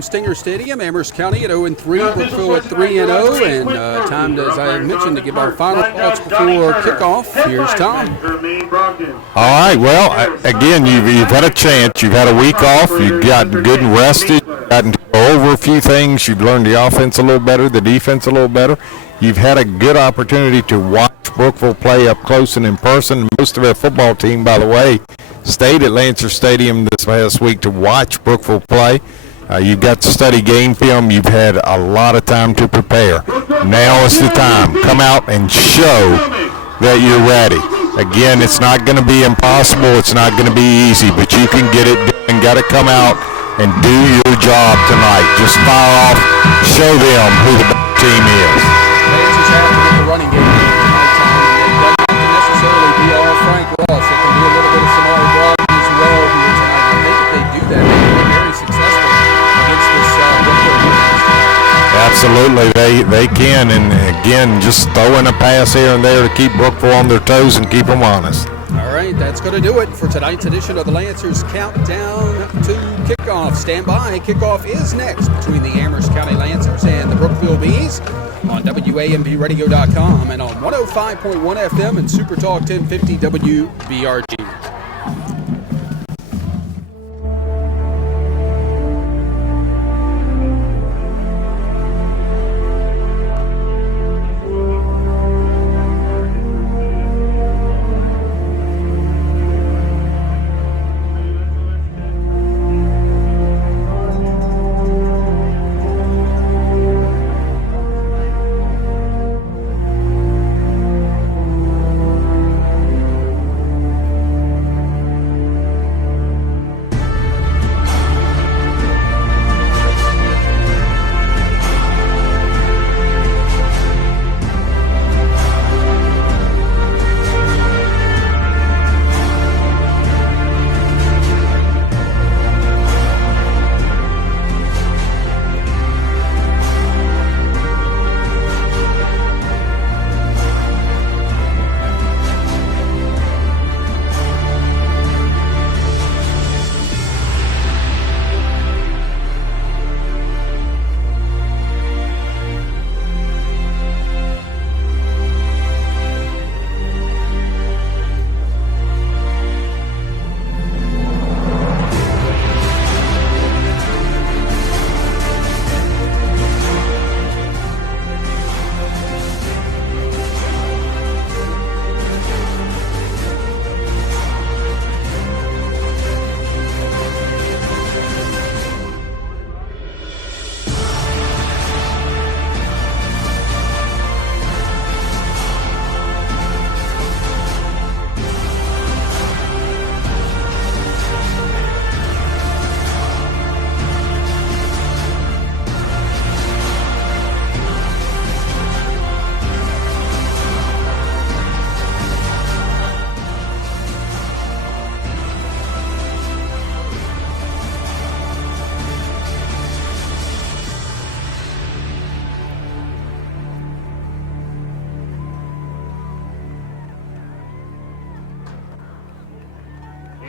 Stinger Stadium, Amherst County at 0-3, Brookville at 3-0, and time, as I mentioned, to give our final thoughts before kickoff. Here's Tom. All right, well, again, you've had a chance. You've had a week off. You've gotten good and rested. You've gotten to go over a few things. You've learned the offense a little better, the defense a little better. You've had a good opportunity to watch Brookville play up close and in person. Most of our football team, by the way, stayed at Lancers Stadium this past week to watch Brookville play. You've got to study game film. You've had a lot of time to prepare. Now is the time. Come out and show that you're ready. Again, it's not going to be impossible. It's not going to be easy, but you can get it done. Got to come out and do your job tonight. Just fire off. Show them who the team is. Lancers have to get the running game tonight, Tom. It doesn't have to necessarily be all Frank Ross. It can be a little bit of Samari Broughton as well here tonight. I think if they do that, they can be very successful. Absolutely, they can, and again, just throwing a pass here and there to keep Brookville on their toes and keep them honest. All right, that's going to do it for tonight's edition of the Lancers Countdown to Kickoff. Stand by, kickoff is next between the Amherst County Lancers and the Brookville Bees on WAMBradio.com and on 105.1 FM and Super Talk 1050 WBRG.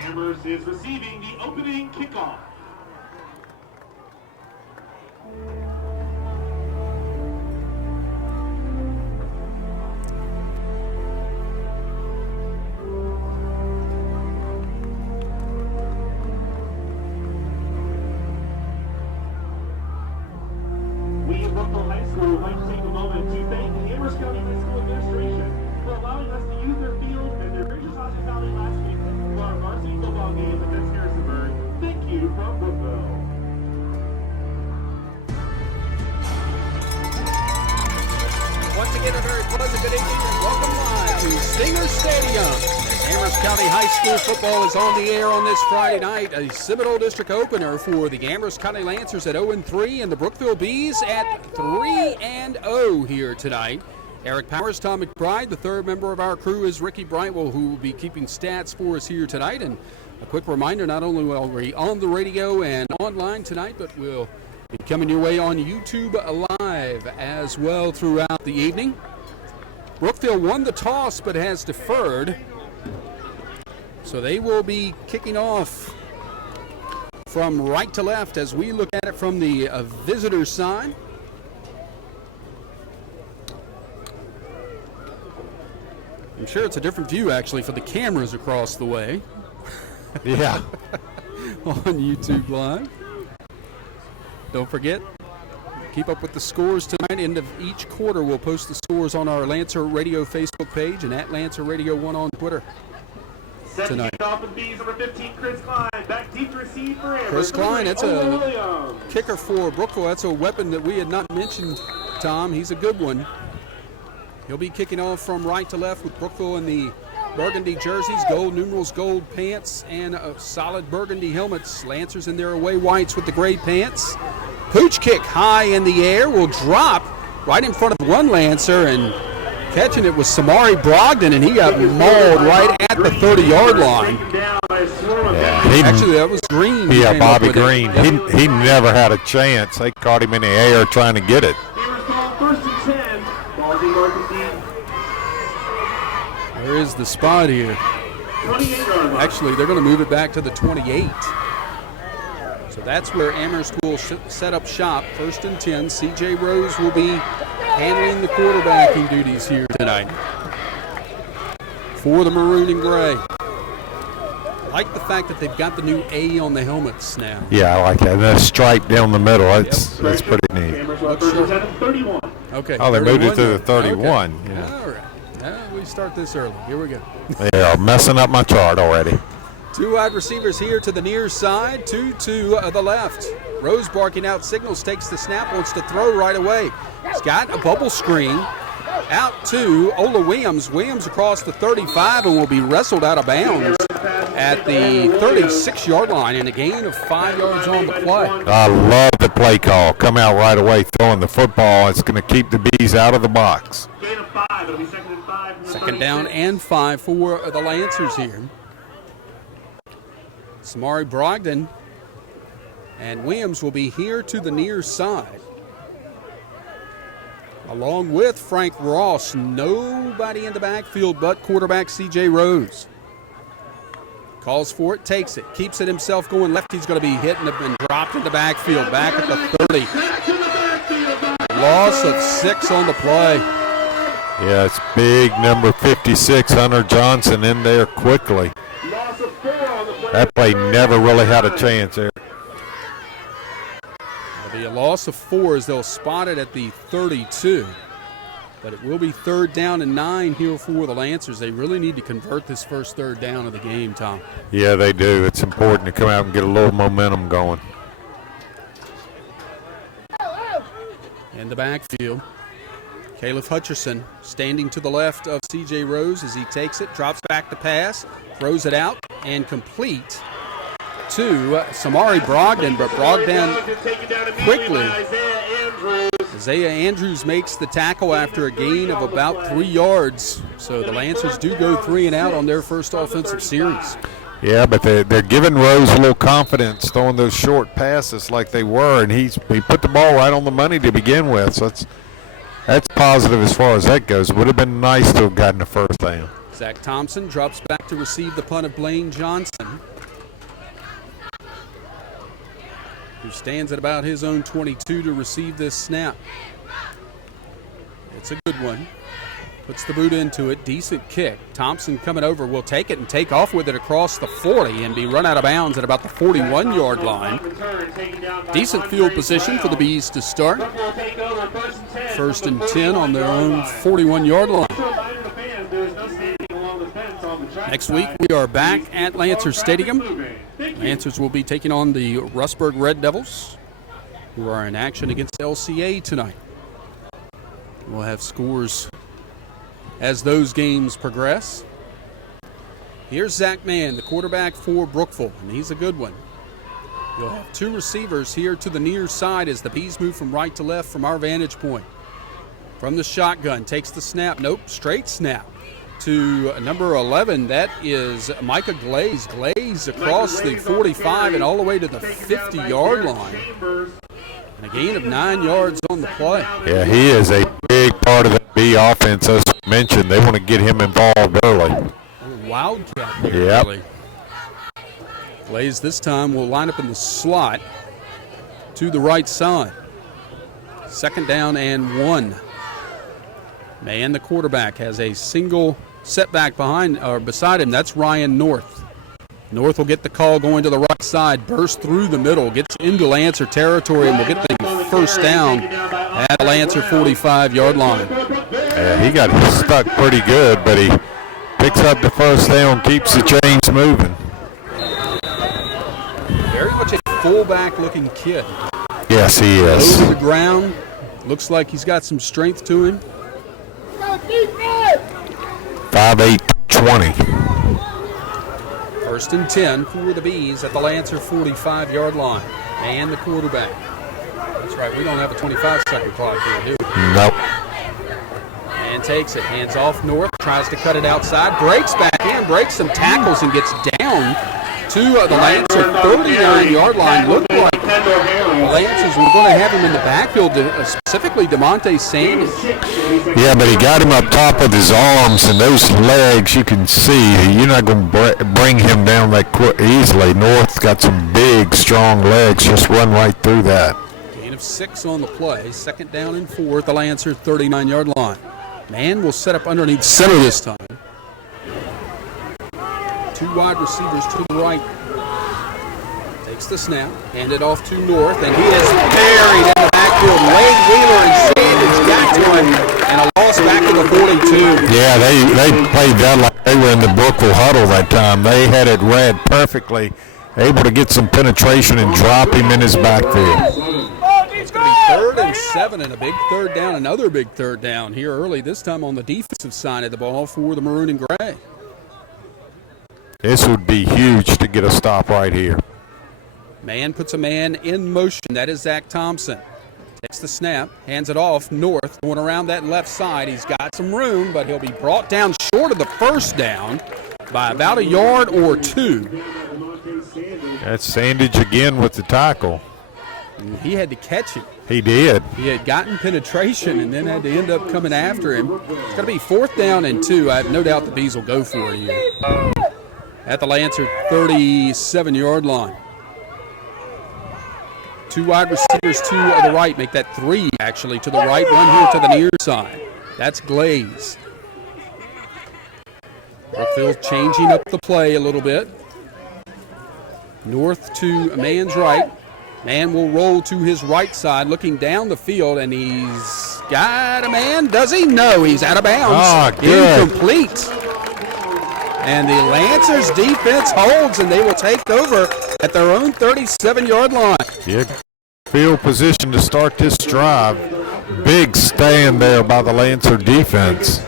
Amherst is receiving the opening kickoff. We at Brookville High School would like to take a moment to thank the Amherst County High School administration for allowing us to use their field and their gracious hospitality last week for our varsity football game against Harrisonburg. Thank you from Brookville. Once again, a very pleasant good evening and welcome live to Stinger Stadium. Amherst County High School football is on the air on this Friday night. A Seminole District opener for the Amherst County Lancers at 0-3 and the Brookville Bees at 3-0 here tonight. Eric Powers, Tom McBride, the third member of our crew is Ricky Brightwell, who will be keeping stats for us here tonight. And a quick reminder, not only will we be on the radio and online tonight, but we'll be coming your way on YouTube Live as well throughout the evening. Brookville won the toss but has deferred. So they will be kicking off from right to left as we look at it from the visitor side. I'm sure it's a different view, actually, for the cameras across the way. Yeah. On YouTube Live. Don't forget, keep up with the scores tonight. End of each quarter, we'll post the scores on our Lancer Radio Facebook page and at Lancer Radio 1 on Twitter. Tonight. Off the Bees, number 15, Chris Klein. Back deep to receive for Amherst. Chris Klein, that's a Williams. kicker for Brookville. That's a weapon that we had not mentioned, Tom. He's a good one. He'll be kicking off from right to left with Brookville in the burgundy jerseys, gold numerals, gold pants, and solid burgundy helmets. Lancers in their away whites with the gray pants. Pooch kick high in the air will drop right in front of one Lancer, and catching it was Samari Brogdon, and he got mauled right at the 30-yard line. Yeah, Actually, that was Green. Yeah, Bobby Green. He never had a chance. They caught him in the air trying to get it. First and 10. Ball being marked at There is the spot here. 28-yard line. Actually, they're going to move it back to the 28. So that's where Amherst will set up shop. First and 10. C.J. Rose will be handling the quarterbacking duties here tonight for the maroon and gray. I like the fact that they've got the new A on the helmets now. Yeah, I like that. And that stripe down the middle, that's pretty neat. Amherst will first and 10 at 31. Okay. Oh, they moved it to the 31. 31. Okay. Yeah. All right. We start this early. Here we go. They are messing up my chart already. Two wide receivers here to the near side, two to the left. Rose barking out signals, takes the snap, wants to throw right away. He's got a bubble screen out to Ola Williams. Williams across the 35 and will be wrestled out of bounds at the 36-yard line and a gain of 5 yards on the play. I love the play call. Come out right away throwing the football. It's going to keep the Bees out of the box. Gain of 5. It'll be second and 5. from the Second down 36. and 5 for the Lancers here. Samari Brogdon and Williams will be here to the near side, along with Frank Ross. Nobody in the backfield but quarterback C.J. Rose. Calls for it, takes it, keeps it himself going left. He's going to be hit and dropped in the backfield, back at the 30. Loss of 6 on the play. Yeah, it's big number 56, Hunter Johnson, in there quickly. Loss of 4 on the play. That play never really had a chance there. It'll be a loss of 4 as they'll spot it at the 32. But it will be 3rd down and 9 here for the Lancers. They really need to convert this first 3rd down of the game, Tom. Yeah, they do. It's important to come out and get a little momentum going. In the backfield, Caleb Hutcherson standing to the left of C.J. Rose as he takes it, drops back to pass, throws it out, and complete to Samari Brogdon, but Brogdon quickly. Isaiah Andrews makes the tackle after a gain of about 3 yards. So the Lancers do go 3 and out on their first offensive series. Yeah, but they're giving Rose a little confidence throwing those short passes like they were, and he put the ball right on the money to begin with. So that's positive as far as that goes. Would have been nice to have gotten the first down. Zach Thompson drops back to receive the punt of Blaine Johnson, who stands at about his own 22 to receive this snap. It's a good one. Puts the boot into it. Decent kick. Thompson coming over will take it and take off with it across the 40 and be run out of bounds at about the 41-yard line. Decent field position for the Bees to start. First and 10 on their own 41-yard line. Next week we are back at Lancers Stadium. Lancers will be taking on the Rustburg Red Devils, who are in action against LCA tonight. We'll have scores as those games progress. Here's Zach Mann, the quarterback for Brookville, and he's a good one. You'll have 2 receivers here to the near side as the Bees move from right to left from our vantage point. From the shotgun, takes the snap. Nope, straight snap to number 11. That is Micah Glaze. Glaze across the 45 and all the way to the 50-yard line. And a gain of 9 yards on the play. Yeah, he is a big part of the B offense. As mentioned, they want to get him involved early. Wildcat there, Yep. really. Glaze this time will line up in the slot to the right side. 2nd down and 1. Man, the quarterback, has a single setback beside him. That's Ryan North. North will get the call going to the right side, burst through the middle, gets into Lancer territory, and will get the 1st down at the Lancer 45-yard line. Yeah, he got stuck pretty good, but he picks up the 1st down, keeps the chains moving. Very much a fullback-looking kid. Yes, he is. Over the ground. Looks like he's got some strength to him. 5'8", 20. 1st and 10 for the Bees at the Lancer 45-yard line. And the quarterback. That's right, we don't have a 25-second clock here, do we? Nope. And takes it, hands off North, tries to cut it outside, breaks back in, breaks some tackles, and gets down to the Lancer 39-yard line. Looked like the Lancers were going to have him in the backfield, specifically DeMonte Sanders. Yeah, but he got him up top with his arms, and those legs, you can see, you're not going to bring him down that easily. North got some big, strong legs, just run right through that. Gain of 6 on the play, 2nd down and 4 at the Lancer 39-yard line. Man will set up underneath center this time. 2 wide receivers to the right. Takes the snap, hand it off to North, and he is buried in the backfield. Wade Wheeler and Sanders got to him, and a loss back to the 42. Yeah, they played that like they were in the Brookville huddle that time. They had it read perfectly, able to get some penetration and drop him in his backfield. It's going to be 3rd and 7 and a big 3rd down, another big 3rd down here early, this time on the defensive side of the ball for the Maroon and Gray. This would be huge to get a stop right here. Man puts a man in motion. That is Zach Thompson. Takes the snap, hands it off. North going around that left side. He's got some room, but he'll be brought down short of the 1st down by about a yard or 2. That's Sandage again with the tackle. He had to catch him. He did. He had gotten penetration and then had to end up coming after him. It's going to be 4th down and 2. I have no doubt the Bees will go for it here. At the Lancer 37-yard line. 2 wide receivers to the right. Make that 3, actually, to the right. One here to the near side. That's Glaze. Brookville changing up the play a little bit. North to a man's right. Man will roll to his right side, looking down the field, and he's got a man. Does he? No, he's out of bounds. Oh, good. Incomplete. And the Lancers defense holds, and they will take over at their own 37-yard line. Yeah, field position to start this drive. Big stand there by the Lancer defense.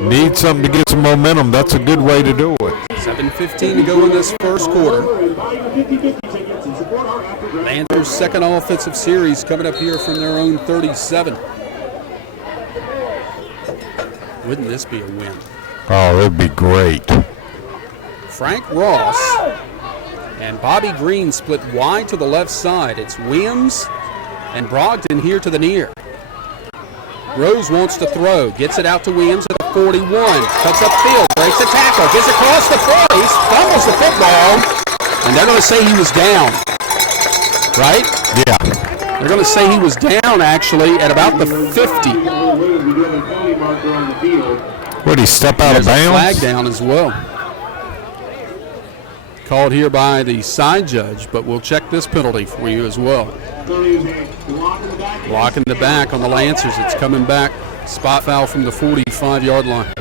Need something to get some momentum. That's a good way to do it. 7:15 to go in this 1st quarter. Lancers' 2nd offensive series coming up here from their own 37. Wouldn't this be a win? Oh, that'd be great. Frank Ross and Bobby Green split wide to the left side. It's Williams and Brogdon here to the near. Rose wants to throw, gets it out to Williams at the 41, cuts upfield, breaks the tackle, gets across the 40, fumbles the football, and they're going to say he was down, right? Yeah. They're going to say he was down, actually, at about the 50. Would he step out of bounds? There's a flag down as well. Called here by the side judge, but we'll check this penalty for you as well. Blocking the back on the Lancers. It's coming back. Spot foul from the 45-yard line.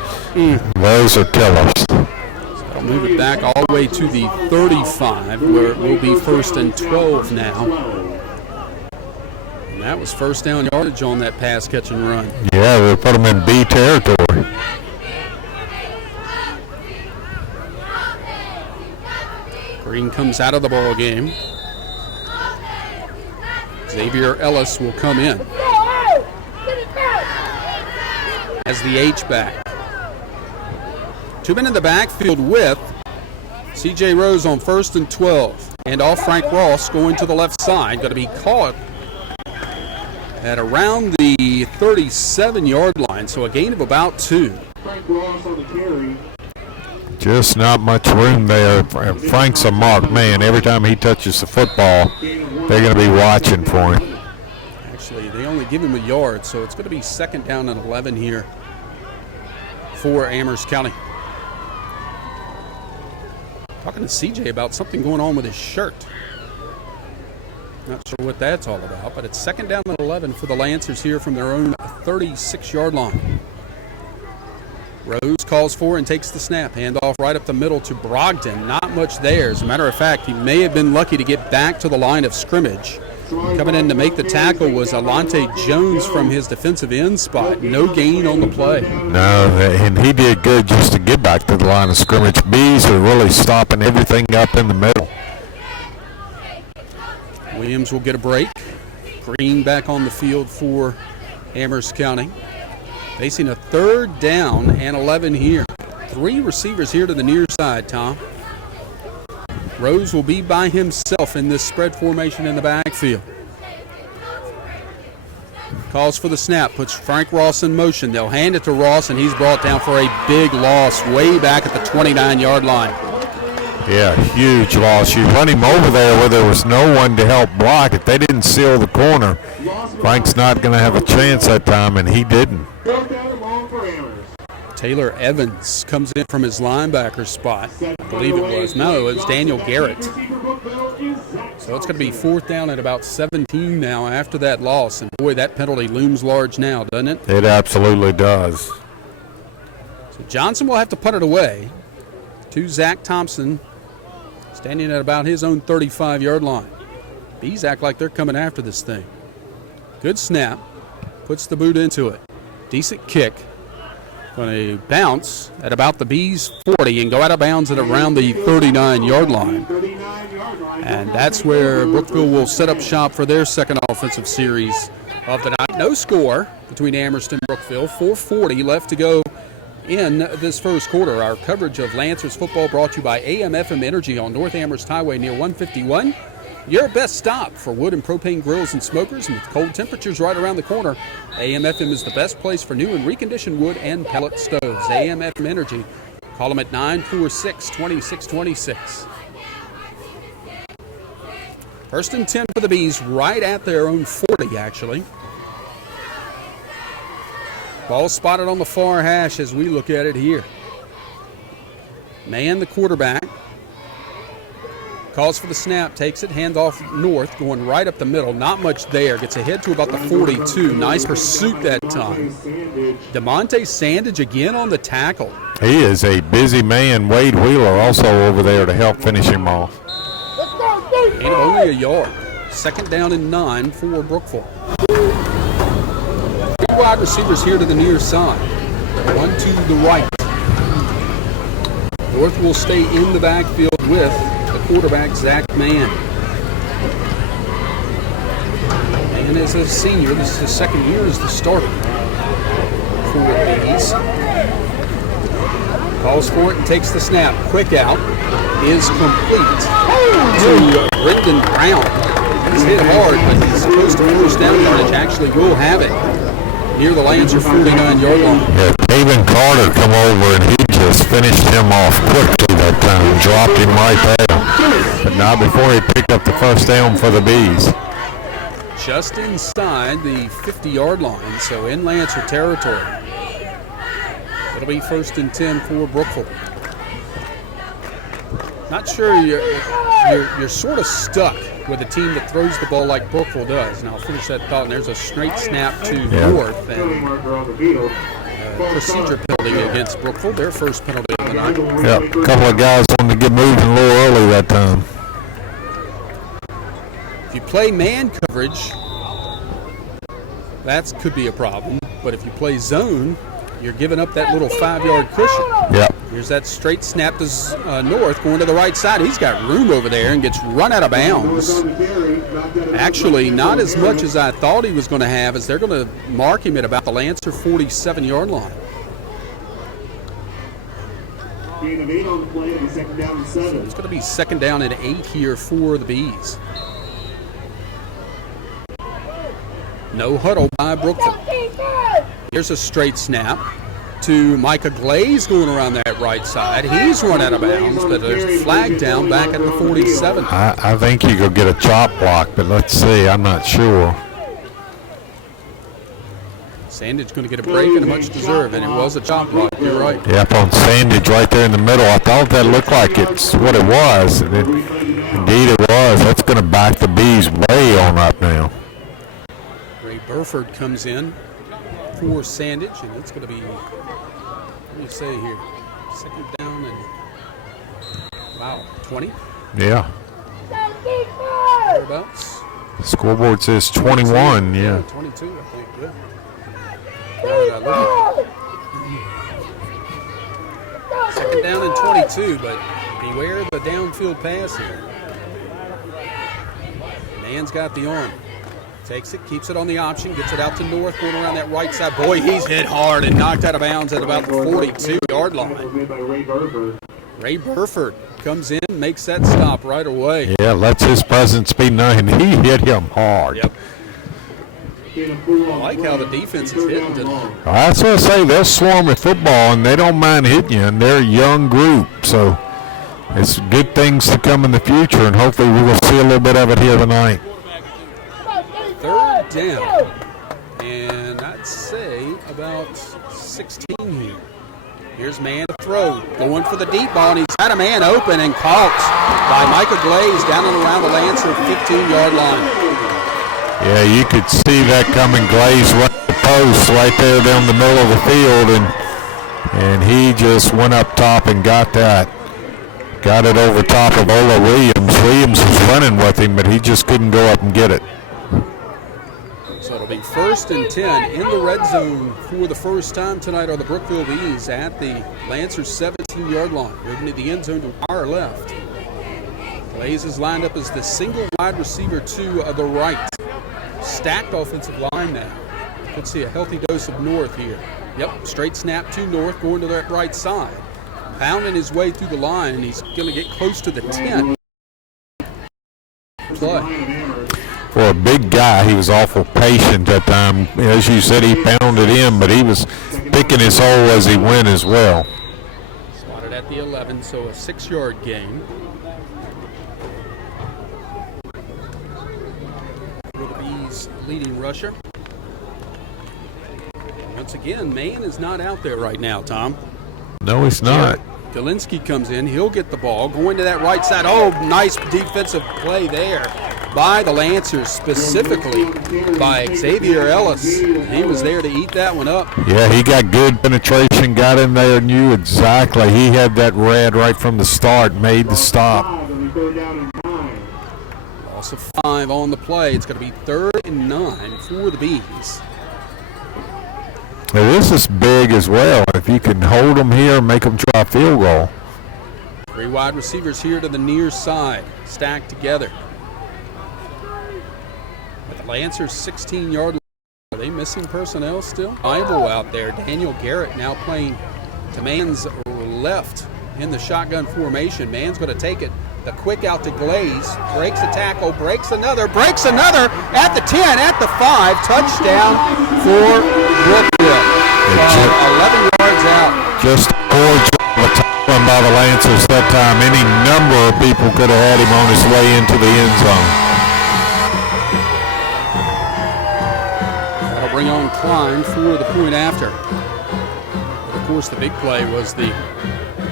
Those are killers. So I'll move it back all the way to the 35, where it will be 1st and 12 now. And that was 1st down yardage on that pass, catch, and run. Yeah, they put them in B territory. Green comes out of the ball game. Xavier Ellis will come in as the H-back. 2 men in the backfield with C.J. Rose on 1st and 12. And off Frank Ross going to the left side. Going to be caught at around the 37-yard line, so a gain of about 2. Frank Ross on the carry. Just not much room there. Frank's a marked man. Every time he touches the football, they're going to be watching for him. Actually, they only give him a yard, so it's going to be 2nd down and 11 here for Amherst County. Talking to CJ about something going on with his shirt. Not sure what that's all about, but it's 2nd down and 11 for the Lancers here from their own 36-yard line. Rose calls for and takes the snap. Handoff right up the middle to Brogdon. Not much there. As a matter of fact, he may have been lucky to get back to the line of scrimmage. Coming in to make the tackle was Alante Jones from his defensive end spot. No gain on the play. No, and he did good just to get back to the line of scrimmage. Bees are really stopping everything up in the middle. Williams will get a break. Green back on the field for Amherst County. Facing a 3rd down and 11 here. 3 receivers here to the near side, Tom. Rose will be by himself in this spread formation in the backfield. Calls for the snap, puts Frank Ross in motion. They'll hand it to Ross, and he's brought down for a big loss way back at the 29-yard line. Yeah, huge loss. You run him over there where there was no one to help block it. They didn't seal the corner. Frank's not going to have a chance that time, and he didn't. Taylor Evans comes in from his linebacker spot. I believe it was. No, it was Daniel Garrett. So it's going to be 4th down at about 17 now after that loss. And, boy, that penalty looms large now, doesn't it? It absolutely does. So Johnson will have to punt it away to Zach Thompson, standing at about his own 35-yard line. Bees act like they're coming after this thing. Good snap. Puts the boot into it. Decent kick. Going to bounce at about the Bees 40 and go out of bounds at around the 39-yard line. And that's where Brookville will set up shop for their second offensive series of the night. No score between Amherst and Brookville. 4:40 left to go in this first quarter. Our coverage of Lancers football brought to you by AM/FM Energy on North Amherst Highway near 151. Your best stop for wood and propane grills and smokers, and with cold temperatures right around the corner, AM/FM is the best place for new and reconditioned wood and pellet stoves. AM/FM Energy. Call them at 946-2626. 1st and 10 for the Bees, right at their own 40, actually. Ball spotted on the far hash as we look at it here. Man, the quarterback. Calls for the snap, takes it, handoff north, going right up the middle. Not much there. Gets ahead to about the 42. Nice pursuit that time. DeMonte Sandage again on the tackle. He is a busy man. Wade Wheeler also over there to help finish him off. And only a yard. 2nd down and 9 for Brookville. 3 wide receivers here to the near side. 1 to the right. North will stay in the backfield with the quarterback, Zach Mann. And as a senior, this is his 2nd year as the starter for the Bees. Calls for it and takes the snap. Quick out is complete to Brendan Brown. He's hit hard, but he's supposed to force down yardage. Actually will have it near the Lancer 49-yard line. Yeah, David Carter come over and he just finished him off quickly that time. Dropped him right there. But not before he picked up the 1st down for the Bees. Just inside the 50-yard line, so in Lancer territory. It'll be 1st and 10 for Brookville. Not sure you're sort of stuck with a team that throws the ball like Brookville does. And I'll finish that thought. And there's a straight snap to North and procedure penalty against Brookville. Their first penalty of the night. Yep, a couple of guys wanted to get moving a little early that time. If you play man coverage, that could be a problem. But if you play zone, you're giving up that little 5-yard cushion. Yep. Here's that straight snap to North going to the right side. He's got room over there and gets run out of bounds. Actually, not as much as I thought he was going to have, as they're going to mark him at about the Lancer 47-yard line. Gain of 8 on the play, and 2nd down and 7. So it's going to be 2nd down and 8 here for the Bees. No huddle by Brookville. Here's a straight snap. to Micah Glaze going around that right side. He's run out of bounds, but there's a flag down back at the 47. I think he could get a chop block, but let's see. I'm not sure. Sandage going to get a break and a much deserved, and it was a chop block. You're right. Yep, on Sandage right there in the middle. I thought that looked like it's what it was. And indeed it was. That's going to back the Bees way on up now. Ray Burford comes in for Sandage, and it's going to be, what do you say here? Second down and, wow, 20? Yeah. Thereabouts. The scoreboard says 21, yeah. 22, I think, yeah. Second down and 22, but beware the downfield pass here. Man's got the arm. Takes it, keeps it on the option, gets it out to North, going around that right side. Boy, he's hit hard and knocked out of bounds at about the 42-yard line. Ray Burford comes in, makes that stop right away. Yeah, lets his presence be known. He hit him hard. Yep. I like how the defense is hitting tonight. That's what I say. They'll swarm with football, and they don't mind hitting you, and they're a young group. So it's good things to come in the future, and hopefully we will see a little bit of it here tonight. Third down, and I'd say about 16 here. Here's man to throw, going for the deep ball, and he's got a man open and caught by Micah Glaze down and around the Lancer 15-yard line. Yeah, you could see that coming. Glaze right at the post right there down the middle of the field, and he just went up top and got that. Got it over top of Ola Williams. Williams was running with him, but he just couldn't go up and get it. So it'll be 1st and 10 in the red zone for the first time tonight are the Brookville Bees at the Lancers 17-yard line. Moving to the end zone to our left. Glaze is lined up as the single wide receiver to the right. Stacked offensive line now. Could see a healthy dose of North here. Yep, straight snap to North, going to that right side. Pounding his way through the line, and he's going to get close to the 10. Play. For a big guy, he was awful patient that time. As you said, he pounded in, but he was picking his hole as he went as well. Spotted at the 11, so a 6-yard gain. For the Bees' leading rusher. Once again, Mann is not out there right now, Tom. No, he's not. Galinsky comes in. He'll get the ball. Going to that right side. Oh, nice defensive play there by the Lancers, specifically by Xavier Ellis. He was there to eat that one up. Yeah, he got good penetration, got in there, knew exactly. He had that red right from the start, made the stop. Also 5 on the play. It's going to be 3rd and 9 for the Bees. Now, this is big as well. If you can hold them here and make them try a field goal. 3 wide receivers here to the near side, stacked together. With the Lancers 16-yard line. Are they missing personnel still? Rival out there. Daniel Garrett now playing to Mann's left in the shotgun formation. Mann's going to take it. The quick out to Glaze. Breaks a tackle. Breaks another at the 10, at the 5. Touchdown for Brookville. 11 yards out. Just a poor job of tackling by the Lancers that time. Any number of people could have had him on his way into the end zone. That'll bring on Klein for the point after. Of course, the big play was the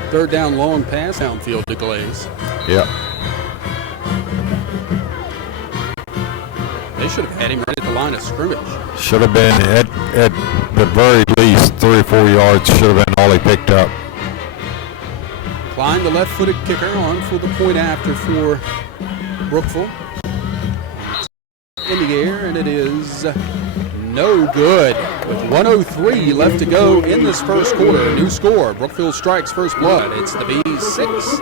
3rd down long pass downfield to Glaze. Yep. They should have had him right at the line of scrimmage. Should have been at the very least 3 or 4 yards. Should have been all he picked up. Klein, the left-footed kicker, on for the point after for Brookville. In the air, and it is no good. With 1:03 left to go in this first quarter. A new score. Brookville strikes first blood. It's the Bees 6,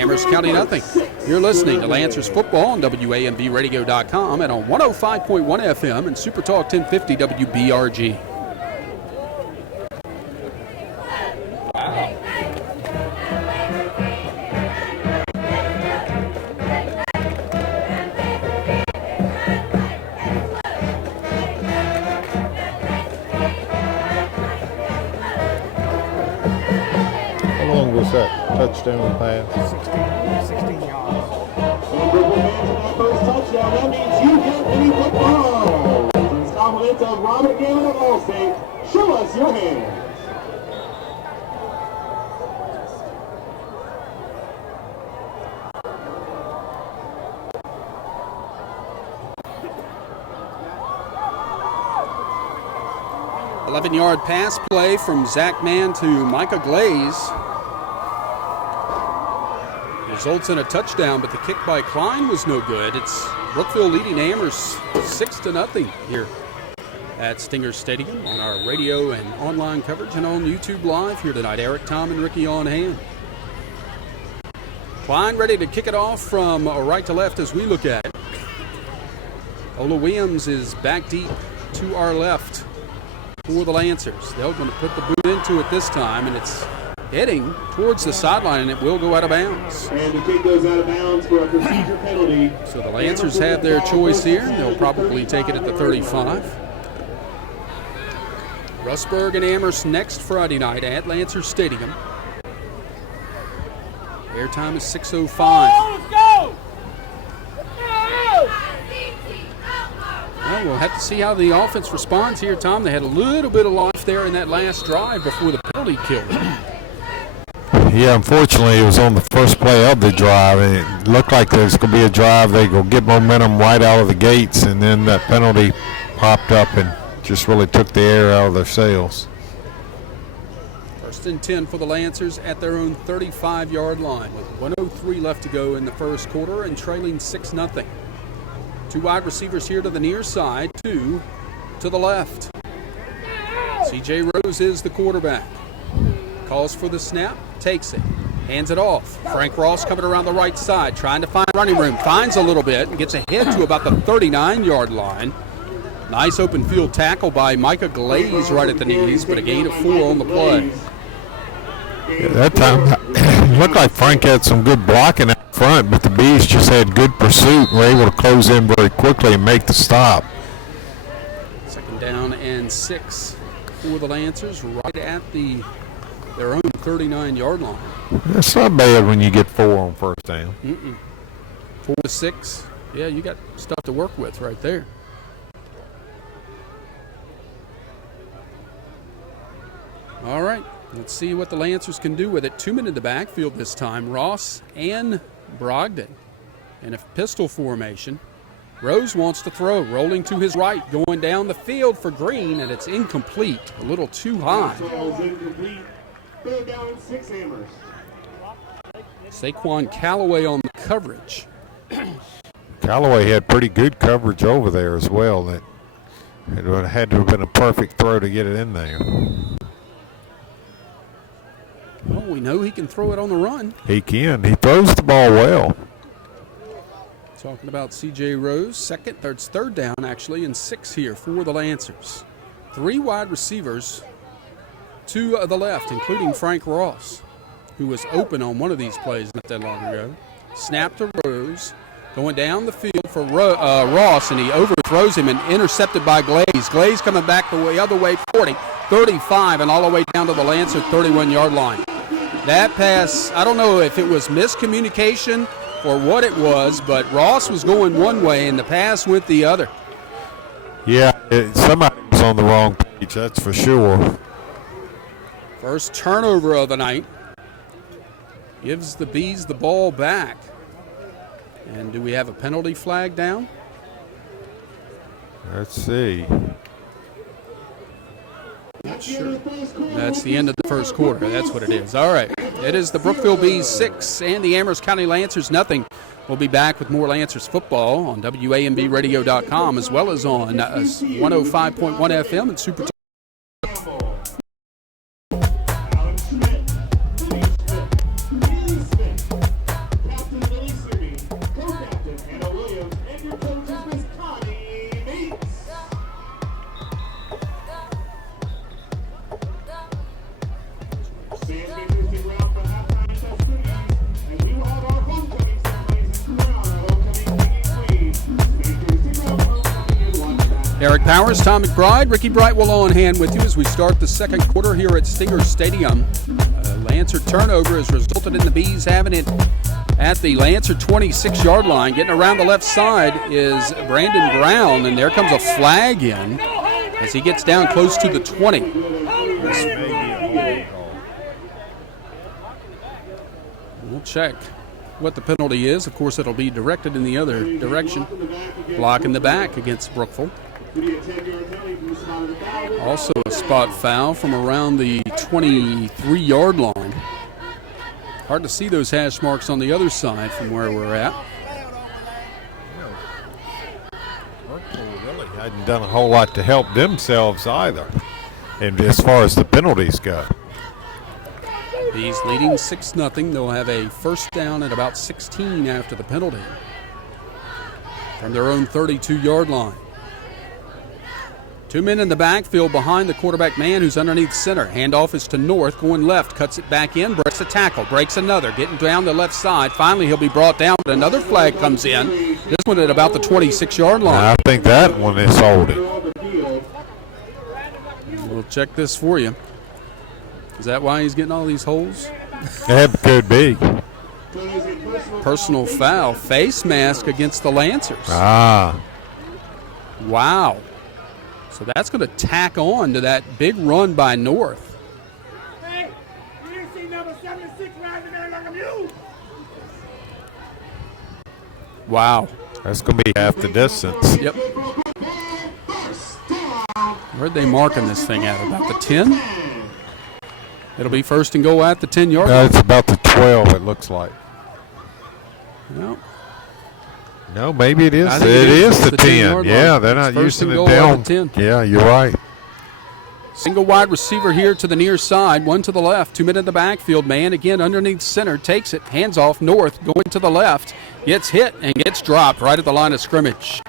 Amherst County nothing. You're listening to Lancers Football on WAMVradio.com and on 105.1 FM and Super Talk 1050 WBRG. was that touchdown pass? 16 yards. And Brookville Bees with that first touchdown. That means you get any football. It's compliments of Robert Galen of Allstate. Show us your hands. Yard pass play from Zach Mann to Micah Glaze. Results in a touchdown, but the kick by Klein was no good. It's Brookville leading Amherst 6-0 here at Stinger Stadium on our radio and online coverage and on YouTube Live here tonight. Eric, Tom, and Ricky on hand. Klein ready to kick it off from right to left as we look at it. Ola Williams is back deep to our left for the Lancers. They're going to put the boot into it this time, and it's heading towards the sideline, and it will go out of bounds. And the kick goes out of bounds for a procedure penalty. So the Lancers have their choice here. They'll probably take it at the 35. Russburg and Amherst next Friday night at Lancers Stadium. Airtime is 6:05. Let's go! Well, we'll have to see how the offense responds here, Tom. They had a little bit of life there in that last drive before the penalty killed them. Yeah, unfortunately, it was on the first play of the drive, and it looked like there's going to be a drive. They go get momentum right out of the gates, and then that penalty popped up and just really took the air out of their sails. First and 10 for the Lancers at their own 35-yard line with 1:03 left to go in the first quarter and trailing 6-0. Two wide receivers here to the near side, two to the left. C.J. Rose is the quarterback. Calls for the snap, takes it, hands it off. Frank Ross coming around the right side, trying to find running room. Finds a little bit and gets ahead to about the 39-yard line. Nice open field tackle by Micah Glaze right at the knees, but a gain of 4 on the play. Yeah, that time, it looked like Frank had some good blocking out front, but the Bees just had good pursuit and were able to close in very quickly and make the stop. Second down and 6 for the Lancers, right at their own 39-yard line. That's not bad when you get 4 on first down. 4 to 6. Yeah, you got stuff to work with right there. All right, let's see what the Lancers can do with it. 2 men in the backfield this time, Ross and Brogdon in a pistol formation. Rose wants to throw, rolling to his right, going down the field for Green, and it's incomplete, a little too high. Incomplete. Third down and 6, Amherst. Saquon Calloway on the coverage. Callaway had pretty good coverage over there as well. That it would have had to have been a perfect throw to get it in there. Well, we know he can throw it on the run. He can. He throws the ball well. Talking about C.J. Rose, third down actually, and 6 here for the Lancers. 3 wide receivers to the left, including Frank Ross, who was open on one of these plays not that long ago. Snap to Rose, going down the field for Ross, and he overthrows him and intercepted by Glaze. Glaze coming back the other way, 40, 35, and all the way down to the Lancer 31-yard line. That pass, I don't know if it was miscommunication or what it was, but Ross was going one way and the pass went the other. Yeah, somebody was on the wrong page, that's for sure. First turnover of the night. Gives the Bees the ball back. And do we have a penalty flag down? Let's see. Sure. That's the end of the first quarter. That's what it is. All right. It is the Brookville Bees 6 and the Amherst County Lancers nothing. We'll be back with more Lancers football on WAMBradio.com as well as on 105.1 FM and Super. Eric Powers, Tom McBride, Ricky Brightwell on hand with you as we start the second quarter here at Stinger Stadium. Lancer turnover has resulted in the Bees having it at the Lancer 26-yard line. Getting around the left side is Brandon Brown, and there comes a flag in as he gets down close to the 20. This may be a hold call. We'll check what the penalty is. Of course, it'll be directed in the other direction. Block in the back against Brookville. Also a spot foul from around the 23-yard line. Hard to see those hash marks on the other side from where we're at. Brookville really hadn't done a whole lot to help themselves either, and as far as the penalties go. Bees leading 6-0. They'll have a first down at about 16 after the penalty from their own 32-yard line. 2 men in the backfield behind the quarterback man who's underneath center. Handoff is to North, going left, cuts it back in, breaks a tackle, breaks another, getting down the left side. Finally, he'll be brought down, but another flag comes in. This one at about the 26-yard line. I think that one is holding. We'll check this for you. Is that why he's getting all these holes? That could be. Personal foul, face mask against the Lancers. Ah. Wow. So that's going to tack on to that big run by North. Hey, you didn't see number 76 riding there like a mule. Wow. That's going to be half the distance. Yep. Where'd they marking this thing at? About the 10? It'll be first and goal at the 10-yard line. It's about the 12, it looks like. No. No, maybe it is. I think It is the 10. 10-yard Yeah, line. they're not It's first using and it goal at down. the 10. Yeah, you're right. Single wide receiver here to the near side, one to the left, 2 men in the backfield. Man again underneath center, takes it, hands off North, going to the left, gets hit and gets dropped right at the line of scrimmage.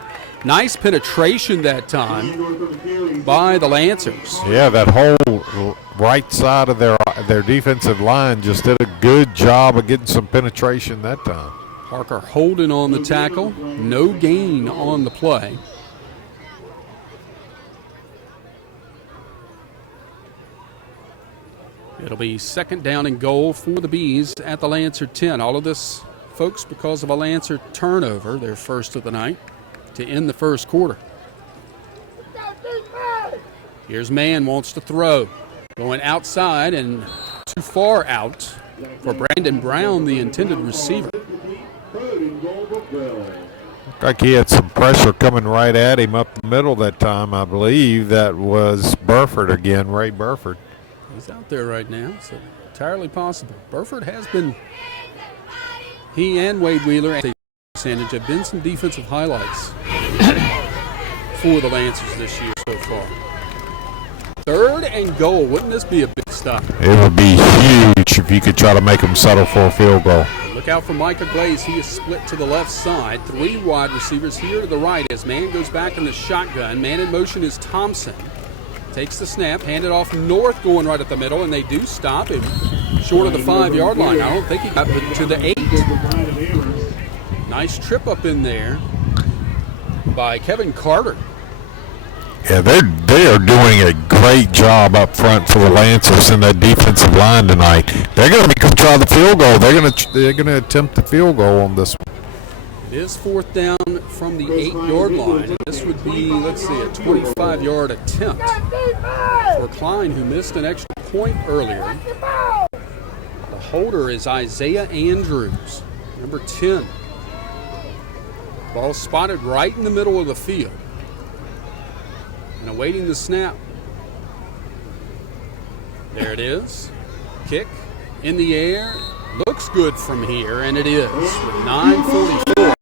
Nice penetration that time by the Lancers. Yeah, that whole right side of their defensive line just did a good job of getting some penetration that time. Parker holding on the tackle, no gain on the play. It'll be second down and goal for the Bees at the Lancer 10. All of this, folks, because of a Lancer turnover, their first of the night, to end the first quarter. Here's Man, wants to throw. Going outside and too far out for Brandon Brown, the intended receiver. Looked like he had some pressure coming right at him up the middle that time. I believe that was Burford again, Ray Burford. He's out there right now, so entirely possible. Burford has been, he and Wade Wheeler and Sandage have been some defensive highlights for the Lancers this year so far. Third and goal. Wouldn't this be a big stop? It would be huge if you could try to make them settle for a field goal. Look out for Micah Glaze. He is split to the left side. 3 wide receivers here to the right as Man goes back in the shotgun. Man in motion is Thompson. Takes the snap, handed off North, going right at the middle, and they do stop him short of the 5-yard line. I don't think he got to the 8. Nice trip up in there by Kevin Carter. Yeah, they are doing a great job up front for the Lancers in that defensive line tonight. They're going to try the field goal. They're going to attempt the field goal on this one. It is fourth down from the 8-yard line. This would be, let's see, a 25-yard attempt for Klein, who missed an extra point earlier. The holder is Isaiah Andrews, number 10. Ball spotted right in the middle of the field. And awaiting the snap. There it is. Kick in the air. Looks good from here, and it is. With 9:44.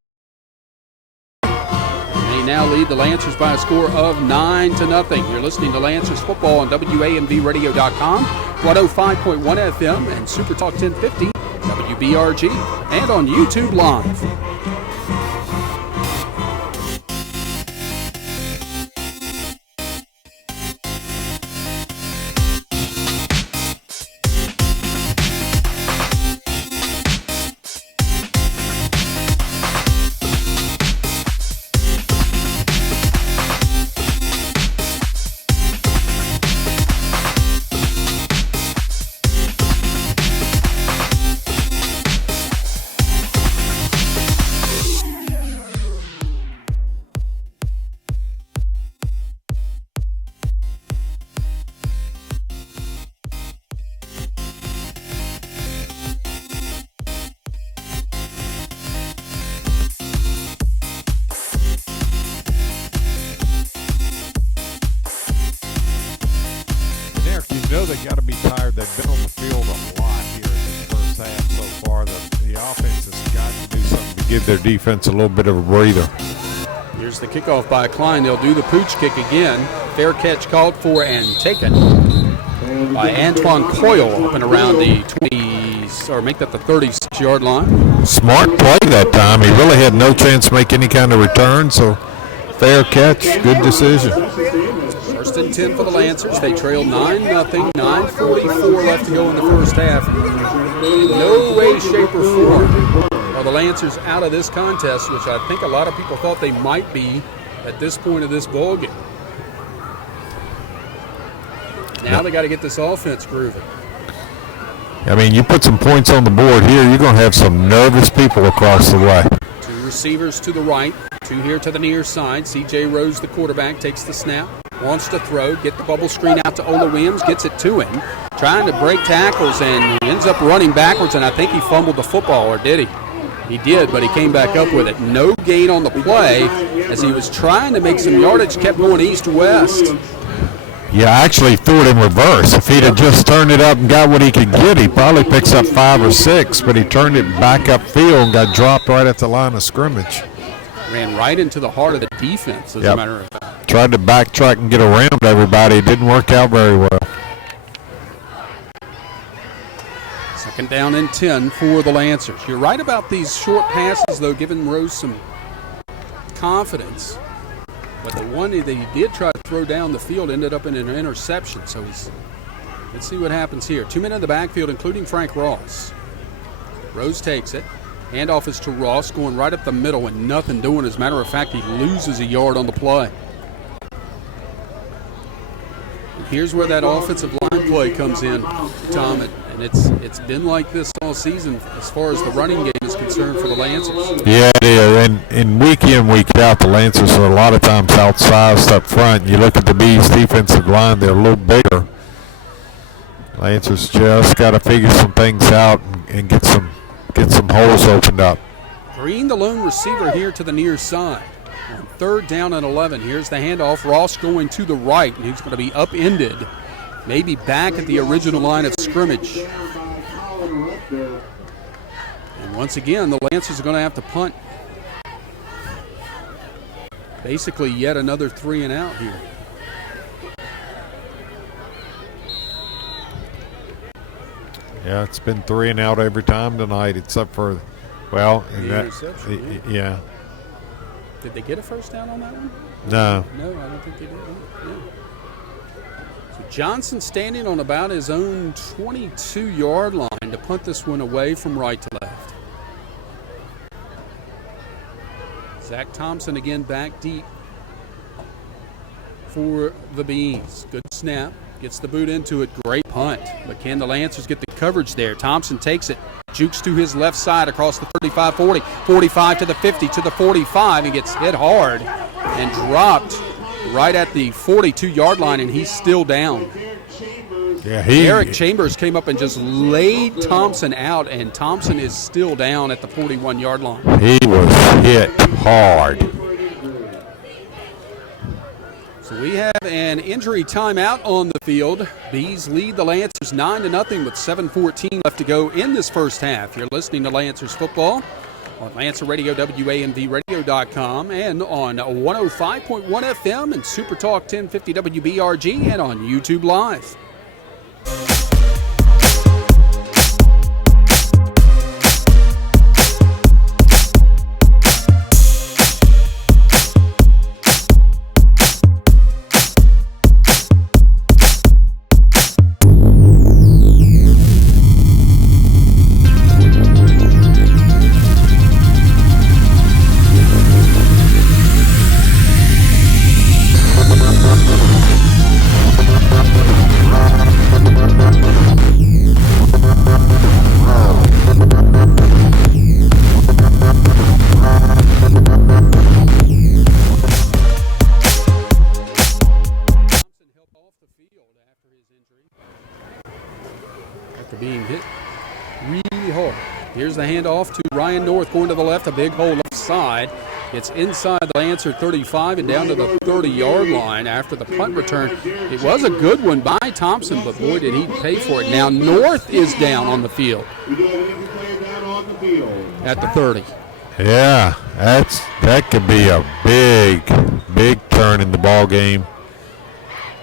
They now lead the Lancers by a score of 9-0. You're listening to Lancers football on WAMVradio.com, 105.1 FM, and Super Talk 1050, WBRG, and on YouTube Live. know they got to be tired. They've been on the field a lot here in the first half so far. The offense has got to do something to give their defense a little bit of a breather. Here's the kickoff by Klein. They'll do the pooch kick again. Fair catch called for and taken by Antoine Coyle up and around the 20s, or make that the 36-yard line. Smart play that time. He really had no chance to make any kind of return, so fair catch, good decision. First and 10 for the Lancers. They trailed 9-0, 9:44 left to go in the first half. No way, shape, or form are the Lancers out of this contest, which I think a lot of people thought they might be at this point of this ball game. Now they got to get this offense grooving. I mean, you put some points on the board here, you're going to have some nervous people across the way. Two receivers to the right, two here to the near side. C.J. Rose, the quarterback, takes the snap, wants to throw, get the bubble screen out to Ola Williams, gets it to him, trying to break tackles, and he ends up running backwards, and I think he fumbled the football, or did he? He did, but he came back up with it. No gain on the play as he was trying to make some yardage, kept going east-west. Yeah, I actually threw it in reverse. If he'd have just turned it up and got what he could get, he probably picks up 5 or 6, but he turned it back upfield and got dropped right at the line of scrimmage. Ran right into the heart of the defense, as a matter of fact. Tried to backtrack and get around everybody. It didn't work out very well. Second down and 10 for the Lancers. You're right about these short passes, though, giving Rose some confidence. But the one that he did try to throw down the field ended up in an interception. So let's see what happens here. 2 men in the backfield, including Frank Ross. Rose takes it. Handoff is to Ross, going right up the middle and nothing doing. As a matter of fact, he loses a yard on the play. And here's where that offensive line play comes in, Tom. And it's been like this all season as far as the running game is concerned for the Lancers. Yeah, it is. And week in, week out, the Lancers are a lot of times outsized up front. You look at the Bees' defensive line, they're a little bigger. Lancers just got to figure some things out and get some holes opened up. Green, the lone receiver here to the near side. On third down and 11. Here's the handoff. Ross going to the right, and he's going to be upended. Maybe back at the original line of scrimmage. And once again, the Lancers are going to have to punt. Basically yet another 3 and out here. Yeah, it's been 3 and out every time tonight, except for, well, yeah. Did they get a first down on that one? No. No, I don't think they did. Yeah. So Johnson standing on about his own 22-yard line to punt this one away from right to left. Zach Thompson again back deep for the Bees. Good snap. Gets the boot into it. Great punt. But can the Lancers get the coverage there? Thompson takes it. Jukes to his left side across the 35-40. 45 to the 50 to the 45. He gets hit hard and dropped right at the 42-yard line, and he's still down. Yeah, Eric Chambers came up and just laid Thompson out, and Thompson is still down at the 41-yard line. He was hit hard. So we have an injury timeout on the field. Bees lead the Lancers 9-0 with 7:14 left to go in this first half. You're listening to Lancers football on Lancer Radio, WAMVradio.com, and on 105.1 FM and Super Talk 1050 WBRG, and on YouTube Live. Here's the handoff to Ryan North going to the left, a big hole left side. It's inside the Lancer 35 and down to the 30-yard line after the punt return. It was a good one by Thompson, but boy, did he pay for it. Now North is down on the field at the 30. Yeah, that could be a big turn in the ball game.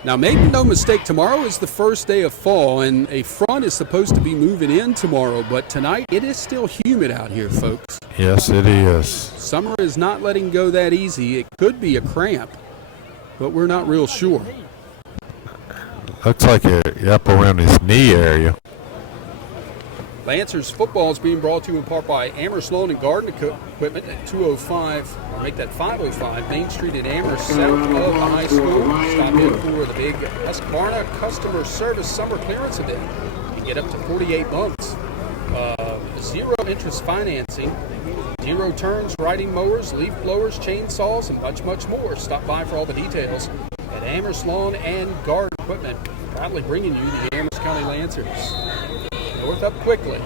Now, make no mistake, tomorrow is the first day of fall, and a front is supposed to be moving in tomorrow, but tonight it is still humid out here, folks. Yes, it is. Summer is not letting go that easy. It could be a cramp, but we're not real sure. Looks like up around his knee area. Lancers football is being brought to you in part by Amherst Lawn and Garden Equipment at 205, or make that 505 Main Street in Amherst, south of the high school. Stop in for the big Husqvarna Customer Service Summer Clearance Event. You get up to 48 months. Zero interest financing, zero turns, riding mowers, leaf blowers, chainsaws, and much more. Stop by for all the details at Amherst Lawn and Garden Equipment, proudly bringing you the Amherst County Lancers. North up quickly.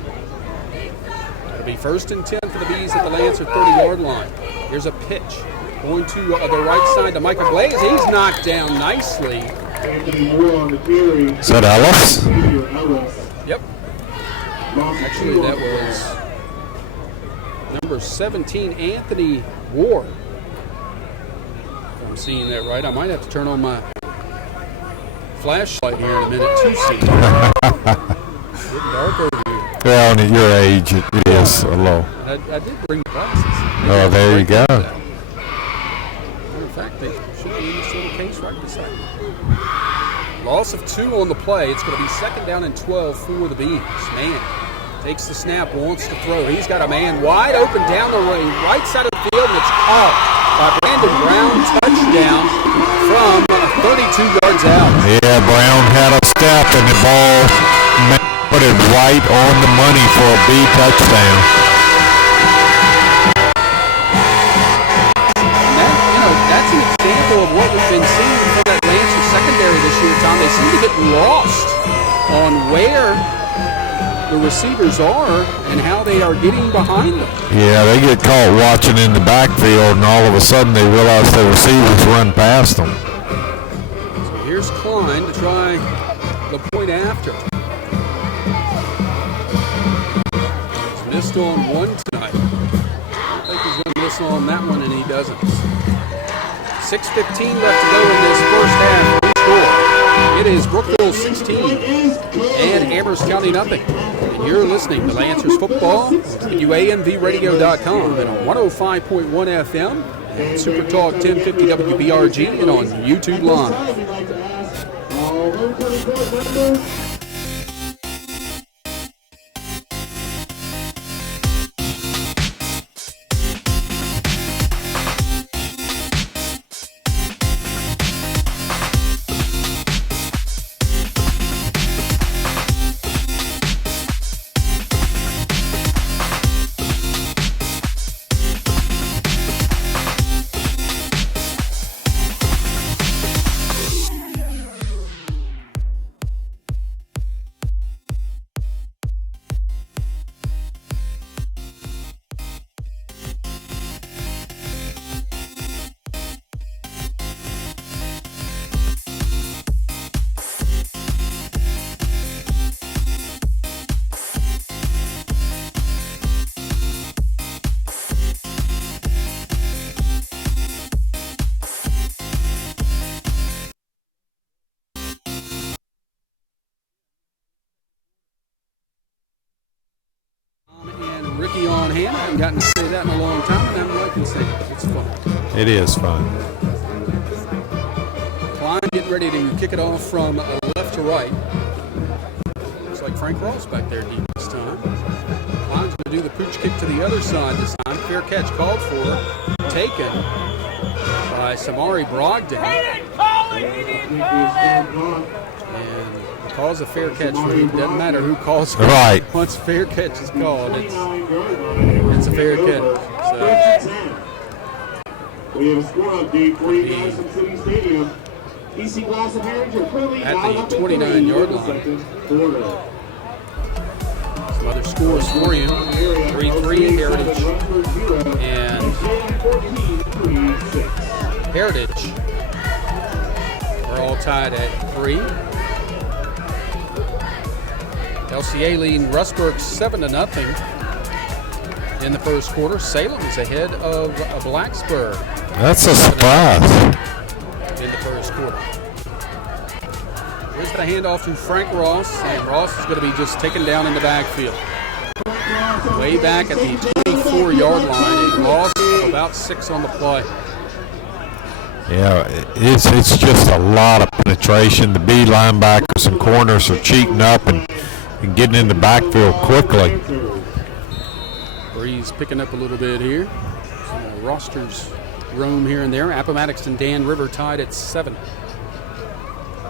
It'll be 1st and 10 for the Bees at the Lancer 30-yard line. Here's a pitch going to the right side to Michael Glaze. He's knocked down nicely. Is that Ellis? Yep. Actually, that was number 17, Anthony Ward. If I'm seeing that right, I might have to turn on my flashlight here in a minute to see. Getting dark over here. Well, at your age, it is a low. I did bring glasses. Oh, there you go. Matter of fact, they should be in this little case right beside me. Loss of 2 on the play. It's going to be 2nd down and 12 for the Bees. Man takes the snap, wants to throw. He's got a man wide open down the right side of the field, and it's caught by Brandon Brown. Touchdown from 32 yards out. Yeah, Brown had a step, and the ball put it right on the money for a Bee touchdown. And that's an example of what we've been seeing for that Lancer secondary this year, Tom. They seem to get lost on where the receivers are and how they are getting behind them. Yeah, they get caught watching in the backfield, and all of a sudden they realize the receivers run past them. So here's Klein to try the point after. He's missed on one tonight. I think he's going to miss on that one, and he doesn't. 6:15 left to go in this first half. We score. It is Brookville 16 and Amherst County nothing. And you're listening to Lancers Football at UAMVradio.com and on 105.1 FM and Super Talk 1050 WBRG and on YouTube Live. Ricky on hand. I haven't gotten to say that in a long time, and I'm liking saying it. It's fun. It is fun. Klein getting ready to kick it off from left to right. Looks like Frank Ross back there deep this time. Klein's going to do the pooch kick to the other side this time. Fair catch called for. Taken by Samari Brogdon. And calls a fair catch read. Doesn't matter who calls it. Right. Once a fair catch is called, it's a fair catch. So, we have a score update for you guys from City Stadium. EC Glass and Heritage are currently at the 29-yard line. Some other scores for you. 3-3 Heritage. And Heritage are all tied at 3. LCA leading Rustburg 7-0 in the first quarter. Salem is ahead of Blacksburg. That's a surprise. In the first quarter. Here's the handoff to Frank Ross, and Ross is going to be just taken down in the backfield. Way back at the 24-yard line, a loss of about 6 on the play. Yeah, it's just a lot of penetration. The B linebackers and corners are cheating up and getting in the backfield quickly. Breeze picking up a little bit here. Some rosters roam here and there. Appomattox and Dan River tied at 7.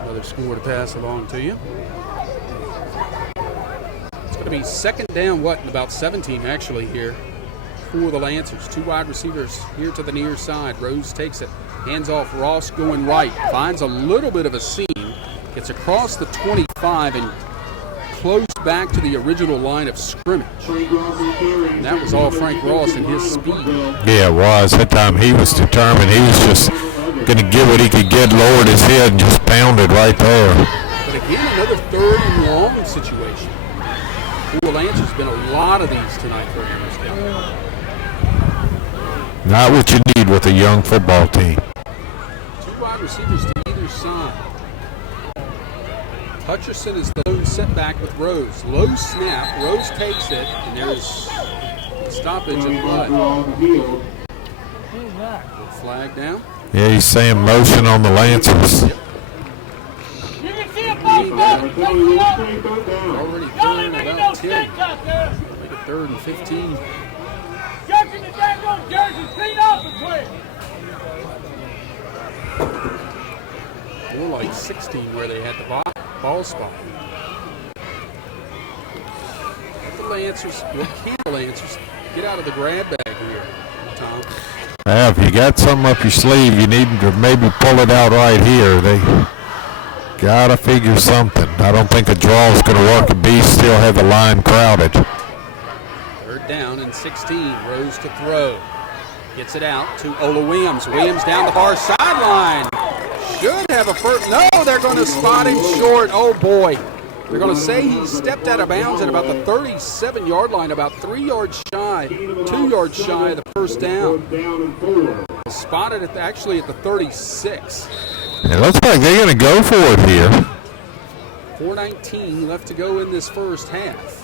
Another score to pass along to you. It's going to be second down, in about 17 actually here for the Lancers. 2 wide receivers here to the near side. Rose takes it, hands off. Ross going right, finds a little bit of a seam, gets across the 25 and close back to the original line of scrimmage. And that was all Frank Ross and his speed. Yeah, it was. That time he was determined. He was just going to get what he could get, lowered his head, and just pounded right there. But again, another 3rd and long situation. For Lancers, been a lot of these tonight for Amherst County. Not what you need with a young football team. 2 wide receivers to either side. Hutcherson is the lone setback with Rose. Low snap, Rose takes it, and there's a stoppage in play. Flag down. Yeah, he's saying motion on the Lancers. Yep. Already 3rd and about 10. Make it 3rd and 15. More like 16 where they had the ball spot. The Lancers, can the Lancers get out of the grab bag here, Tom? Yeah, if you got something up your sleeve, you need to maybe pull it out right here. They got to figure something. I don't think a draw is going to work. The Bees still have the line crowded. 3rd down and 16. Rose to throw. Gets it out to Ola Williams. Williams down the far sideline. Should have a first. No, they're going to spot him short. Oh, boy. They're going to say he stepped out of bounds at about the 37-yard line, about 3 yards shy, 2 yards shy of the first down. Spotted it actually at the 36. It looks like they're going to go for it here. 4:19 left to go in this first half.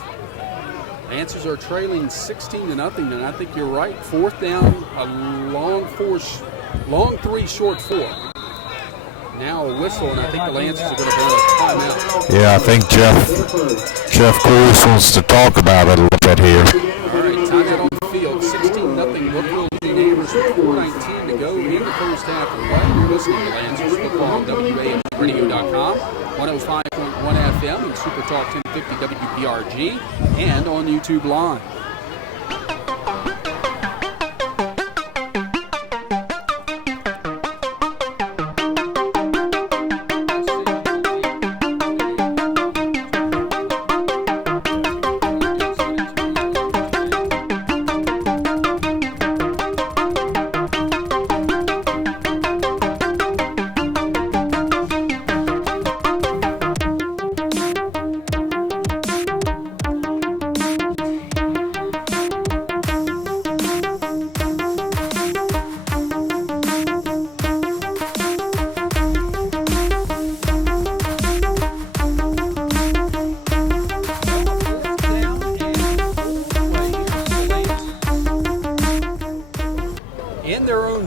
Lancers are trailing 16-0, and I think you're right. 4th down, a long 3, short 4. Now a whistle, and I think the Lancers are going to burn a timeout. Yeah, I think Jeff Cruz wants to talk about it a little bit here. All right, timeout on the field. 16-0 Brookville leading Amherst with 4:19 to go in the first half of play. You're listening to Lancers Football on WAMRadio.com, 105.1 FM, and Super Talk 1050 WPRG, and on YouTube Live.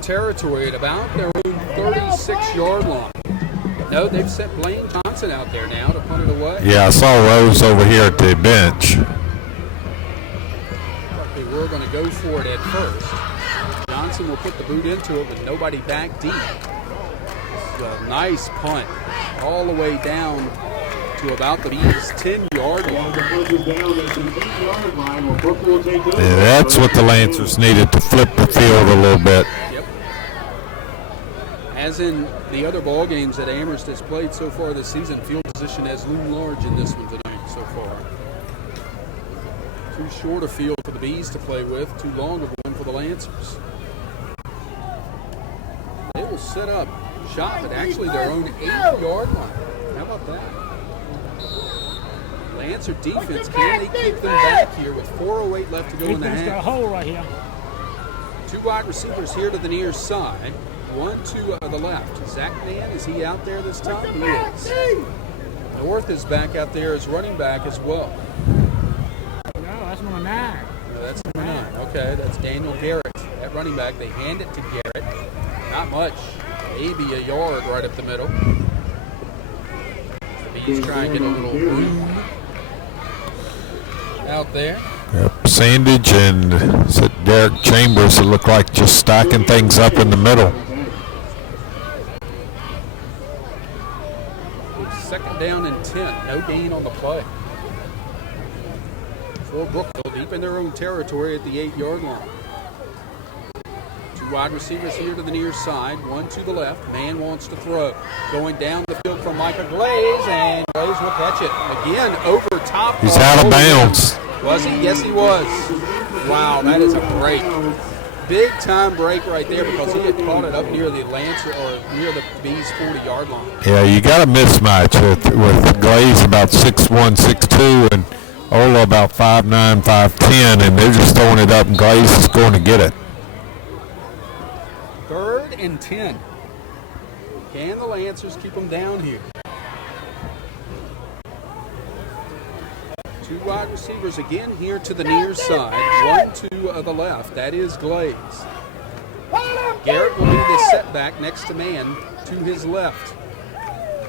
Territory at about their own 36-yard line. No, they've set Blaine Johnson out there now to punt it away. Yeah, I saw Rose over here at the bench. They were going to go for it at first. Johnson will put the boot into it with nobody back deep. It's a nice punt all the way down to about the Bees' 10-yard line. Yeah, that's what the Lancers needed, to flip the field a little bit. Yep. As in the other ball games that Amherst has played so far this season, field position has loomed large in this one tonight so far. Too short a field for the Bees to play with, too long of one for the Lancers. They will set up shop at actually their own 8-yard line. How about that? Lancer defense, can they keep them back here with 4:08 left to go in the half? Got a hole right here. 2 wide receivers here to the near side. 1 to the left. Zach Mann, is he out there this time? He is. North is back out there as running back as well. No, that's number 9. That's number 9. Okay, that's Daniel Garrett at running back. They hand it to Garrett. Not much. Maybe a yard right up the middle. The Bees try and get a little room out there. Yep, Sandage and Derek Chambers, it look like just stacking things up in the middle. Second down and 10. No gain on the play. For Brookville, deep in their own territory at the 8-yard line. 2 wide receivers here to the near side. 1 to the left. Man wants to throw. Going down the field from Micah Glaze, and Glaze will catch it. Again, over top. He's out of bounds. Was he? Yes, he was. Wow, that is a break. Big time break right there because he had caught it up near the Lancer or near the Bees 40-yard line. Yeah, you got a mismatch with Glaze about 6'1", 6'2", and Ola about 5'9", 5'10", and they're just throwing it up, and Glaze is going to get it. 3rd and 10. Can the Lancers keep them down here? 2 wide receivers again here to the near side. 1 to the left. That is Glaze. Garrett will be the setback next to Man to his left.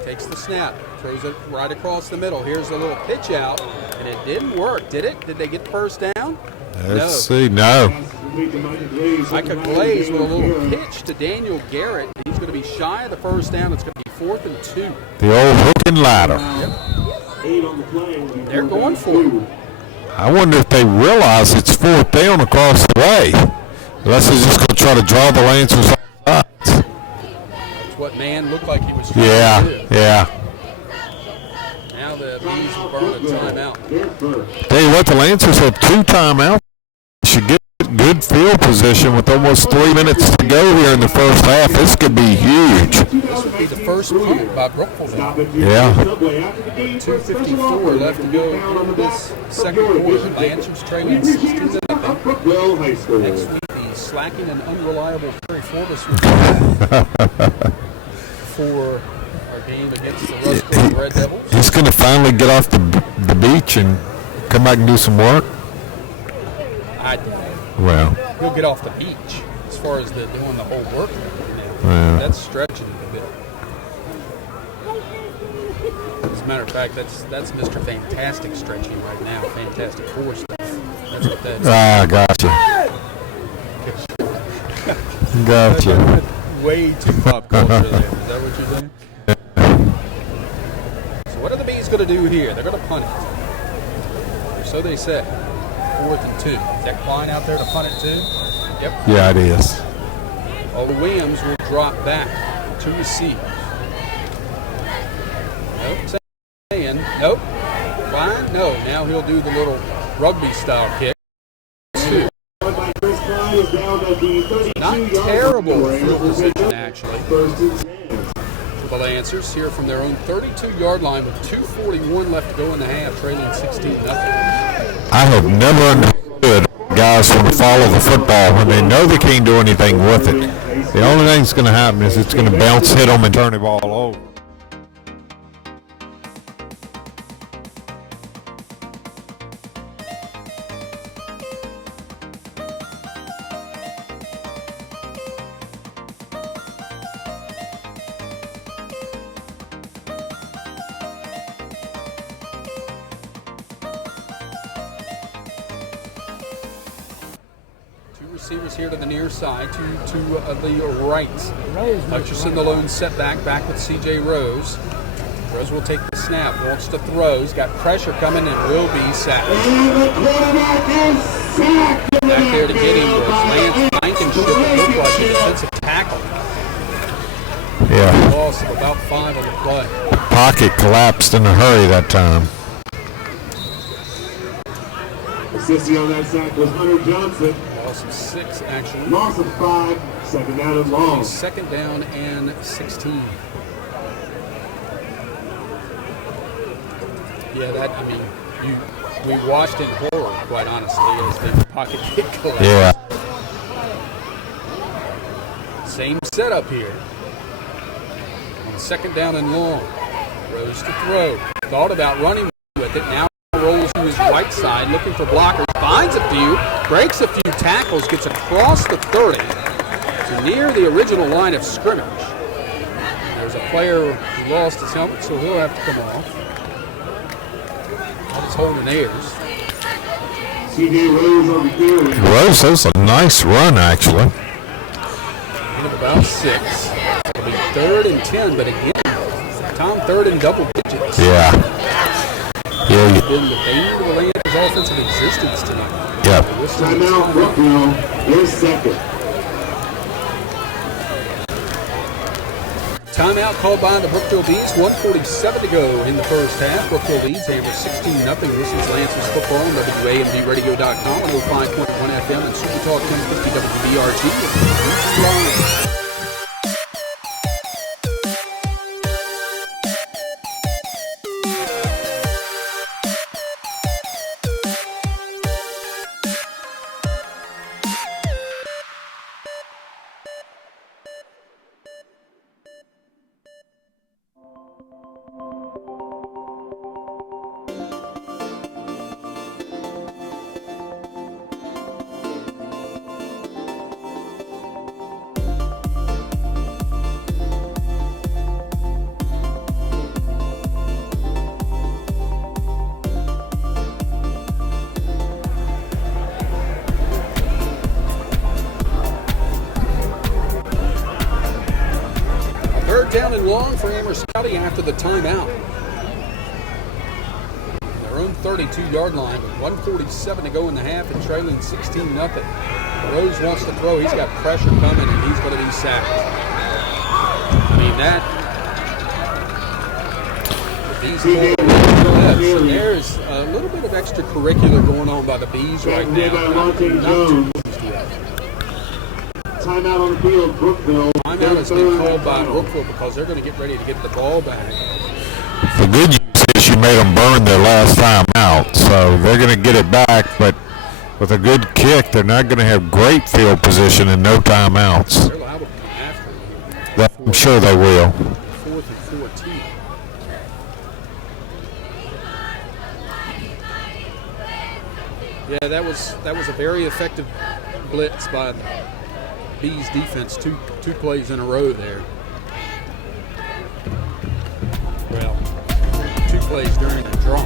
Takes the snap. Throws it right across the middle. Here's a little pitch out. And it didn't work, did it? Did they get the first down? Let's see. No. Micah Glaze with a little pitch to Daniel Garrett. He's going to be shy of the first down. It's going to be 4th and 2. The old hook and ladder. Yep. They're going for it. I wonder if they realize it's 4th down across the way. Unless they're just going to try to draw the Lancers off sides. That's what Man looked like he was trying to do. Yeah. Now the Bees will burn a timeout. Tell you what, the Lancers have 2 timeouts. Should get good field position with almost 3 minutes to go here in the first half. This could be huge. This would be the first punt by Brookville. Yeah. 2:54 left to go in this second quarter. Lancers trailing 16-0. Next week, the slacking and unreliable Terry Forbes for our game against the Rust Red Devils. He's going to finally get off the beach and come back and do some work. I doubt it. Well, He'll get off the beach as far as doing the whole work. Yeah. That's stretching it a bit. As a matter of fact, that's Mr. Fantastic stretching right now. Fantastic Four stuff. That's what that is. gotcha. Gotcha. Way too pop culture there. Is that what you're saying? So what are the Bees going to do here? They're going to punt it. So they say. 4th and 2. Is that Klein out there to punt it too? Yep. Yeah, it is. Williams will drop back to receive. Nope. Saying nope. Klein? No. Now he'll do the little rugby style kick. Not terrible field position actually. For the Lancers here from their own 32-yard line with 2:41 left to go in the half, trailing 16-0. I have never understood guys want to follow the football when they know they can't do anything with it. The only thing that's going to happen is it's going to bounce, hit them, and turn the ball over. Receivers here to the near side, to the right. Hutcherson, the lone setback, back with C.J. Rose. Rose will take the snap, wants to throw. He's got pressure coming and will be sacked. Back there to get him was Lance Blankenship. It looked like a defensive tackle. Yeah. Loss of about 5 on the play. Pocket collapsed in a hurry that time. Assisting on that sack was Hunter Johnson. Loss of 6, actually. Loss of 5. Second down and long. Second down and 16. Yeah, we watched in horror, quite honestly, as the pocket kick collapsed. Yeah. Same setup here. On second down and long. Rose to throw. Thought about running with it. Now rolls to his right side, looking for blockers. Finds a few, breaks a few tackles, gets across the 30 to near the original line of scrimmage. There's a player who lost his helmet, so he'll have to come off. That is holding airs. C.J. Rose on the field. Rose, that's a nice run, actually. Of about 6. It'll be 3rd and 10, but again, Tom, 3rd and double digits. Yeah. Yeah. Been the bane of the Lancers' offensive existence tonight. Yeah. Timeout, Brookville, their second. Timeout called by the Brookville Bees. 1:47 to go in the first half. Brookville leads Amherst 16-0. This is Lancers football on WAMBradio.com on 05.1 FM and Super Talk 1050 WBRG. Down and long for Amherst County after the timeout. Their own 32-yard line with 1:47 to go in the half and trailing 16-0. Rose wants to throw. He's got pressure coming and he's going to be sacked. I mean, these and there's a little bit of extracurricular going on by the Bees right now. Timeout on the field, Brookville. Timeout has been called by Brookville because they're going to get ready to get the ball back. The good news is you made them burn their last time out, so they're going to get it back, but with a good kick, they're not going to have great field position and no timeouts. They're liable to come after it. I'm sure they will. 4th and 14. Yeah, that was a very effective blitz by Bees defense, two plays in a row there. Well, 2 plays during the draw.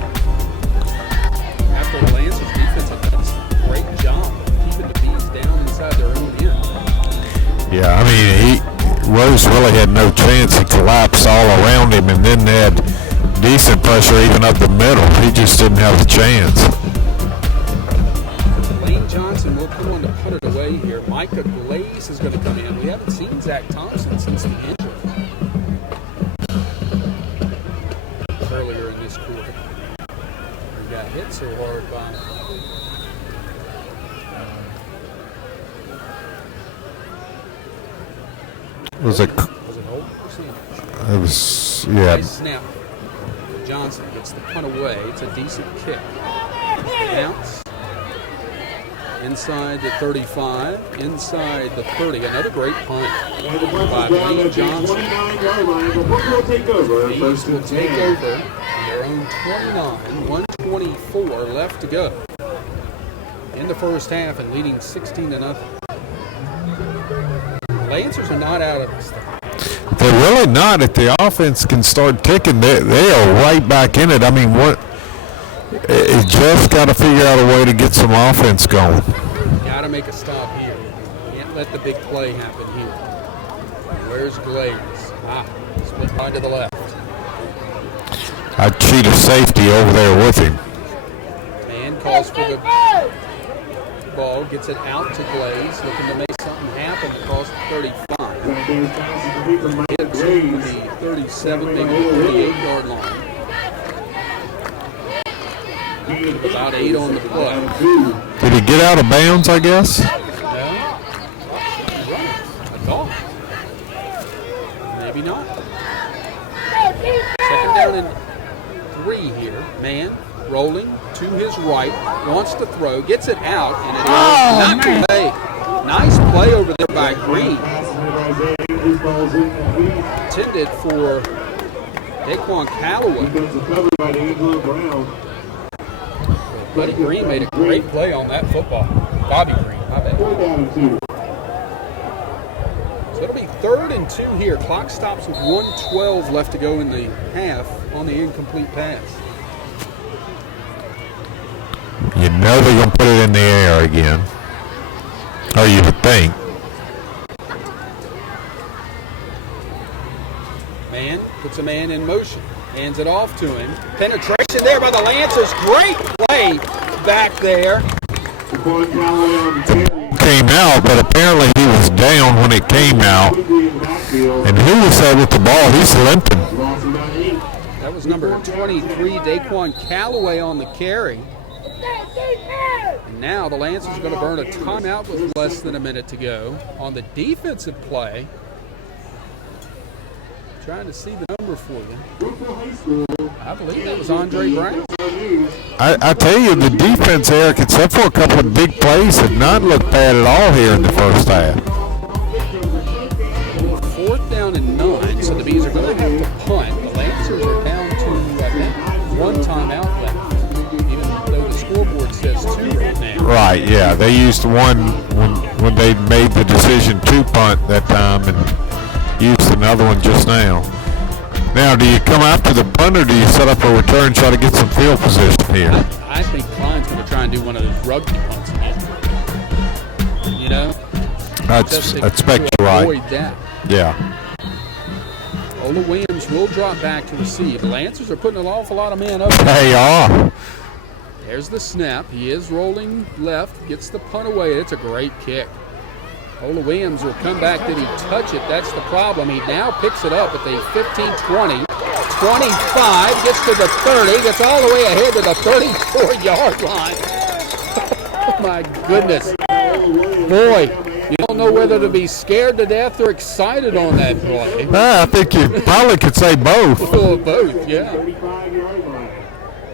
After the Lancers defense had done a great job of keeping the Bees down inside their own end. Yeah, I mean, Rose really had no chance. He collapsed all around him and then had decent pressure even up the middle. He just didn't have a chance. Johnson will come on to put it away here. Micah Glaze is going to come in. We haven't seen Zach Thompson since the injury earlier in this quarter. He got hit so hard by Was it old percentage? It was, yeah. Nice snap. Johnson gets the punt away. It's a decent kick. Bounce. Inside the 35, inside the 30. Another great punt by Wayne Johnson. 29-yard line. The Brookville will take over. Bees will take over their own 29, 124 left to go in the first half and leading 16-0. Lancers are not out of this thing. They're really not. If the offense can start ticking, they are right back in it. I mean, it just got to figure out a way to get some offense going. Got to make a stop here. Can't let the big play happen here. Where's Glaze? Split wide to the left. I'd cheat a safety over there with him. Man calls for the ball, gets it out to Glaze, looking to make something happen across the 35. Hit to the 37, maybe the 38-yard line. About 8 on the play. Did he get out of bounds, I guess? I thought. Maybe not. Second down and 3 here. Man rolling to his right, wants to throw, gets it out, and it is not too late. Nice play over there by Green. Intended for Daquan Calloway. Buddy Green made a great play on that football. Bobby Green, my bad. So it'll be 3rd and 2 here. Clock stops with 1:12 left to go in the half on the incomplete pass. You know they're going to put it in the air again. Or you would think. Man puts a man in motion. Hands it off to him. Penetration there by the Lancers. Great play back there. Came out, but apparently he was down when it came out. And who was that with the ball? He's limping. That was number 23, Daquan Calloway on the carry. And now the Lancers are going to burn a timeout with less than a minute to go. On the defensive play, trying to see the number for you. I believe that was Andre Brown. I tell you, the defense, Eric, except for a couple of big plays, did not look bad at all here in the first half. 4th down and 9, so the Bees are going to have to punt. The Lancers are down to, I think, 1 timeout left, even though the scoreboard says 2 right now. Right, yeah. They used one when they made the decision to punt that time and used another one just now. Now, do you come after the punt or do you set up a return, try to get some field position here? I think Klein's going to try and do one of those rugby punts again. You know? I expect you're right. Avoid that. Yeah. Ola Williams will drop back to receive. The Lancers are putting an awful lot of men up. They are. There's the snap. He is rolling left, gets the punt away. It's a great kick. Ola Williams will come back. Did he touch it? That's the problem. He now picks it up at the 15, 20, 25, gets to the 30, gets all the way ahead to the 34-yard line. Oh, my goodness. Boy, you don't know whether to be scared to death or excited on that play. I think you probably could say both. Oh, both, yeah.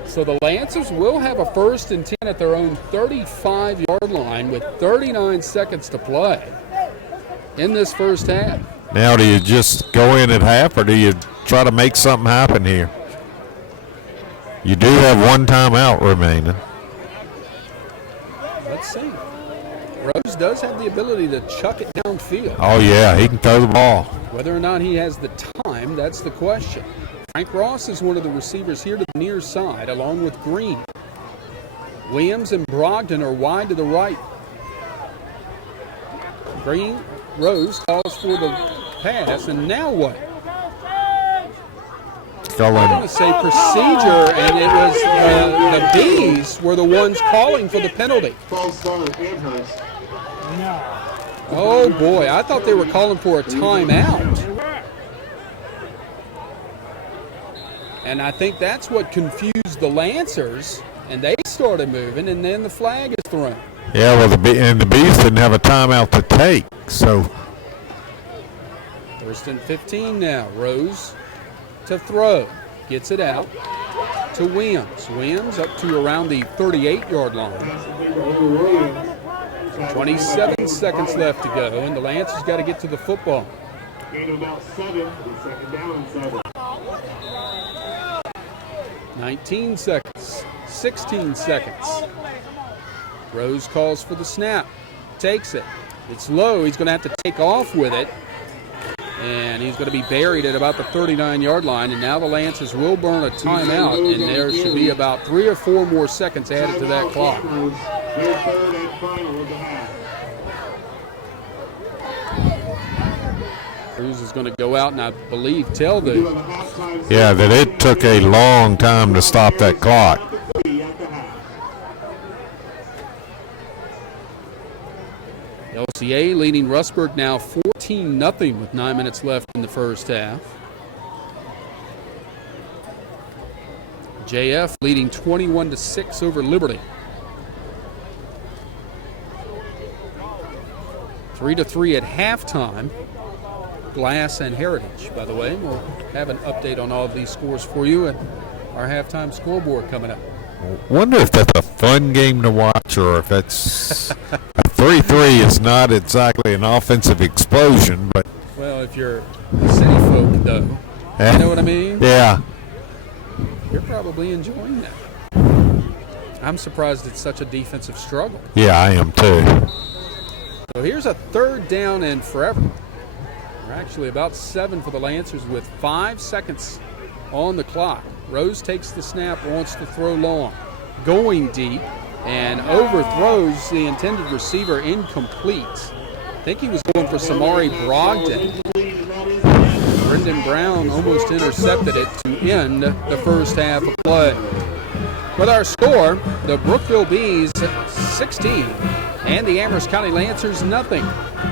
So the Lancers will have a 1st and 10 at their own 35-yard line with 39 seconds to play in this first half. Now, do you just go in at half or do you try to make something happen here? You do have 1 timeout remaining. Let's see. Rose does have the ability to chuck it downfield. Oh, yeah, he can throw the ball. Whether or not he has the time, that's the question. Frank Ross is one of the receivers here to the near side, along with Green. Williams and Brogdon are wide to the right. Rose calls for the pass, and now what? I'm going to say procedure, and it was the Bees were the ones calling for the penalty. Oh, boy, I thought they were calling for a timeout. And I think that's what confused the Lancers, and they started moving, and then the flag is thrown. Yeah, well, the Bees didn't have a timeout to take, so. 1st and 15 now. Rose to throw. Gets it out to Williams. Williams up to around the 38-yard line. 27 seconds left to go, and the Lancers got to get to the football. Gain about 7, 2nd down and 7. 19 seconds, 16 seconds. Rose calls for the snap, takes it. It's low, he's going to have to take off with it. And he's going to be buried at about the 39-yard line. And now the Lancers will burn a timeout, and there should be about 3 or 4 more seconds added to that clock. Cruz is going to go out and I believe tell the... Yeah, that it took a long time to stop that clock. LCA leading Rustburg now 14-0 with 9 minutes left in the first half. JF leading 21-6 over Liberty. 3-3 at halftime. Glass and Heritage, by the way. We'll have an update on all of these scores for you at our halftime scoreboard coming up. Wonder if that's a fun game to watch, or if it's 3-3 is not exactly an offensive explosion, but Well, if you're a city folk, though, you know what I mean? Yeah. You're probably enjoying that. I'm surprised it's such a defensive struggle. Yeah, I am too. So here's a 3rd down and forever. We're actually about 7 for the Lancers with 5 seconds on the clock. Rose takes the snap, wants to throw long. Going deep and overthrows the intended receiver, incomplete. I think he was going for Samari Brogdon. Brendan Brown almost intercepted it to end the first half of play. With our score, the Brookville Bees 16 and the Amherst County Lancers nothing.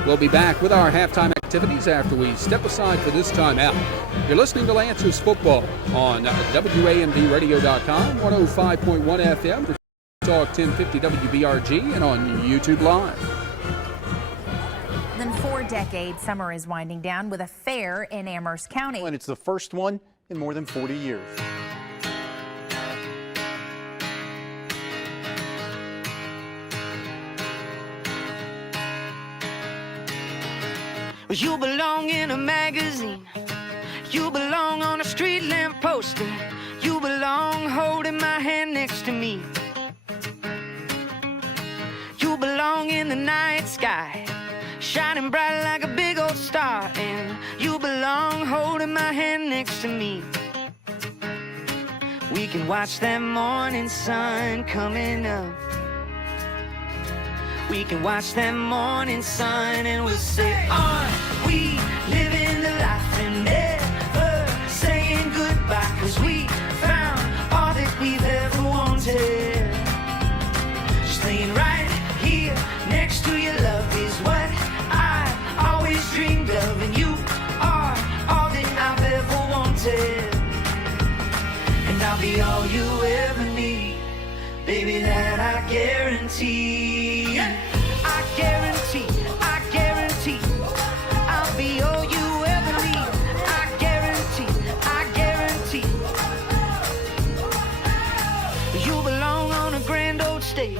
We'll be back with our halftime activities after we step aside for this timeout. You're listening to Lancers football on WAMDradio.com, 105.1 FM, for Talk 1050 WBRG, and on YouTube Live. Than 4 decades, summer is winding down with a fair in Amherst County. And it's the first one in more than 40 years. You belong in a magazine. You belong on a street lamp poster. You belong holding my hand next to me. You belong in the night sky, shining bright like a big old star. And you belong holding my hand next to me. We can watch that morning sun coming up. We can watch that morning sun and we'll say, are we living the life and never saying goodbye? 'Cause we found all that we've ever wanted. Just laying right here next to your love is what I always dreamed of. And you are all that I've ever wanted. And I'll be all you ever need, baby, that I guarantee. I guarantee, I'll be all you ever need. I guarantee. You belong on a grand old stage.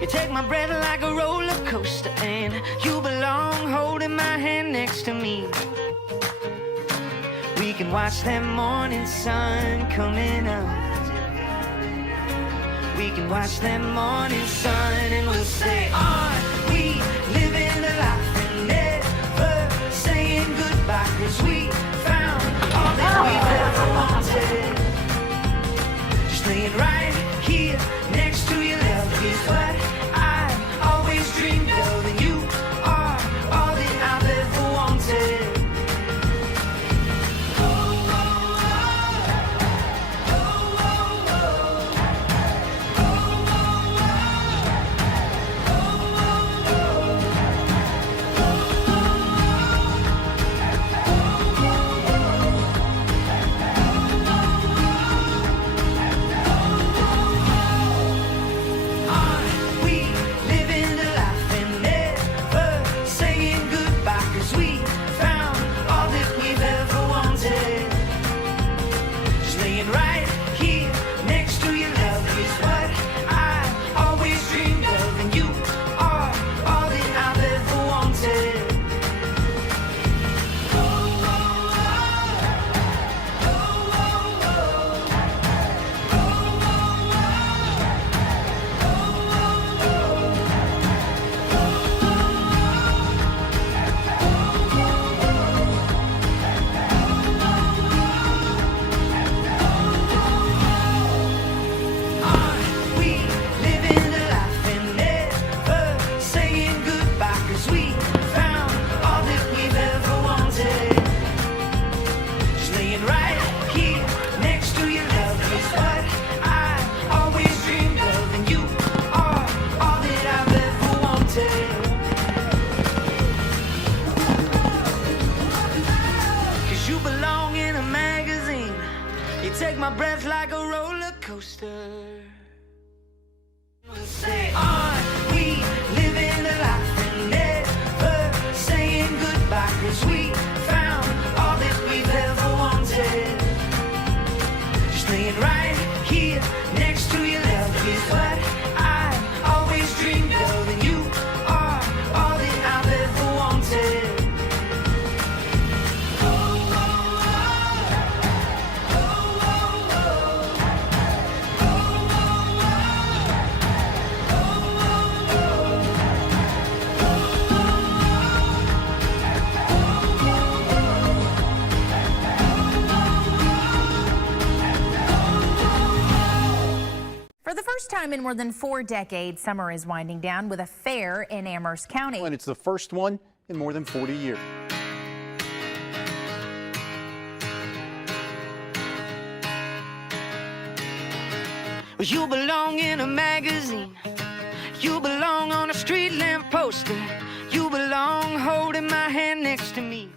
You take my breath like a roller coaster. And you belong holding my hand next to me. We can watch that morning sun coming up. We can watch that morning sun and we'll say, are we living the life and never saying goodbye? 'Cause we found all that we've ever wanted. Just laying right here next to your love is what I've always dreamed of. And you are all that I've ever wanted. You take my breath like a roller coaster. Say, aren't we living the life and never saying goodbye? 'Cause we found all that we've ever wanted. Just laying right here next to your love is what I always dreamed of, and you are all that I've ever wanted. For the first time in more than 4 decades, summer is winding down with a fair in Amherst County. And it's the first one in more than 40 years. Well, you belong in a magazine. You belong on a street lamp poster. You belong holding my hand next to me.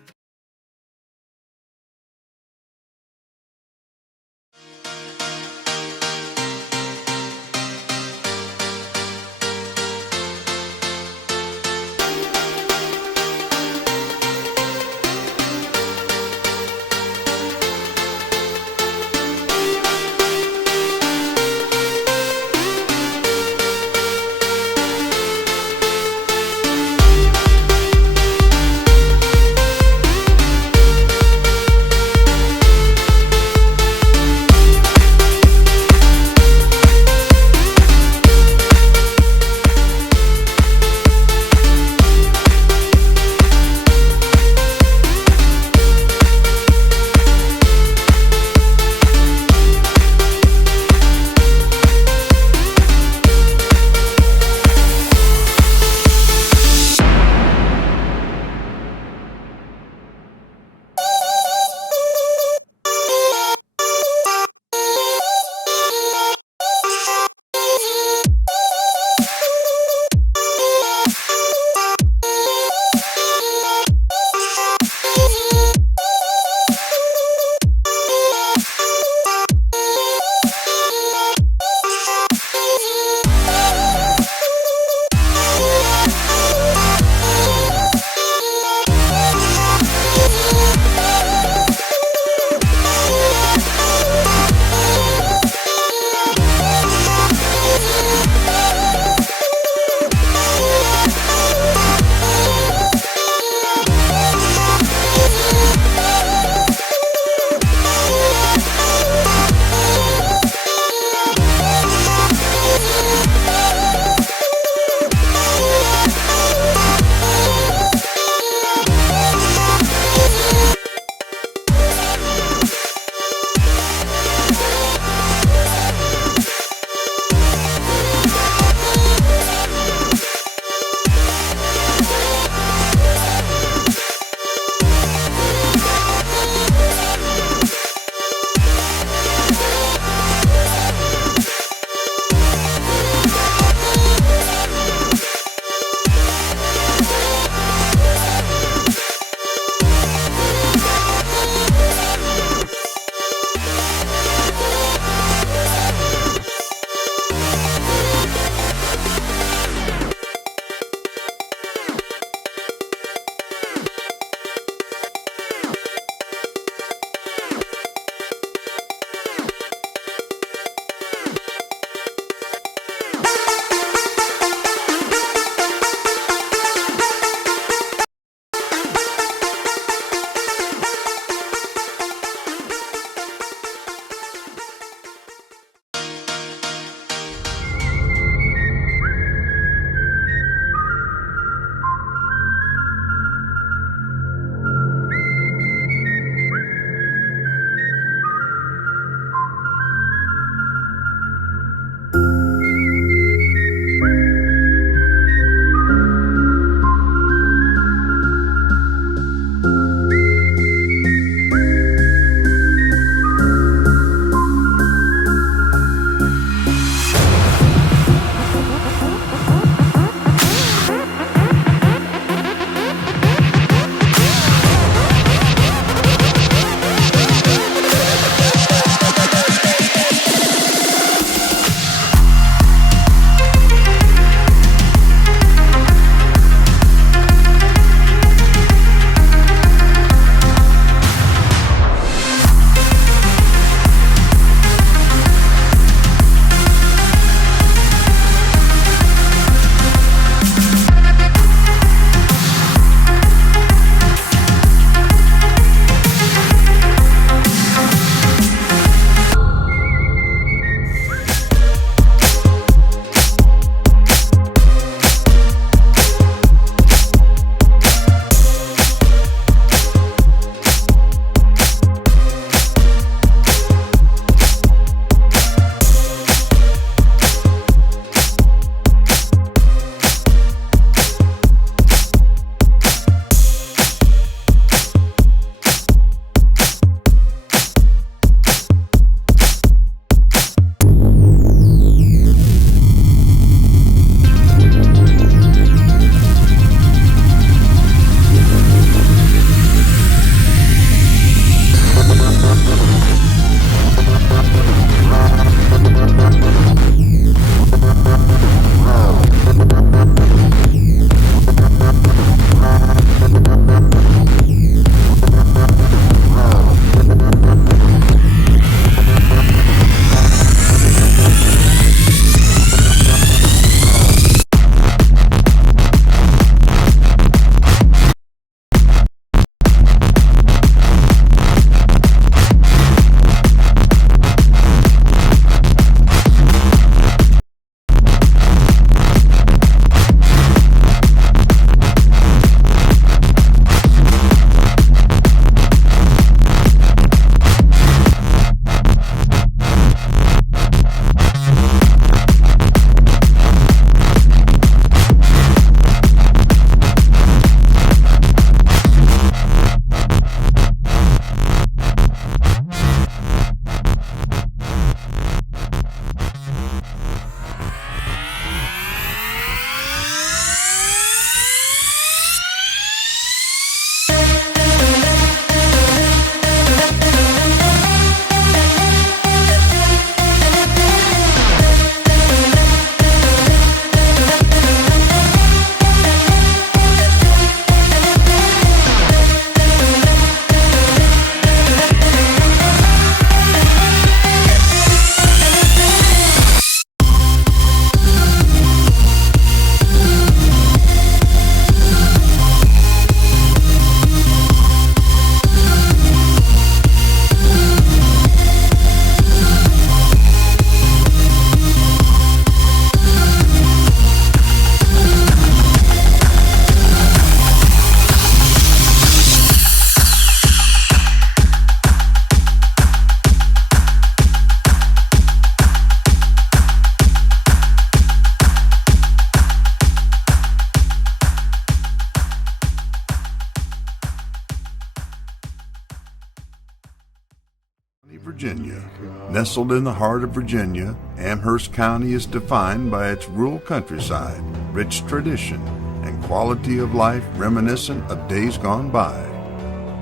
Virginia. Nestled in the heart of Virginia, Amherst County is defined by its rural countryside, rich tradition, and quality of life reminiscent of days gone by.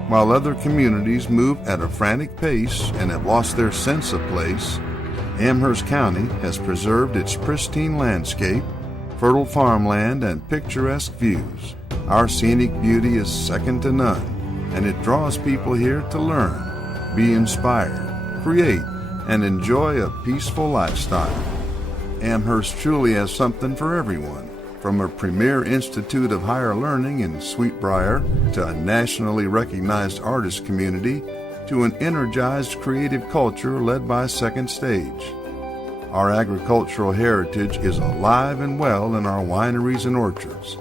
While other communities move at a frantic pace and have lost their sense of place, Amherst County has preserved its pristine landscape, fertile farmland, and picturesque views. Our scenic beauty is second to none, and it draws people here to learn, be inspired, create, and enjoy a peaceful lifestyle. Amherst truly has something for everyone, from a premier institute of higher learning in Sweetbriar to a nationally recognized artist community to an energized creative culture led by Second Stage. Our agricultural heritage is alive and well in our wineries and orchards.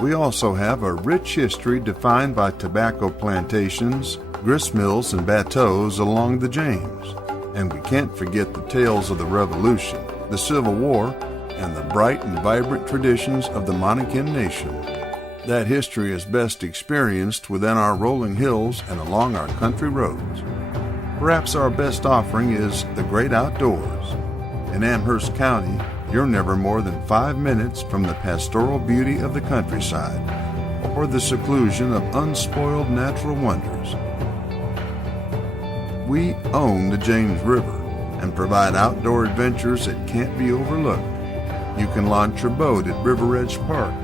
We also have a rich history defined by tobacco plantations, grist mills, and bateaux along the James. And we can't forget the tales of the Revolution, the Civil War, and the bright and vibrant traditions of the Monacan Nation. That history is best experienced within our rolling hills and along our country roads. Perhaps our best offering is the great outdoors. In Amherst County, you're never more than 5 minutes from the pastoral beauty of the countryside or the seclusion of unspoiled natural wonders. We own the James River and provide outdoor adventures that can't be overlooked. You can launch your boat at River Edge Park,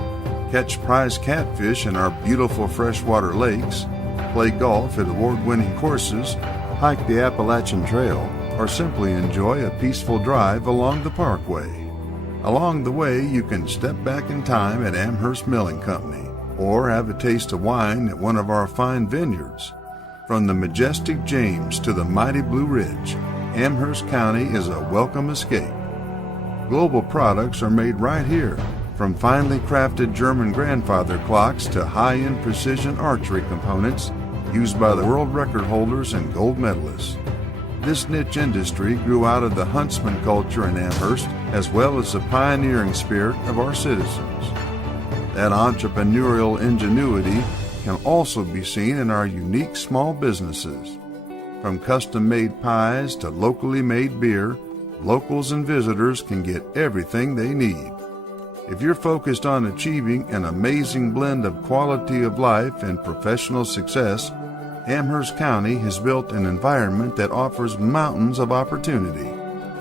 catch prize catfish in our beautiful freshwater lakes, play golf at award-winning courses, hike the Appalachian Trail, or simply enjoy a peaceful drive along the parkway. Along the way, you can step back in time at Amherst Milling Company or have a taste of wine at one of our fine vineyards. From the majestic James to the mighty Blue Ridge, Amherst County is a welcome escape. Global products are made right here, from finely crafted German grandfather clocks to high-end precision archery components used by the world record holders and gold medalists. This niche industry grew out of the huntsman culture in Amherst, as well as the pioneering spirit of our citizens. That entrepreneurial ingenuity can also be seen in our unique small businesses. From custom-made pies to locally made beer, locals and visitors can get everything they need. If you're focused on achieving an amazing blend of quality of life and professional success, Amherst County has built an environment that offers mountains of opportunity.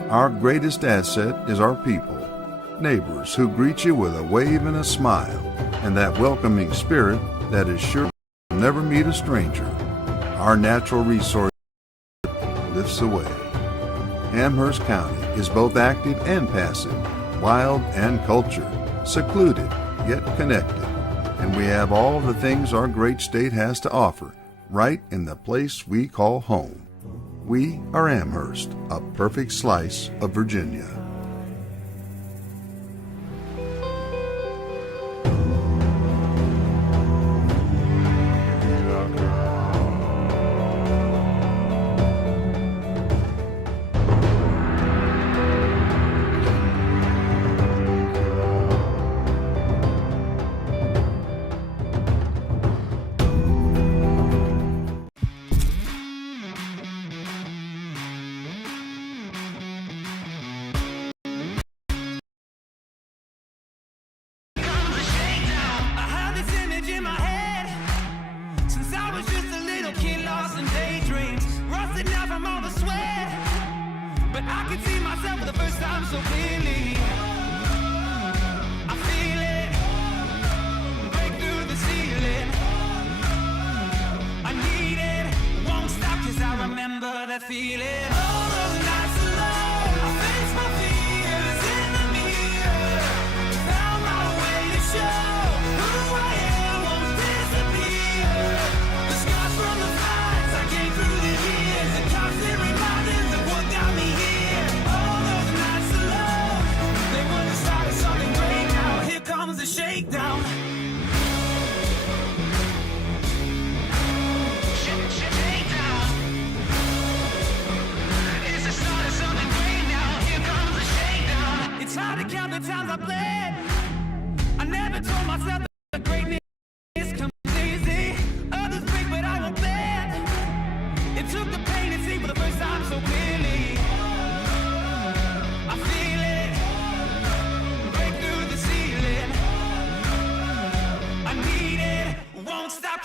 Our greatest asset is our people, neighbors who greet you with a wave and a smile, and that welcoming spirit that is sure you'll never meet a stranger. Our natural resource lifts the way. Amherst County is both active and passive, wild and cultured, secluded yet connected, and we have all the things our great state has to offer right in the place we call home. We are Amherst, a perfect slice of Virginia. Took the pain and see for the first time so clear.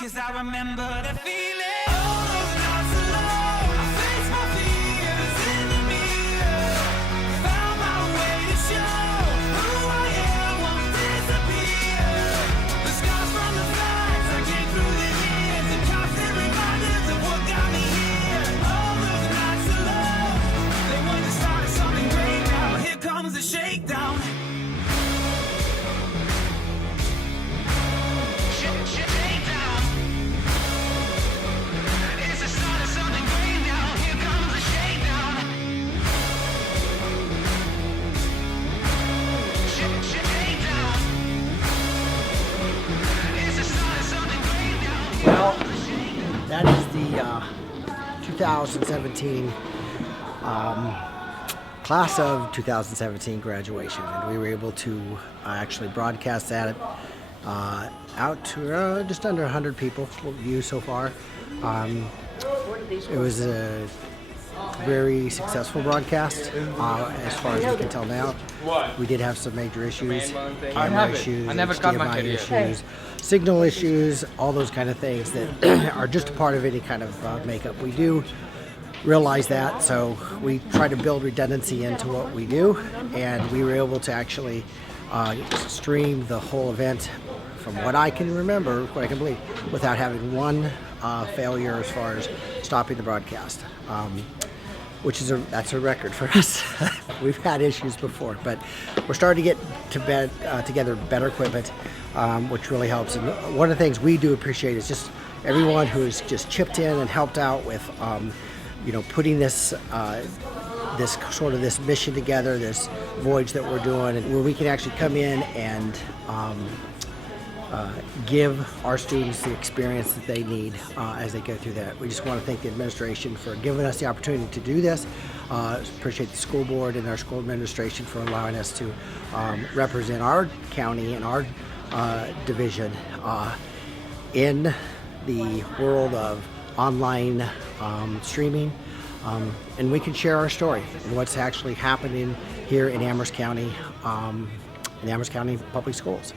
'cause I remember the feeling. All those nights alone, I faced my fears in the mirror. Found my way to show who I am won't disappear. The scars from the fights I came through the years, the constant reminders of what got me here. All those nights alone, they were the start of something great. Now here comes the shakedown. Well, that is the 2017 class of 2017 graduation, and we were able to actually broadcast that out to just under 100 people viewed so far. It was a very successful broadcast as far as we can tell now. We did have some major issues, camera issues, HDMI issues, signal issues, all those kind of things that are just a part of any kind of makeup. We do realize that, so we try to build redundancy into what we do, and we were able to actually stream the whole event from what I can remember, what I can believe, without having one failure as far as stopping the broadcast. Which is that's a record for us. We've had issues before, but we're starting to get together better equipment, which really helps. And one of the things we do appreciate is just everyone who's just chipped in and helped out with, putting this this mission together, this voyage that we're doing, and where we can actually come in and give our students the experience that they need as they go through that. We just want to thank the administration for giving us the opportunity to do this. Appreciate the school board and our school administration for allowing us to represent our county and our division in the world of online streaming. And we can share our story and what's actually happening here in Amherst County, in the Amherst County Public Schools.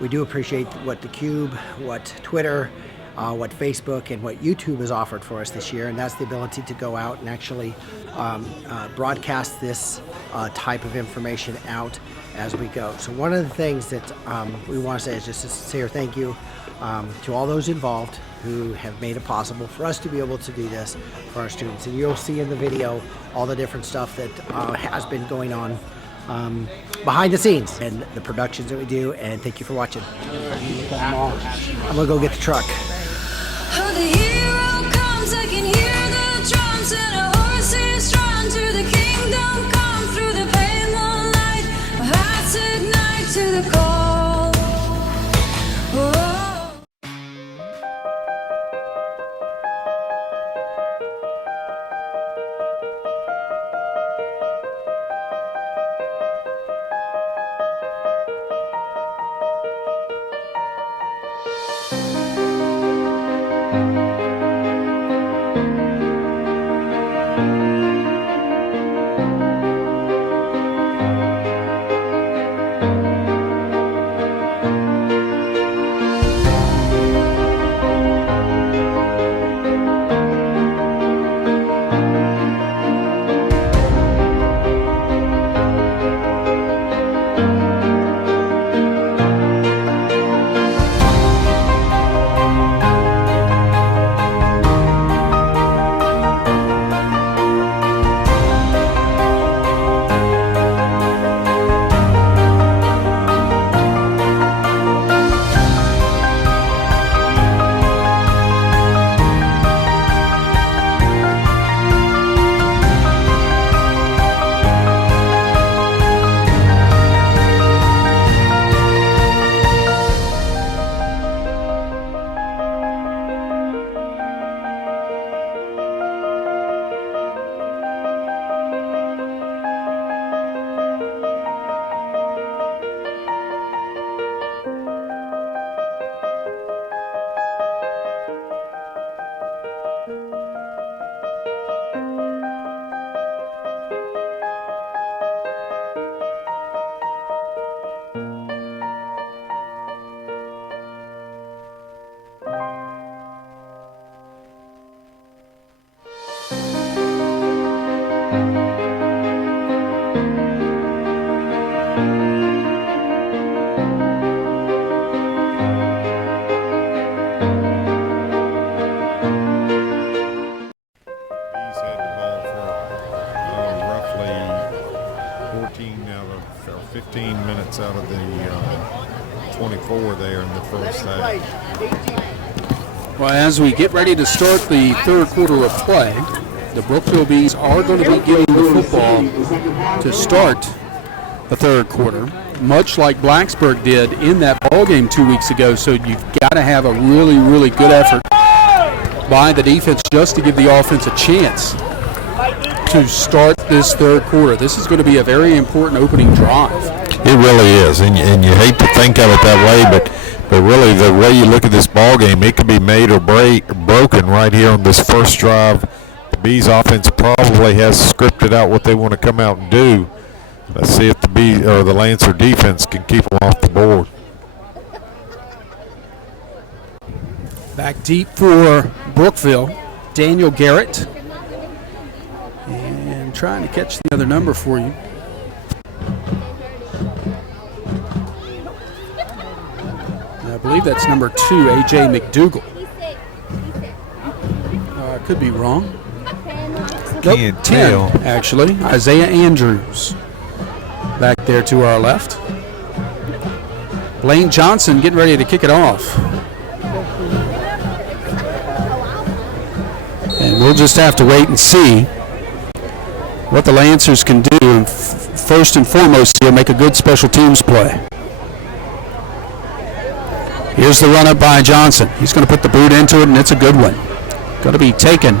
We do appreciate what theCUBE, what Twitter, what Facebook, and what YouTube has offered for us this year, and that's the ability to go out and actually broadcast this type of information out as we go. So one of the things that we want to say is just a sincere thank you to all those involved who have made it possible for us to be able to do this for our students. And you'll see in the video all the different stuff that has been going on behind the scenes and the productions that we do, and thank you for watching. I'm gonna go get the truck. Oh, the hero comes, I can hear the drums, and a horse is drawn to the kingdom come through the pale moonlight. My heart's ignite to the call. Oh. 15 minutes out of the 24 there in the first half. Well, as we get ready to start the third quarter of play, the Brookville Bees are going to be getting the football to start the third quarter, much like Blacksburg did in that ball game 2 weeks ago. So you've got to have a really, really good effort by the defense just to give the offense a chance to start this third quarter. This is going to be a very important opening drive. It really is, and you hate to think of it that way, but really the way you look at this ball game, it could be made or broken right here on this first drive. The Bees offense probably has scripted out what they want to come out and do. Let's see if the Bees or the Lancer defense can keep them off the board. Back deep for Brookville, Daniel Garrett. And trying to catch the other number for you. I believe that's number 2, A.J. McDougal. Could be wrong. Can't tell. 10, actually. Isaiah Andrews back there to our left. Blaine Johnson getting ready to kick it off. And we'll just have to wait and see what the Lancers can do. And first and foremost here, make a good special teams play. Here's the run up by Johnson. He's going to put the boot into it, and it's a good one. Going to be taken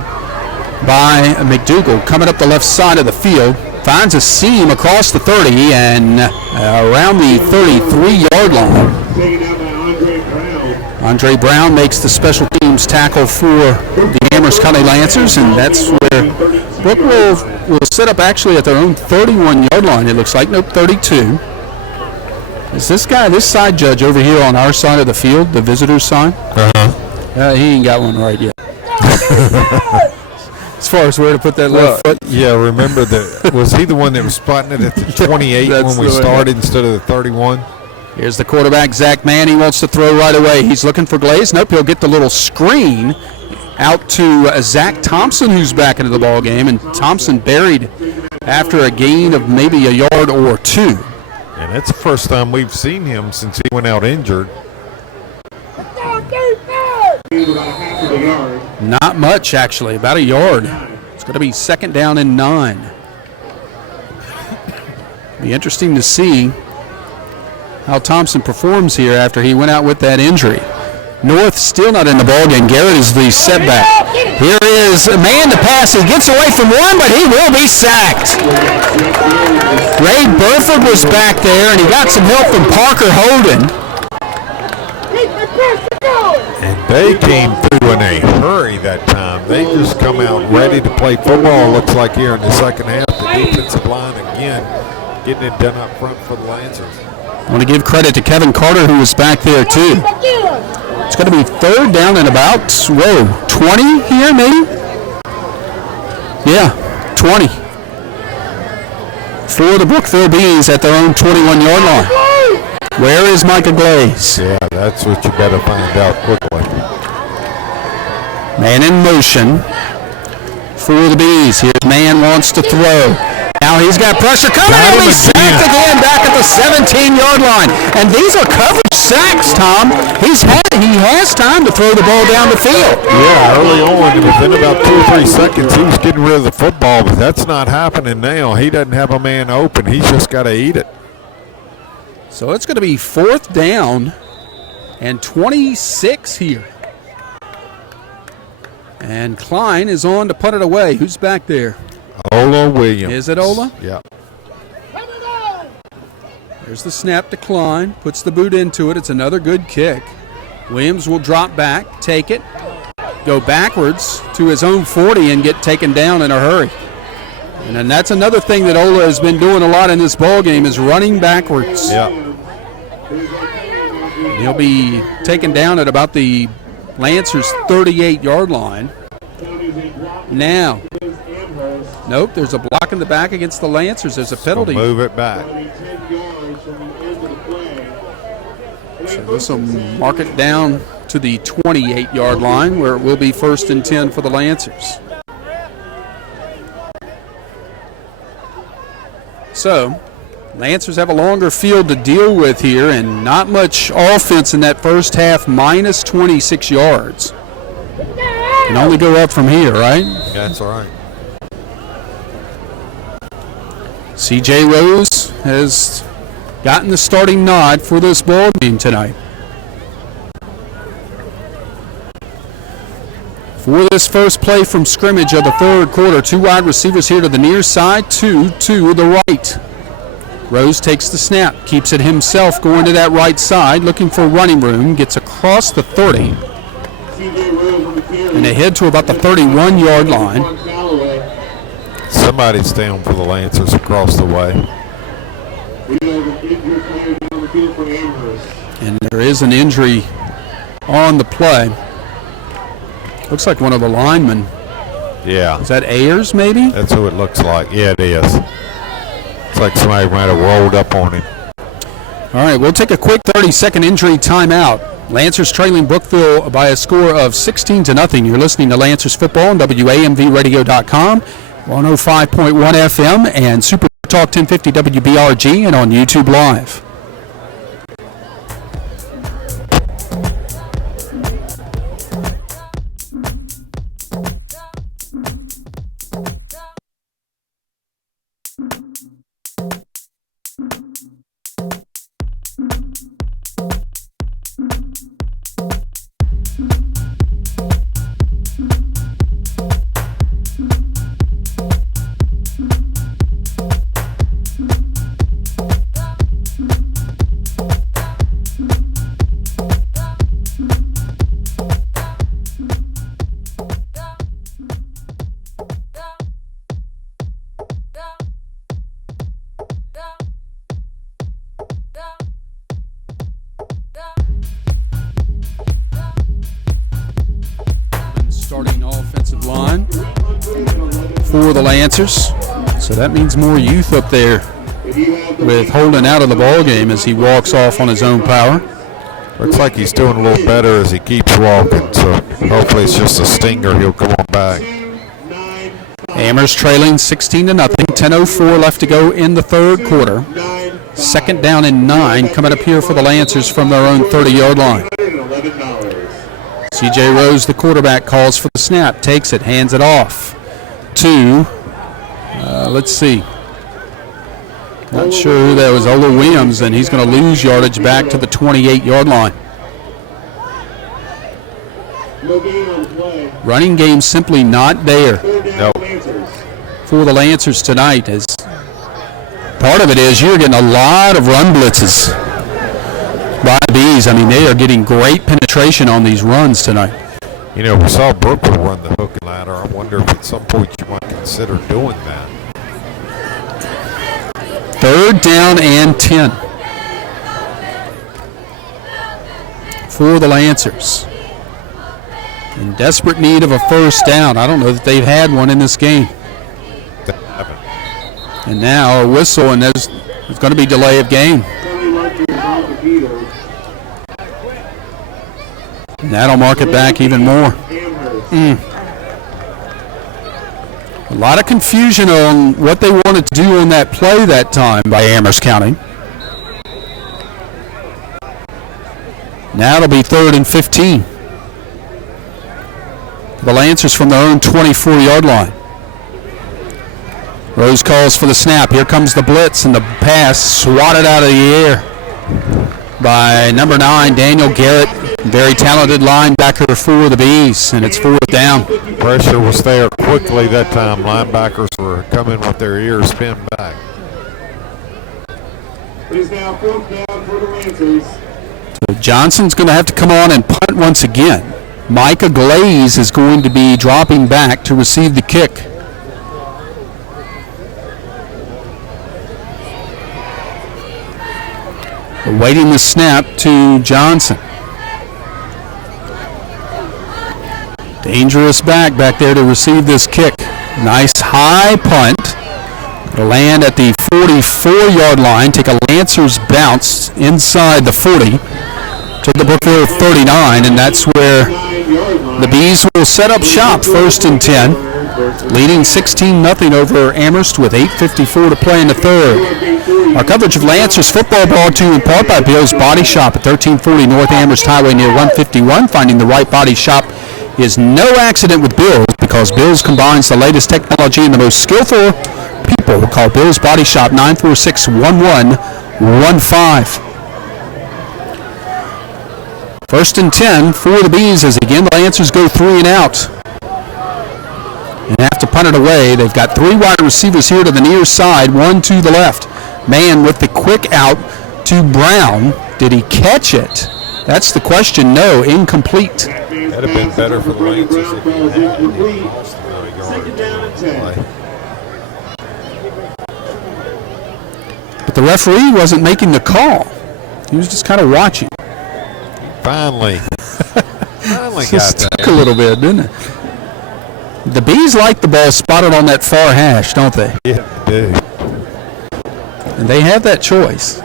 by McDougal, coming up the left side of the field. Finds a seam across the 30 and around the 33-yard line. Andre Brown makes the special teams tackle for the Amherst County Lancers, and that's where Brookville will set up actually at their own 31-yard line, it looks like. Nope, 32. Is this guy, this side judge over here on our side of the field, the visitor's side? He ain't got one right yet. As far as where to put that left foot. Yeah, remember was he the one that was spotting it at the 28 when we started instead of the 31? Here's the quarterback, Zach Mann. He wants to throw right away. He's looking for Glaze. Nope, he'll get the little screen out to Zach Thompson, who's back into the ball game, and Thompson buried after a gain of maybe a yard or two. And that's the first time we've seen him since he went out injured. Not much, actually, about a yard. It's going to be second down and 9. Be interesting to see how Thompson performs here after he went out with that injury. North still not in the ballgame. Garrett is the setback. Here is a man to pass. He gets away from one, but he will be sacked. Ray Burford was back there, and he got some help from Parker Holden. And they came through in a hurry that time. They just come out ready to play football, looks like, here in the second half. The defensive line again getting it done up front for the Lancers. I want to give credit to Kevin Carter, who was back there too. It's going to be third down and about, 20 here maybe? Yeah, 20. For the Brookville Bees at their own 21-yard line. Where is Micah Glaze? Yeah, that's what you better find out quickly. Man in motion for the Bees. Here, man wants to throw. Now he's got pressure coming, and he's sacked again back at the 17-yard line. And these are coverage sacks, Tom. He has time to throw the ball down the field. Yeah, early on, within about 2 or 3 seconds, he was getting rid of the football, but that's not happening now. He doesn't have a man open. He's just got to eat it. So it's going to be fourth down and 26 here. And Klein is on to punt it away. Who's back there? Ola Williams. Is it Ola? Yeah. There's the snap to Klein. Puts the boot into it. It's another good kick. Williams will drop back, take it, go backwards to his own 40 and get taken down in a hurry. And then that's another thing that Ola has been doing a lot in this ball game is running backwards. Yeah. He'll be taken down at about the Lancers' 38-yard line. Now, nope, there's a block in the back against the Lancers. There's a penalty. So move it back. So this will mark it down to the 28-yard line where it will be first and 10 for the Lancers. So Lancers have a longer field to deal with here, and not much offense in that first half, minus 26 yards. Can only go up from here, right? That's all right. C.J. Rose has gotten the starting nod for this ball game tonight. For this first play from scrimmage of the third quarter, 2 wide receivers here to the near side, 2 to the right. Rose takes the snap, keeps it himself going to that right side, looking for running room, gets across the 30, and ahead to about the 31-yard line. Somebody's down for the Lancers across the way. And there is an injury on the play. Looks like one of the linemen. Yeah. Is that Ayers, maybe? That's who it looks like. Yeah, it is. It's like somebody might have rolled up on him. All right, we'll take a quick 30-second injury timeout. Lancers trailing Brookville by a score of 16-0. You're listening to Lancers football on WAMVradio.com, 105.1 FM, and Super Talk 1050 WBRG, and on YouTube Live. Starting offensive line for the Lancers. So that means more youth up there with Holden out of the ball game as he walks off on his own power. Looks like he's doing a little better as he keeps walking, so hopefully it's just a stinger. He'll come on back. Amherst trailing 16-0. 10:04 left to go in the third quarter. Second down and 9 coming up here for the Lancers from their own 30-yard line. C.J. Rose, the quarterback, calls for the snap, takes it, hands it off to, let's see, not sure who that was, Ola Williams, and he's going to lose yardage back to the 28-yard line. Running game simply not there. Nope. For the Lancers tonight. As part of it is you're getting a lot of run blitzes by the Bees. I mean, they are getting great penetration on these runs tonight. You know, we saw Brookville run the hook and ladder. I wonder if at some point you might consider doing that. Third down and 10 for the Lancers. In desperate need of a first down. I don't know that they've had one in this game. They haven't. And now a whistle, and there's going to be delay of game. And that'll mark it back even more. A lot of confusion on what they wanted to do on that play that time by Amherst County. Now it'll be 3rd and 15. The Lancers from their own 24-yard line. Rose calls for the snap. Here comes the blitz, and the pass swatted out of the air by number 9, Daniel Garrett. Very talented linebacker for the Bees, and it's 4th down. Pressure was there quickly that time. Linebackers were coming with their ears pinned back. It is now 4th down for the Lancers. So Johnson's going to have to come on and punt once again. Micah Glaze is going to be dropping back to receive the kick. Awaiting the snap to Johnson. Dangerous back there to receive this kick. Nice high punt. It'll land at the 44-yard line. Take a Lancers bounce inside the 40 to the Brookville 39, and that's where the Bees will set up shop. 1st and 10. leading 16-0 over Amherst with 8:54 to play in the third. Our coverage of Lancers football brought to you in part by Bill's Body Shop at 1340 North Amherst Highway near 151. Finding the right body shop is no accident with Bill's, because Bill's combines the latest technology and the most skillful people. Call Bill's Body Shop 946-1115. First and 10 for the Bees as again the Lancers go 3 and out. And have to punt it away. They've got 3 wide receivers here to the near side, 1 to the left. Man with the quick out to Brown. Did he catch it? That's the question. No, incomplete. That'd have been better for the Lancers if he had. Second down and 10. But the referee wasn't making the call. He was just kind of watching. Finally Just took a little bit, didn't it? The Bees like the ball spotted on that far hash, don't they? Yeah, they do. And they have that choice.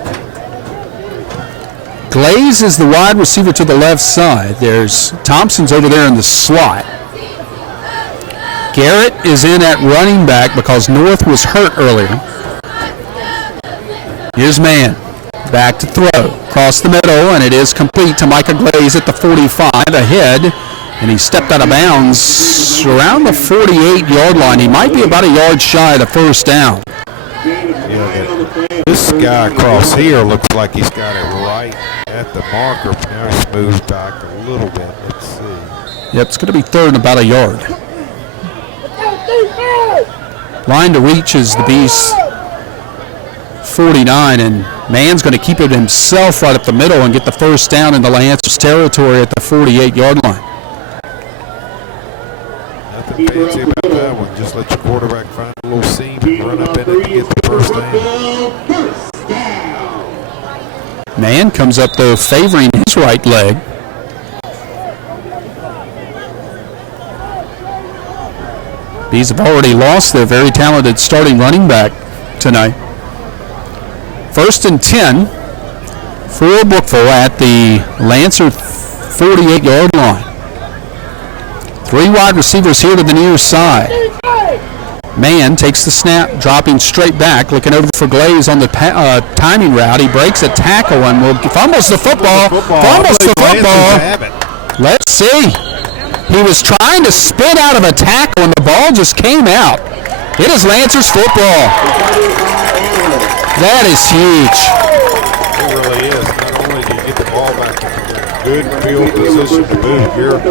Glaze is the wide receiver to the left side. There's Thompson's over there in the slot. Garrett is in at running back because North was hurt earlier. Here's Man. Back to throw. Across the middle, and it is complete to Micah Glaze at the 45 ahead. And he stepped out of bounds around the 48-yard line. He might be about a yard shy of the first down. Yeah, this guy across here looks like he's got it right at the marker. Now he's moved back a little bit. Let's see. Yep, it's going to be third and about a yard. Line to reach is the Bees 49, and Man's going to keep it himself right up the middle and get the first down in the Lancers territory at the 48-yard line. Nothing fancy about that one. Just let your quarterback find a little seam and run up in it and get the first down. Man comes up, though, favoring his right leg. Bees have already lost their very talented starting running back tonight. First and 10 for Brookville at the Lancer 48-yard line. 3 wide receivers here to the near side. Man takes the snap, dropping straight back, looking over for Glaze on the timing route. He breaks a tackle and will fumbles the football. Fumbles the football. Let's see. He was trying to spin out of a tackle and the ball just came out. It is Lancers football. That is huge. It really is. Not only do you get the ball back in good field position to move, you're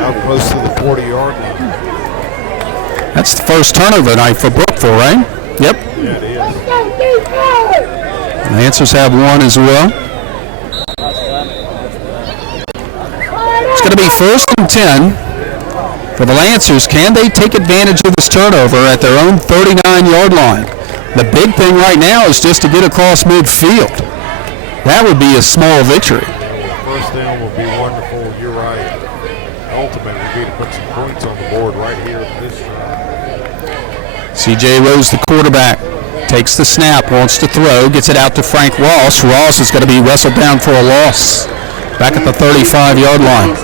out close to the 40-yard line. That's the first turnover tonight for Brookville, right? Yep. Yeah, it is. Lancers have one as well. It's going to be first and 10 for the Lancers. Can they take advantage of this turnover at their own 39-yard line? The big thing right now is just to get across midfield. That would be a small victory. First down will be wonderful. You're right. Ultimately, would be to put some points on the board right here at this drive. C.J. Rose, the quarterback, takes the snap, wants to throw, gets it out to Frank Ross. Ross is going to be wrestled down for a loss. Back at the 35-yard line.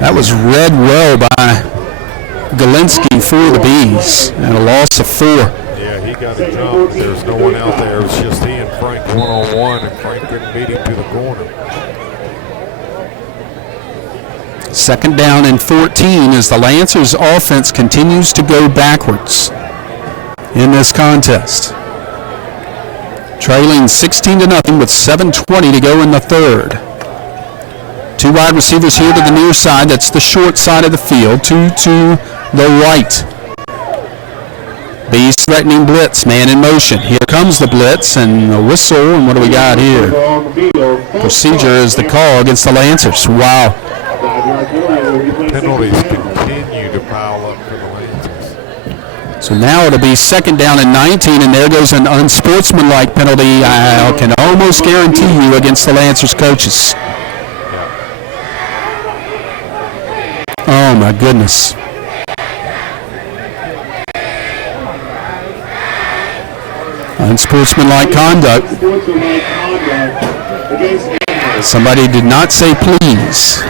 That was read well by Galinsky for the Bees, and a loss of 4. Yeah, he got a jump. There's no one out there. It was just he and Frank one-on-one, and Frank couldn't beat him to the corner. Second down and 14 as the Lancers offense continues to go backwards in this contest. Trailing 16-0 with 7:20 to go in the third. 2 wide receivers here to the near side. That's the short side of the field. 2 to the right. Bees threatening blitz. Man in motion. Here comes the blitz and a whistle. And what do we got here? Procedure is the call against the Lancers. Wow. Penalties continue to pile up for the Lancers. So now it'll be second down and 19, and there goes an unsportsmanlike penalty. I can almost guarantee you against the Lancers coaches. Oh my goodness. Unsportsmanlike conduct. Somebody did not say please.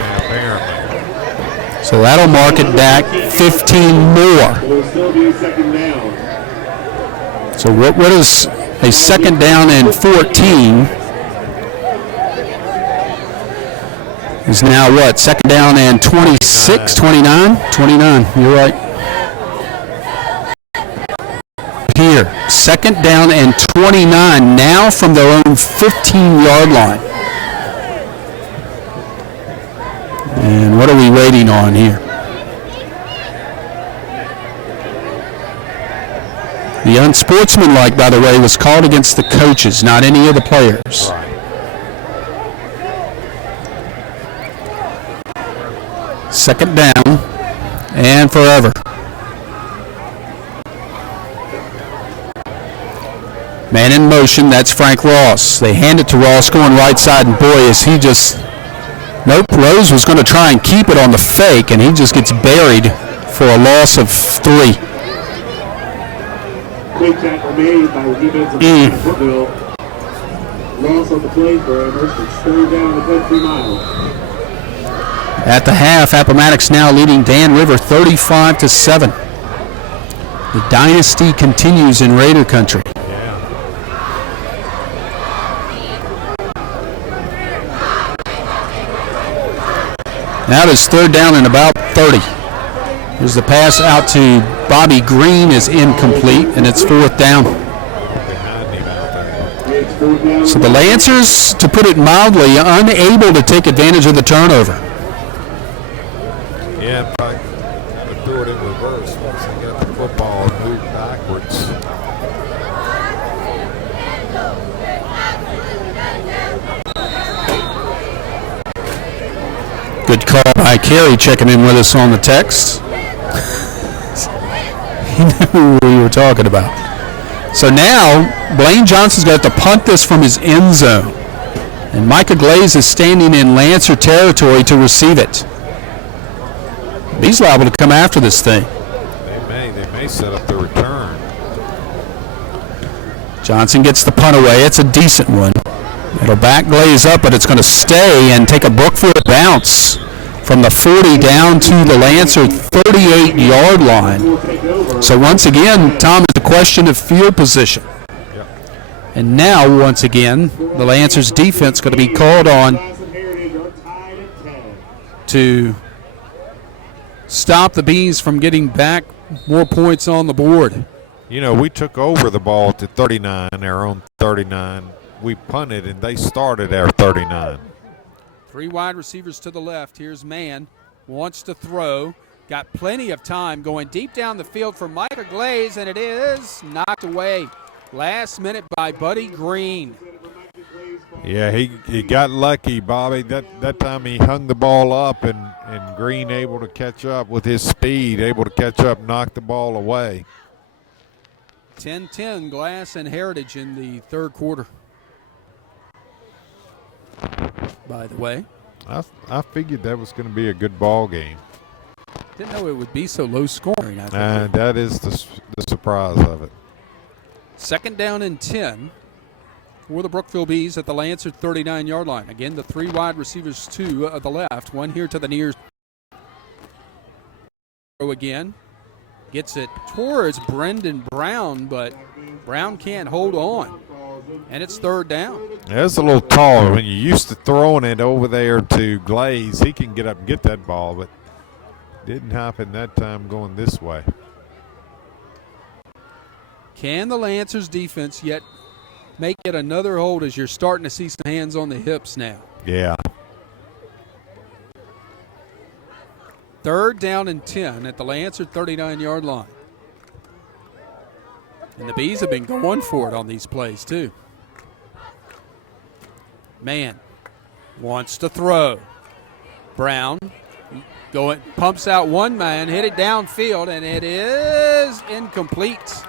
So that'll mark it back 15 more. Will still be second down. So what is a second down and 14 is now what? Second down and 26, 29? 29, you're right. Here, second down and 29 now from their own 15-yard line. And what are we waiting on here? The unsportsmanlike, by the way, was called against the coaches, not any of the players. Second down and forever. Man in motion, that's Frank Ross. They hand it to Ross going right side, and boy, is he just... Nope, Rose was going to try and keep it on the fake, and he just gets buried for a loss of 3. Quick tackle made by the defensive back of Brookville. Loss on the play for Amherst. It's third down to 23 miles. At the half, Appomattox now leading Dan River 35-7. The dynasty continues in Raider country. Now it is third down and about 30. Here's the pass out to Bobby Green is incomplete, and it's fourth down. So the Lancers, to put it mildly, unable to take advantage of the turnover. Yeah, but kind of threw it in reverse once they got the football and moved backwards. Good call by Carey checking in with us on the text. He knew what we were talking about. So now, Blaine Johnson's going to have to punt this from his end zone. And Micah Glaze is standing in Lancer territory to receive it. He's liable to come after this thing. They may set up the return. Johnson gets the punt away. It's a decent one. It'll back Glaze up, but it's going to stay and take a Brookville bounce from the 40 down to the Lancer 38-yard line. So once again, Tom, it's a question of field position. Yep. And now, once again, the Lancers defense going to be called on to stop the Bees from getting back more points on the board. You know, we took over the ball at the 39, our own 39. We punted, and they started our 39. 3 wide receivers to the left. Here's Mann. Wants to throw. Got plenty of time going deep down the field for Micah Glaze, and it is knocked away last minute by Buddy Green. Yeah, he got lucky, Bobby. That time he hung the ball up, and Green able to catch up with his speed, able to catch up, knock the ball away. 10-10 Glass and Heritage in the third quarter. By the way, I figured that was going to be a good ball game. Didn't know it would be so low scoring. And that is the surprise of it. Second down and 10 for the Brookville Bees at the Lancer 39-yard line. Again, the 3 wide receivers, 2 at the left, 1 here to the near. Again, gets it towards Brendan Brown, but Brown can't hold on. And it's third down. That's a little taller. When you're used to throwing it over there to Glaze, he can get up and get that ball, but didn't happen that time going this way. Can the Lancers defense yet make it another hold as you're starting to see some hands on the hips now? Yeah. Third down and 10 at the Lancer 39-yard line. And the Bees have been going for it on these plays, too. Mann wants to throw. Brown pumps out one man, hit it downfield, and it is incomplete.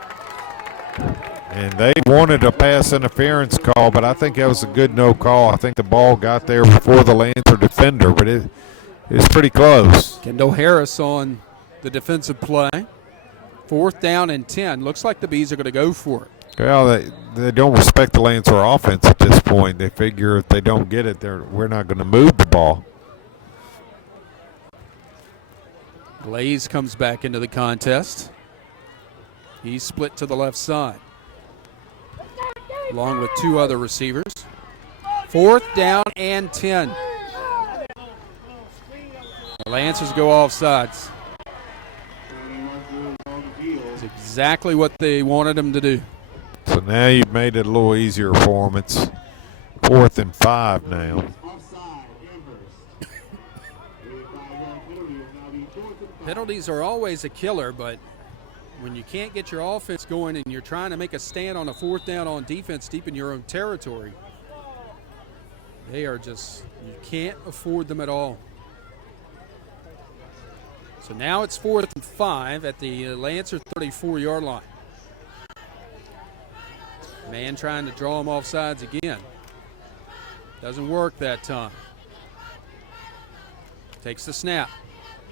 And they wanted a pass interference call, but I think that was a good no call. I think the ball got there before the Lancer defender, but it's pretty close. Kendall Harris on the defensive play. Fourth down and 10. Looks like the Bees are going to go for it. Well, they don't respect the Lancer offense at this point. They figure if they don't get it, we're not going to move the ball. Glaze comes back into the contest. He's split to the left side, along with two other receivers. 4th down and 10. The Lancers go offsides. It's exactly what they wanted them to do. So now you've made it a little easier for them. It's 4th and 5 now. Penalties are always a killer, but when you can't get your offense going and you're trying to make a stand on a 4th down on defense deep in your own territory, they are just, you can't afford them at all. So now it's 4th and 5 at the Lancer 34-yard line. Man trying to draw him off sides again. Doesn't work that time. Takes the snap.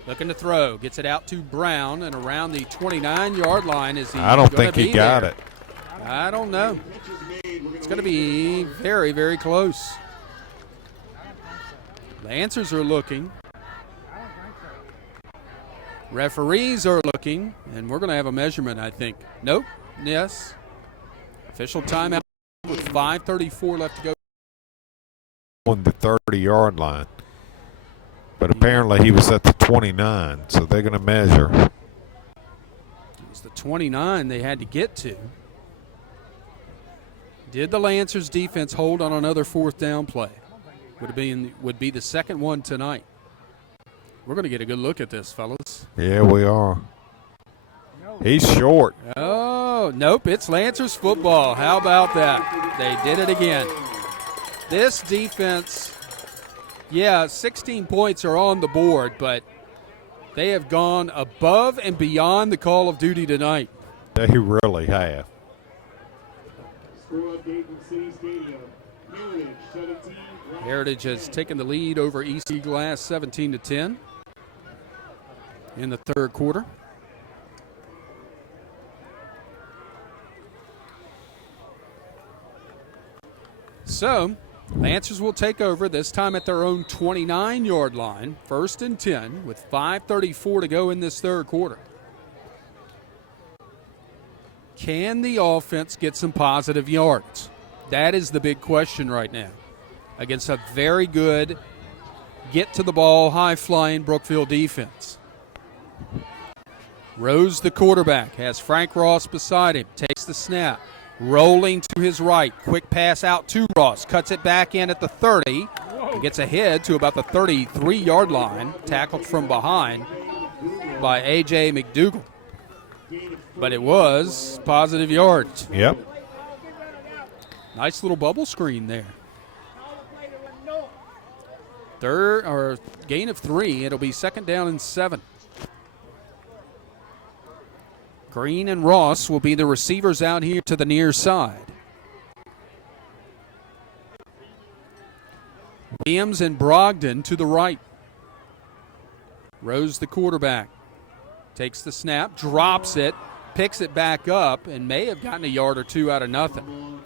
Looking to throw. Gets it out to Brown and around the 29-yard line. Is he? I don't think he got it. I don't know. It's going to be very, very close. Lancers are looking. Referees are looking, and we're going to have a measurement, I think. Nope. Yes. Official timeout with 5:34 left to go. On the 30-yard line. But apparently he was at the 29, so they're going to measure. It was the 29 they had to get to. Did the Lancers defense hold on another 4th down play? Would be the second one tonight. We're going to get a good look at this, fellas. Yeah, we are. He's short. Oh, nope, it's Lancers football. How about that? They did it again. This defense, yeah, 16 points are on the board, but they have gone above and beyond the call of duty tonight. They really have. Score update from City Stadium. Heritage 17. Heritage has taken the lead over East Glass 17-10 in the third quarter. So, Lancers will take over, this time at their own 29-yard line, 1st and 10, with 5:34 to go in this third quarter. Can the offense get some positive yards? That is the big question right now against a very good, get-to-the-ball, high-flying Brookville defense. Rose, the quarterback, has Frank Ross beside him, takes the snap. Rolling to his right, quick pass out to Ross, cuts it back in at the 30, and gets ahead to about the 33-yard line, tackled from behind by A.J. McDougal. But it was positive yards. Yep. Nice little bubble screen there. Gain of 3, it'll be 2nd down and 7. Green and Ross will be the receivers out here to the near side. Williams and Brogdon to the right. Rose, the quarterback, takes the snap, drops it, picks it back up, and may have gotten a yard or two out of nothing.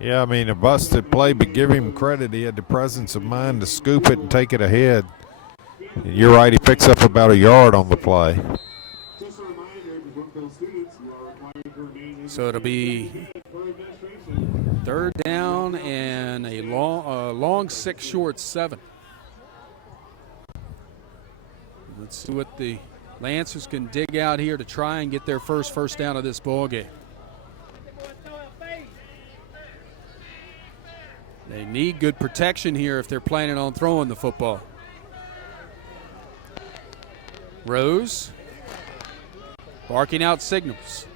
Yeah, I mean, a busted play, but give him credit. He had the presence of mind to scoop it and take it ahead. You're right, he picks up about a yard on the play. So it'll be 3rd down and a long 6, short 7. Let's see what the Lancers can dig out here to try and get their first down of this ball game. They need good protection here if they're planning on throwing the football. Rose barking out signals.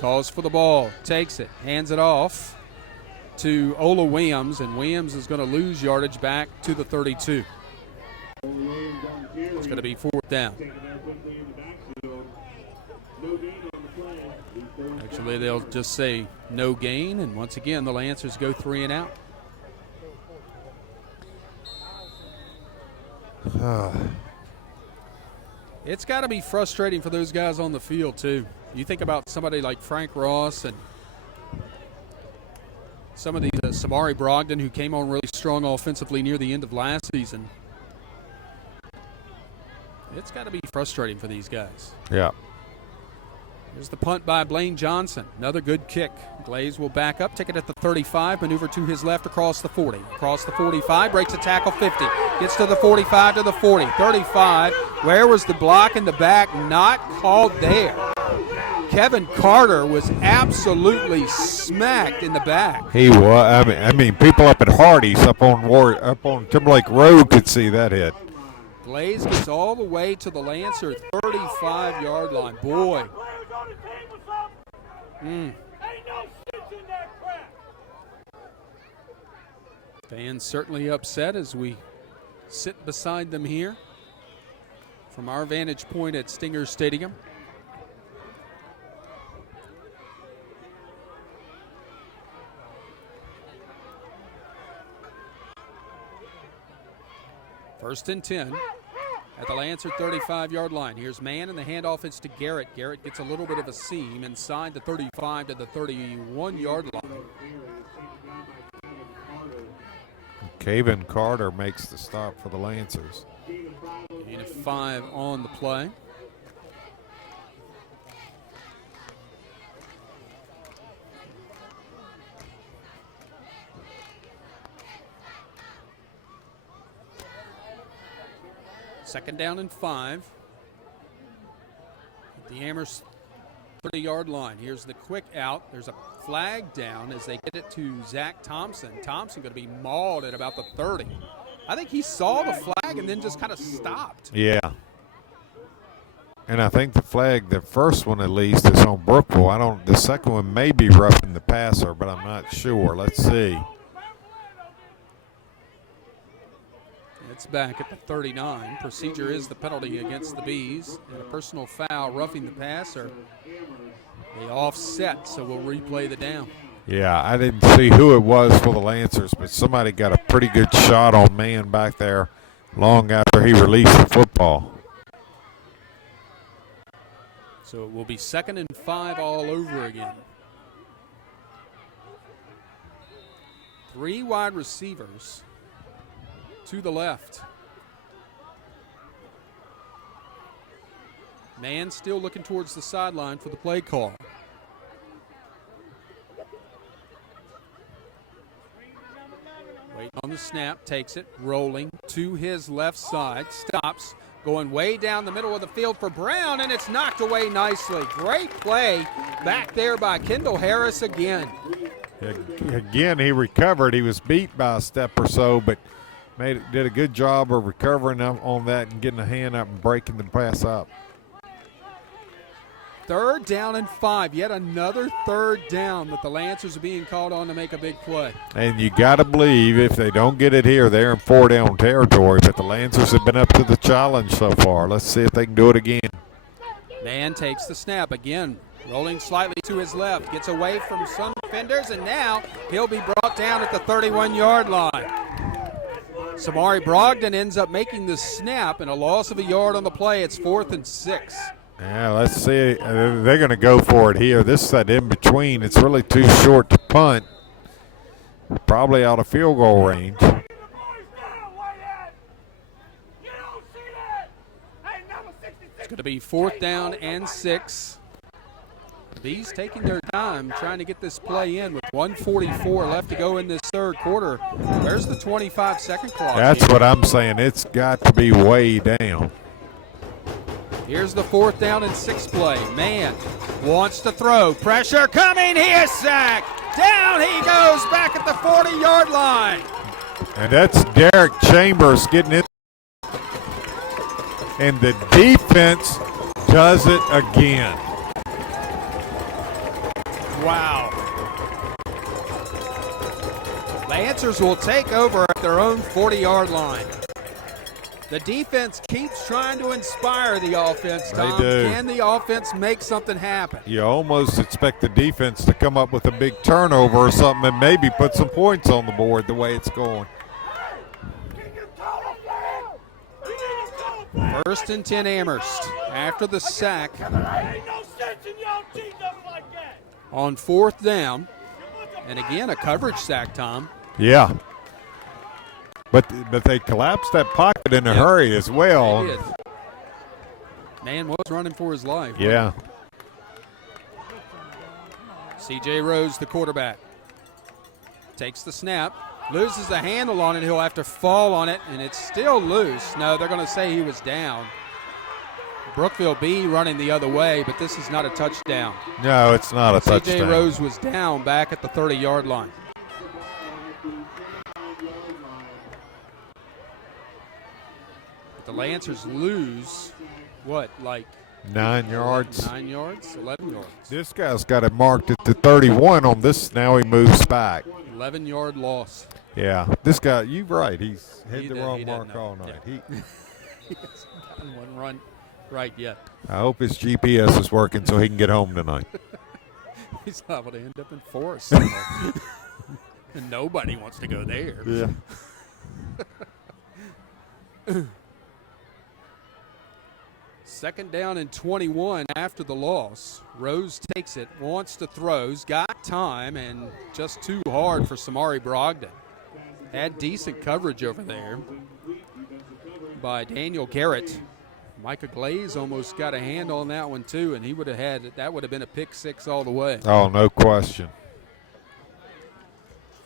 Calls for the ball, takes it, hands it off to Ola Williams, and Williams is going to lose yardage back to the 32. It's going to be 4th down. Actually, they'll just say no gain, and once again, the Lancers go 3 and out. It's got to be frustrating for those guys on the field, too. You think about somebody like Frank Ross and some of these Samari Brogdon, who came on really strong offensively near the end of last season. It's got to be frustrating for these guys. Yeah. Here's the punt by Blaine Johnson. Another good kick. Glaze will back up, take it at the 35, maneuver to his left across the 40. Across the 45, breaks a tackle 50. Gets to the 45 to the 40. 35. Where was the block in the back? Not called there. Kevin Carter was absolutely smacked in the back. He was. I mean, people up at Hardee's up on Timberlake Road could see that hit. Glaze gets all the way to the Lancer 35-yard line. Boy. Fans certainly upset as we sit beside them here from our vantage point at Stinger Stadium. First and 10 at the Lancer 35-yard line. Here's man, and the handoff is to Garrett. Garrett gets a little bit of a seam inside the 35 to the 31-yard line. Kevin Carter makes the stop for the Lancers. Gain of 5 on the play. Second down and 5. At the Amherst 30-yard line. Here's the quick out. There's a flag down as they get it to Zach Thompson. Thompson going to be mauled at about the 30. I think he saw the flag and then just kind of stopped. Yeah. And I think the flag, the first one at least, is on Brookville. The second one may be roughing the passer, but I'm not sure. Let's see. It's back at the 39. Procedure is the penalty against the Bees. And a personal foul, roughing the passer. They offset, so we'll replay the down. Yeah, I didn't see who it was for the Lancers, but somebody got a pretty good shot on man back there long after he released the football. So it will be 2nd and 5 all over again. 3 wide receivers to the left. Man still looking towards the sideline for the play call. Waiting on the snap, takes it, rolling to his left side, stops, going way down the middle of the field for Brown, and it's knocked away nicely. Great play back there by Kendall Harris again. Again, he recovered. He was beat by a step or so, but did a good job of recovering on that and getting a hand up and breaking the pass up. 3rd down and 5. Yet another 3rd down that the Lancers are being called on to make a big play. And you got to believe if they don't get it here, they're in 4-down territory. But the Lancers have been up to the challenge so far. Let's see if they can do it again. Man takes the snap again, rolling slightly to his left, gets away from some defenders, and now he'll be brought down at the 31-yard line. Samari Brogdon ends up making the snap and a loss of a yard on the play. It's 4th and 6. Yeah, let's see. They're going to go for it here. This is that in between. It's really too short to punt. Probably out of field goal range. It's going to be 4th down and 6. Bees taking their time trying to get this play in with 1:44 left to go in this 3rd quarter. Where's the 25-second clock? That's what I'm saying. It's got to be way down. Here's the 4th down and 6 play. Man wants to throw. Pressure coming. He is sacked. Down he goes back at the 40-yard line. And that's Derek Chambers getting it. And the defense does it again. Wow. Lancers will take over at their own 40-yard line. The defense keeps trying to inspire the offense, Tom. They do. Can the offense make something happen? You almost expect the defense to come up with a big turnover or something and maybe put some points on the board the way it's going. 1st and 10 Amherst after the sack on 4th down. And again, a coverage sack, Tom. Yeah. But they collapsed that pocket in a hurry as well. They did. Man was running for his life. Yeah. C.J. Rose, the quarterback, takes the snap, loses the handle on it. He'll have to fall on it, and it's still loose. No, they're going to say he was down. Brookville Bee running the other way, but this is not a touchdown. No, it's not a touchdown. C.J. Rose was down back at the 30-yard line. But the Lancers lose, what, like 9 yards. 9 yards, 11 yards. This guy's got it marked at the 31 on this. Now he moves back. 11-yard loss. Yeah, this guy, you're right. He's had the He wrong doesn't mark know. all night. Yeah. He hasn't gotten one run right yet. I hope his GPS is working so he can get home tonight. He's liable to end up in Forest somewhere. And nobody wants to go there. Yeah. Second down and 21 after the loss. Rose takes it, wants to throws, got time, and just too hard for Samari Brogdon. Had decent coverage over there by Daniel Garrett. Micah Glaze almost got a hand on that one too, and he would have had that would have been a pick six all the way. Oh, no question.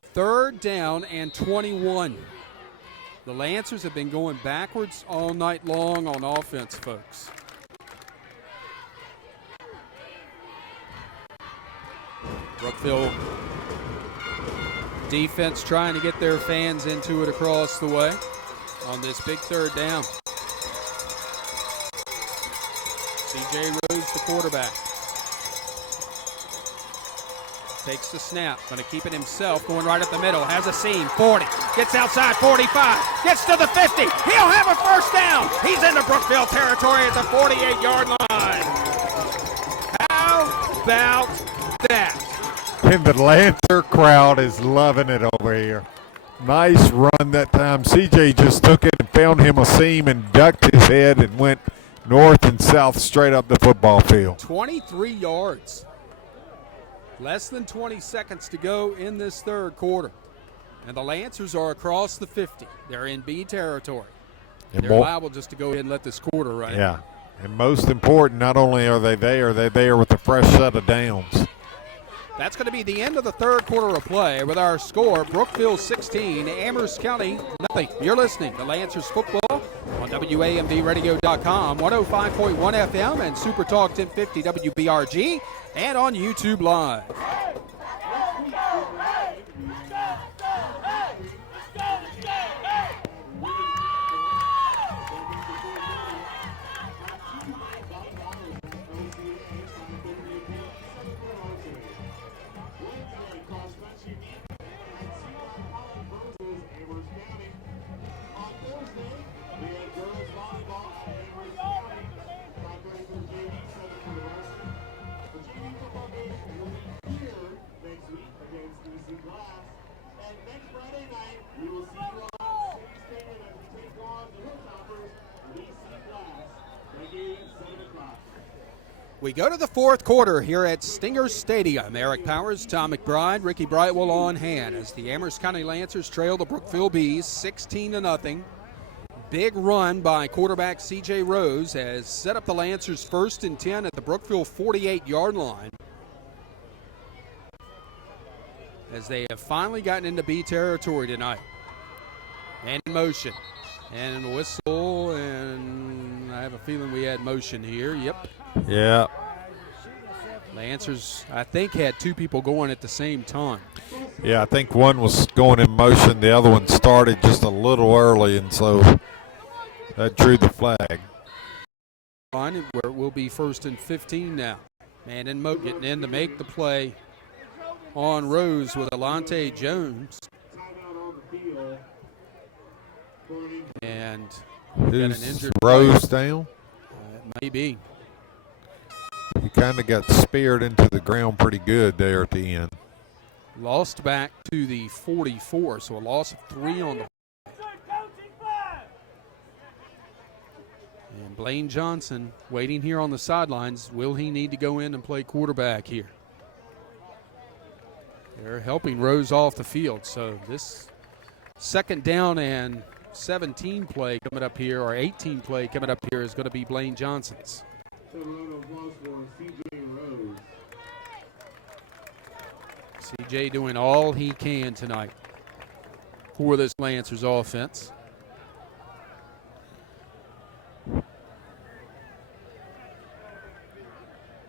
Third down and 21. The Lancers have been going backwards all night long on offense, folks. Brookville defense trying to get their fans into it across the way on this big third down. C.J. Rose, the quarterback. Takes the snap, going to keep it himself, going right up the middle, has a seam, 40, gets outside, 45, gets to the 50, he'll have a first down. He's into Brookville territory at the 48-yard line. How about that? And the Lancer crowd is loving it over here. Nice run that time. CJ just took it and found him a seam and ducked his head and went north and south straight up the football field. 23 yards. Less than 20 seconds to go in this third quarter. And the Lancers are across the 50. They're in B territory. And They're liable just to go ahead and let this quarter run. Yeah. And most important, not only are they there with a fresh set of downs. That's going to be the end of the third quarter of play with our score, Brookville 16, Amherst County nothing. You're listening to Lancers football on WAMVradio.com, 105.1 FM and Super Talk 1050 WBRG, and on YouTube Live. We go to the fourth quarter here at Stinger Stadium. Eric Powers, Tom McBride, Ricky Brightwell on hand as the Amherst County Lancers trail the Brookville Bees 16-0. Big run by quarterback C.J. Rose has set up the Lancers 1st and 10 at the Brookville 48-yard line, as they have finally gotten into B territory tonight. And in motion. And a whistle, and I have a feeling we had motion here. Yep. Yeah. Lancers, I think, had two people going at the same time. Yeah, I think one was going in motion. The other one started just a little early, and so that drew the flag. Where it will be 1st and 15 now. Man in motion, getting in to make the play on Rose with Alante Jones. And who's Rose down? Maybe. He kind of got speared into the ground pretty good there at the end. Lost back to the 44, so a loss of 3 on the. And Blaine Johnson waiting here on the sidelines. Will he need to go in and play quarterback here? They're helping Rose off the field, so this second down and 17 play coming up here, or 18 play coming up here, is going to be Blaine Johnson's. CJ doing all he can tonight for this Lancers offense.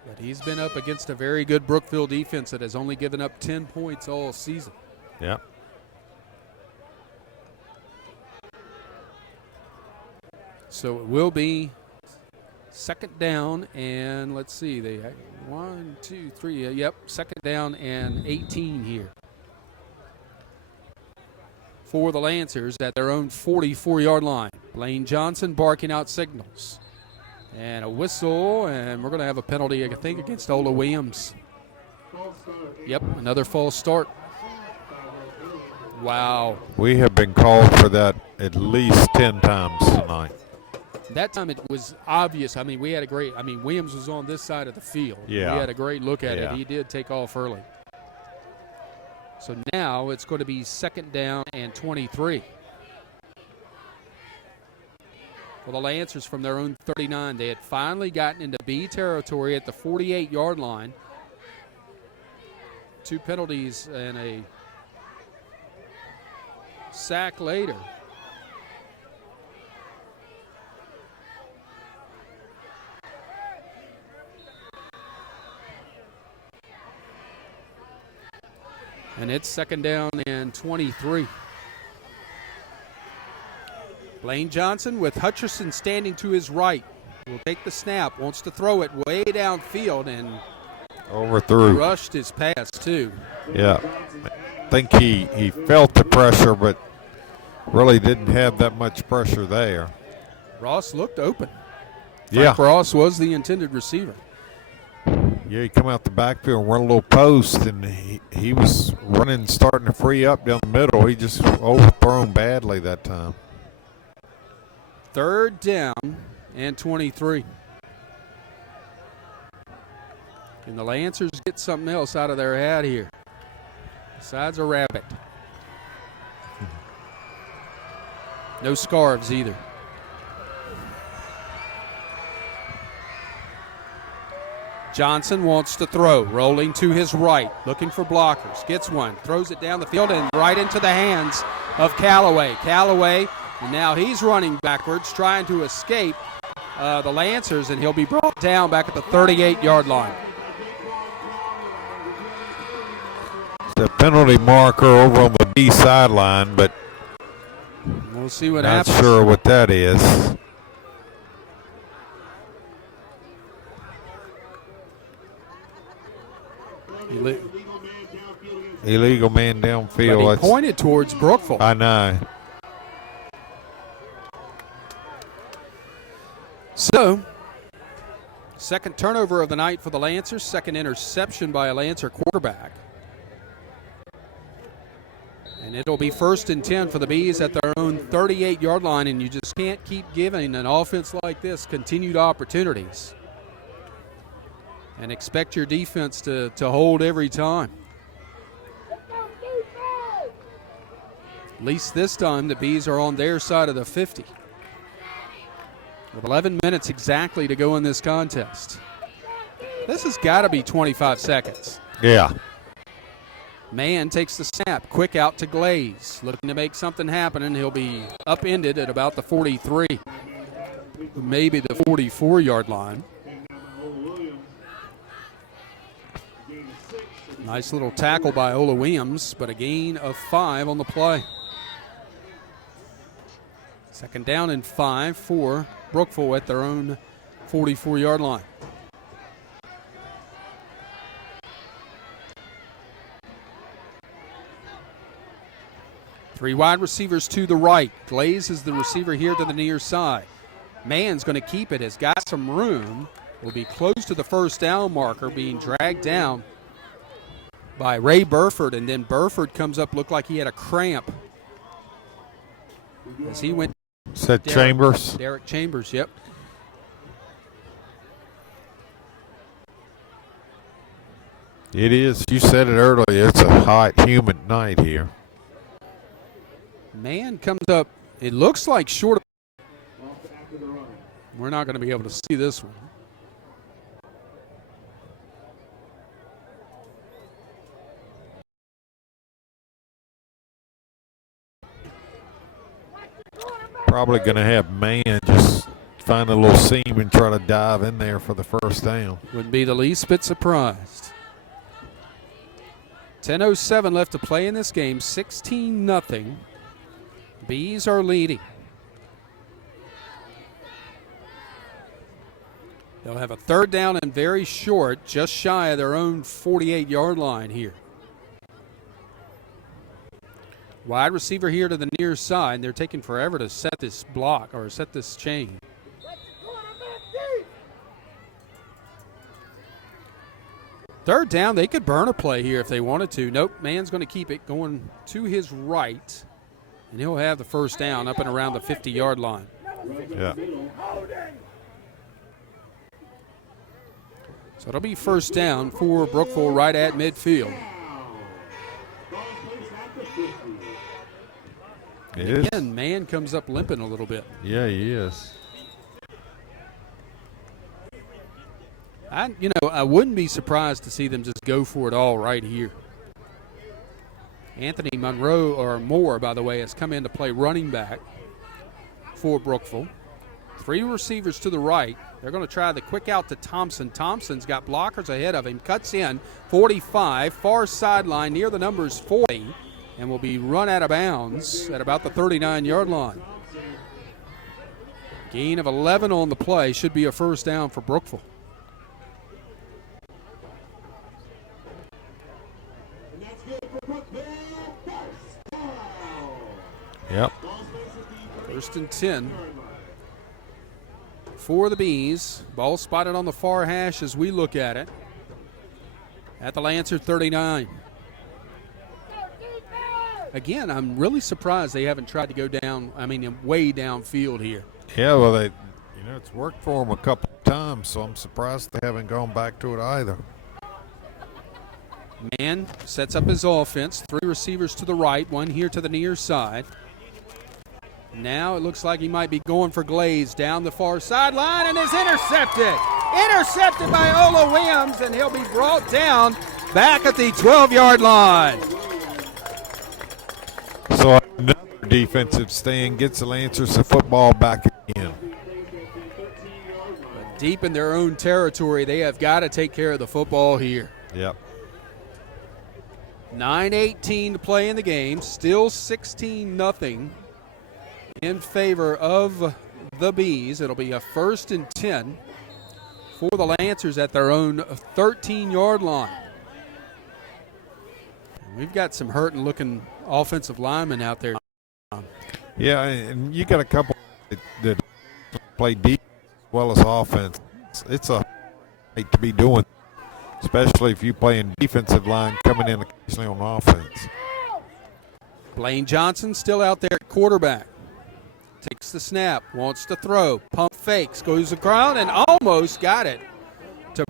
But he's been up against a very good Brookville defense that has only given up 10 points all season. Yeah. So it will be second down, and let's see, they 1, 2, 3. Yep, second down and 18 here for the Lancers at their own 44-yard line. Blaine Johnson barking out signals. And a whistle, and we're going to have a penalty, I think, against Ola Williams. Yep, another false start. Wow. We have been called for that at least 10 times tonight. That time it was obvious. I mean, we had a great, Williams was on this side of the field. Yeah. We had a great look at Yeah. it. He did take off early. So now it's going to be second down and 23. Well, the Lancers from their own 39. They had finally gotten into B territory at the 48-yard line. 2 penalties and a sack later. And it's second down and 23. Blaine Johnson with Hutcherson standing to his right. Will take the snap, wants to throw it way downfield, and overthrew. Rushed his pass, too. Yeah. I think he felt the pressure, but really didn't have that much pressure there. Ross looked open. Yeah. Frank Ross was the intended receiver. Yeah, he come out the backfield and run a little post, and he was running, starting to free up down the middle. He just overthrown badly that time. Third down and 23. And the Lancers get something else out of their hat here, besides a rabbit. No scarves either. Johnson wants to throw, rolling to his right, looking for blockers. Gets one, throws it down the field and right into the hands of Callaway. Callaway, and now he's running backwards, trying to escape the Lancers, and he'll be brought down back at the 38-yard line. It's a penalty marker over on the B sideline, but we'll see what not happens. sure what that is. Illegal man downfield. But he pointed towards Brookville. I know. So, second turnover of the night for the Lancers, second interception by a Lancer quarterback. And it'll be first and 10 for the Bees at their own 38-yard line, and you just can't keep giving an offense like this continued opportunities and expect your defense to hold every time. At least this time the Bees are on their side of the 50. With 11 minutes exactly to go in this contest. This has got to be 25 seconds. Yeah. Mann takes the snap, quick out to Glaze, looking to make something happen, and he'll be upended at about the 43, maybe the 44-yard line. Nice little tackle by Ola Williams, but a gain of 5 on the play. Second down and 5 for Brookville at their own 44-yard line. Three wide receivers to the right. Glaze is the receiver here to the near side. Mann's going to keep it, has got some room. Will be close to the first down marker, being dragged down by Ray Burford, and then Burford comes up, looked like he had a cramp as he went. Said Chambers. Derek Chambers, yep. It is. You said it earlier. It's a hot, humid night here. Mann comes up, it looks like short. We're not going to be able to see this one. Probably going to have man just find a little seam and try to dive in there for the first down. Wouldn't be the least bit surprised. 10:07 left to play in this game, 16-0. Bees are leading. They'll have a third down and very short, just shy of their own 48-yard line here. Wide receiver here to the near side. They're taking forever to set this block or set this chain. Third down, they could burn a play here if they wanted to. Nope, man's going to keep it going to his right, and he'll have the first down up and around the 50-yard line. Yeah. So it'll be first down for Brookville right at midfield. Again, man comes up limping a little bit. Yeah, he is. I wouldn't be surprised to see them just go for it all right here. Anthony Monroe, or Moore, by the way, has come in to play running back for Brookville. Three receivers to the right. They're going to try the quick out to Thompson. Thompson's got blockers ahead of him. Cuts in, 45, far sideline near the numbers 40, and will be run out of bounds at about the 39-yard line. Gain of 11 on the play. Should be a first down for Brookville. Yep. First and 10 for the Bees. Ball spotted on the far hash as we look at it. At the Lancer 39. Again, I'm really surprised they haven't tried to go down, way downfield here. Yeah, well, it's worked for them a couple of times, so I'm surprised they haven't gone back to it either. Man sets up his offense. Three receivers to the right, one here to the near side. Now it looks like he might be going for Glaze down the far sideline and is intercepted. Intercepted by Ola Williams, and he'll be brought down back at the 12-yard line. So another defensive stand gets the Lancers the football back again. But deep in their own territory, they have got to take care of the football here. Yep. 9:18 to play in the game. Still 16-0 in favor of the Bees. It'll be a first and 10 for the Lancers at their own 13-yard line. We've got some hurting-looking offensive linemen out there. Yeah, and you got a couple that play deep as well as offense. It's a hate to be doing, especially if you play in defensive line coming in occasionally on offense. Blaine Johnson still out there at quarterback. Takes the snap, wants to throw, pump fakes, goes around and almost got it to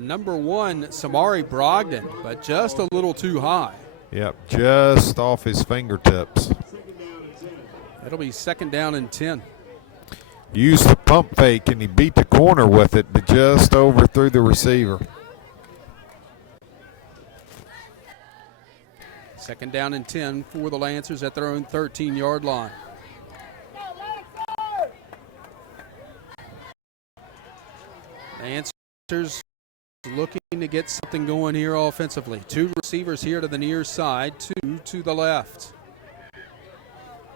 number 1, Samari Brogdon, but just a little too high. Yep, just off his fingertips. It'll be second down and 10. Used the pump fake and he beat the corner with it, but just overthrew the receiver. Second down and 10 for the Lancers at their own 13-yard line. Lancers looking to get something going here offensively. Two receivers here to the near side, two to the left.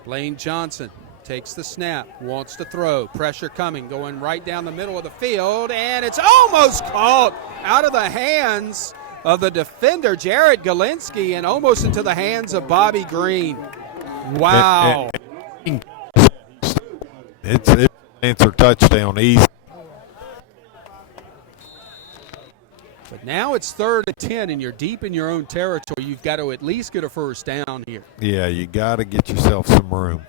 Blaine Johnson takes the snap, wants to throw, pressure coming, going right down the middle of the field, and it's almost caught out of the hands of the defender, Jared Galinsky, and almost into the hands of Bobby Green. Wow. It's an answer touchdown easy. But now it's third and 10, and you're deep in your own territory. You've got to at least get a first down here. Yeah, you got to get yourself some room.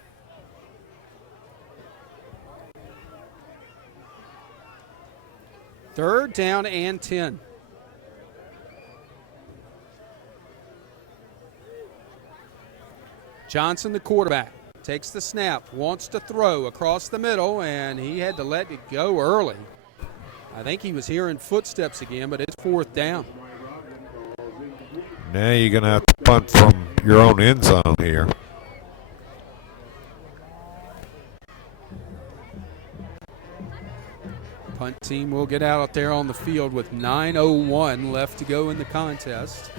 Third down and 10. Johnson, the quarterback, takes the snap, wants to throw across the middle, and he had to let it go early. I think he was hearing footsteps again, but it's fourth down. Now you're going to have to punt from your own end zone here. team will get out there on the field with 9:01 left to go in the contest.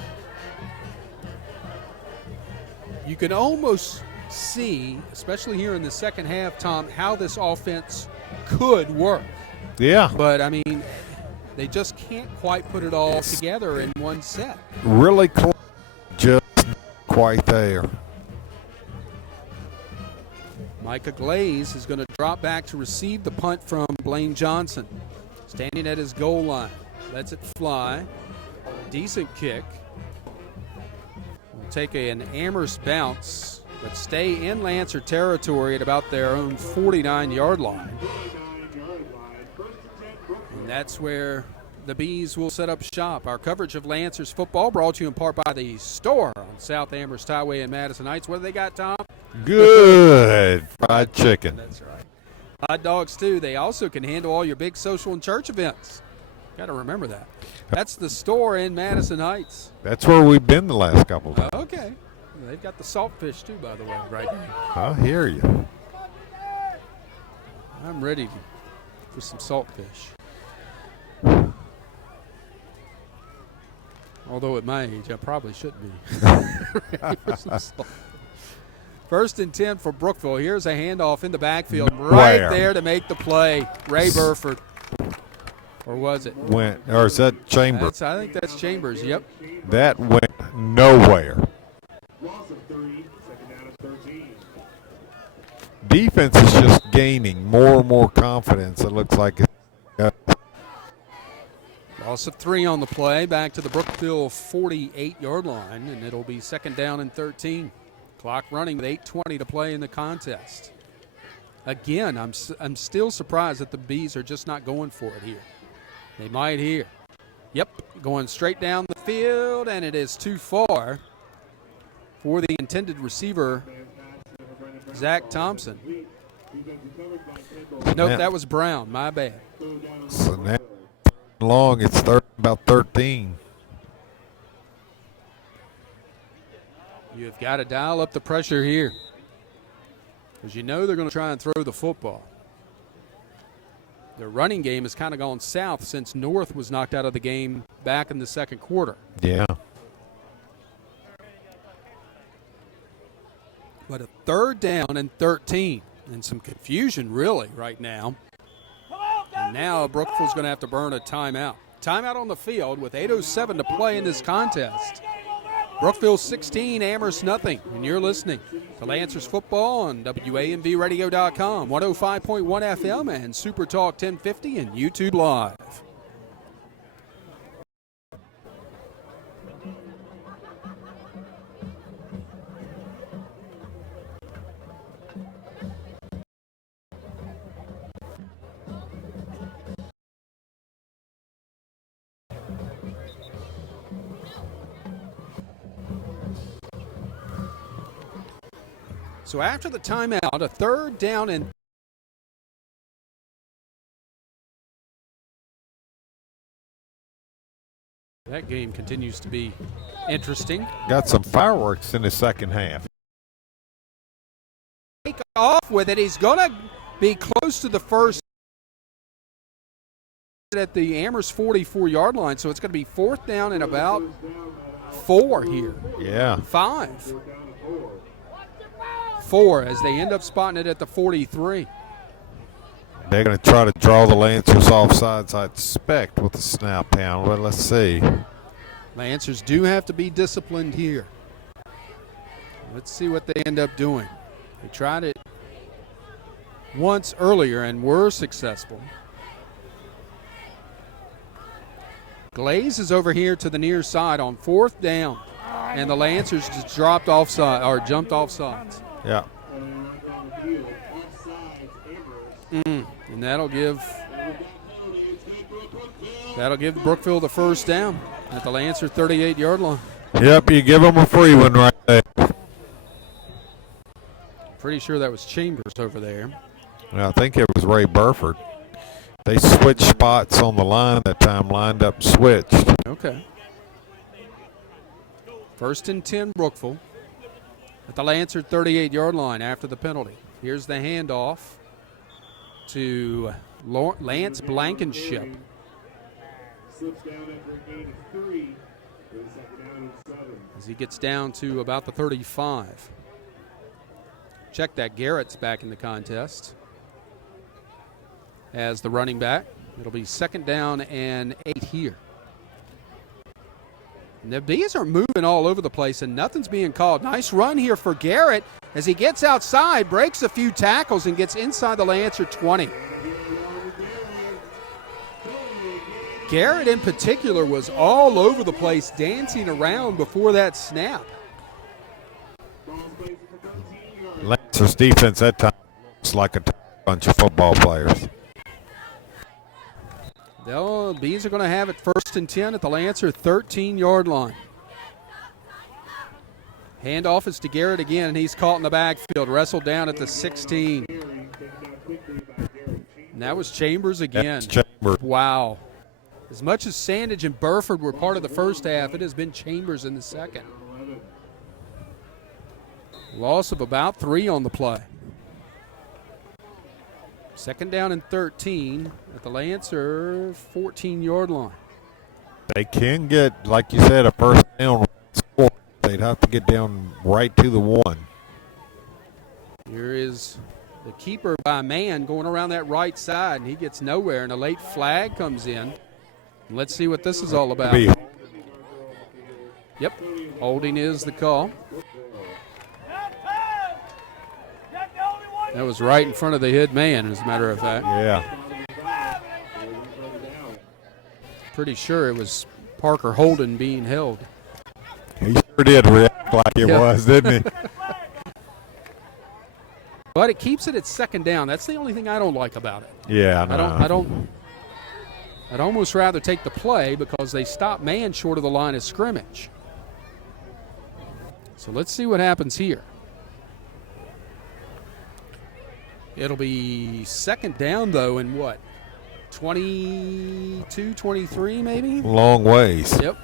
You can almost see, especially here in the second half, Tom, how this offense could work. Yeah. But, I mean, they just can't quite put it all together in one set. Really close, just quite there. Micah Glaze is going to drop back to receive the punt from Blaine Johnson. Standing at his goal line. Lets it fly. Decent kick. Will take an Amherst bounce, but stay in Lancer territory at about their own 49-yard line. And that's where the Bees will set up shop. Our coverage of Lancers football brought to you in part by the store on South Amherst Highway in Madison Heights. What do they got, Tom? Good fried chicken. That's right. Hot dogs, too. They also can handle all your big social and church events. Got to remember that. That's the store in Madison Heights. That's where we've been the last couple of times. Okay. They've got the saltfish, too, by the way, right there. I hear you. I'm ready for some saltfish. Although at my age, I probably shouldn't be. Ready for some salt. 1st and 10 for Brookville. Here's a handoff in the backfield. Right there to make the play. Ray Burford. Or was it? Or is that Chambers? I think that's Chambers, yep. That went nowhere. Loss of 3, second down and 13. Defense is just gaining more and more confidence. It looks like it's Loss of 3 on the play. Back to the Brookville 48-yard line, and it'll be second down and 13. Clock running with 8:20 to play in the contest. Again, I'm still surprised that the Bees are just not going for it here. They might here. Yep, going straight down the field, and it is too far for the intended receiver, Zach Thompson. Nope, that was Brown. My bad. So now long, it's about 13. You've got to dial up the pressure here, because you know they're going to try and throw the football. Their running game has kind of gone south since North was knocked out of the game back in the second quarter. Yeah. But a 3rd down and 13, and some confusion really right now. And now Brookville's going to have to burn a timeout. Timeout on the field with 8:07 to play in this contest. Brookville 16, Amherst nothing. And you're listening to Lancers football on WAMVradio.com, 105.1 FM and Super Talk 1050 and YouTube Live. So after the timeout, a 3rd down and that game continues to be interesting. Got some fireworks in the second half. Take off with it. He's going to be close to the first at the Amherst 44-yard line, so it's going to be 4th down and about 4 here. Yeah. 5. 4 as they end up spotting it at the 43. They're going to try to draw the Lancers offsides, I expect, with the snap down. Well, let's see. Lancers do have to be disciplined here. Let's see what they end up doing. They tried it once earlier and were successful. Glaze is over here to the near side on 4th down, and the Lancers just jumped offsides. Yeah. And that'll give Brookville the first down at the Lancer 38-yard line. Yep, you give them a free one right there. Pretty sure that was Chambers over there. Well, I think it was Ray Burford. They switched spots on the line that time, lined up and switched. Okay. 1st and 10 Brookville at the Lancer 38-yard line after the penalty. Here's the handoff to Lance Blankenship. Slips down after a gain of 3 for the second down and 7. As he gets down to about the 35. Check that, Garrett's back in the contest as the running back. It'll be second down and 8 here. And the Bees are moving all over the place, and nothing's being called. Nice run here for Garrett as he gets outside, breaks a few tackles, and gets inside the Lancer 20. Garrett in particular was all over the place, dancing around before that snap. Lancers defense that time looks like a bunch of football players. The Bees are going to have it 1st and 10 at the Lancer 13-yard line. Handoff is to Garrett again, and he's caught in the backfield, wrestled down at the 16. And that was Chambers again. That's Chambers. Wow. As much as Sandage and Burford were part of the first half, it has been Chambers in the second. Loss of about 3 on the play. Second down and 13 at the Lancer 14-yard line. They can get, like you said, a first down score. They'd have to get down right to the 1. Here is the keeper by man going around that right side, and he gets nowhere, and a late flag comes in. Let's see what this is all about. Yep, holding is the call. That was right in front of the head man, as a matter of fact. Yeah. Pretty sure it was Parker Holden being held. He sure did react like it was, didn't he? But it keeps it at second down. That's the only thing I don't like about it. Yeah, no. I'd almost rather take the play because they stop man short of the line of scrimmage. So let's see what happens here. It'll be second down, though, in what? 22, 23 maybe? Long ways. Yep.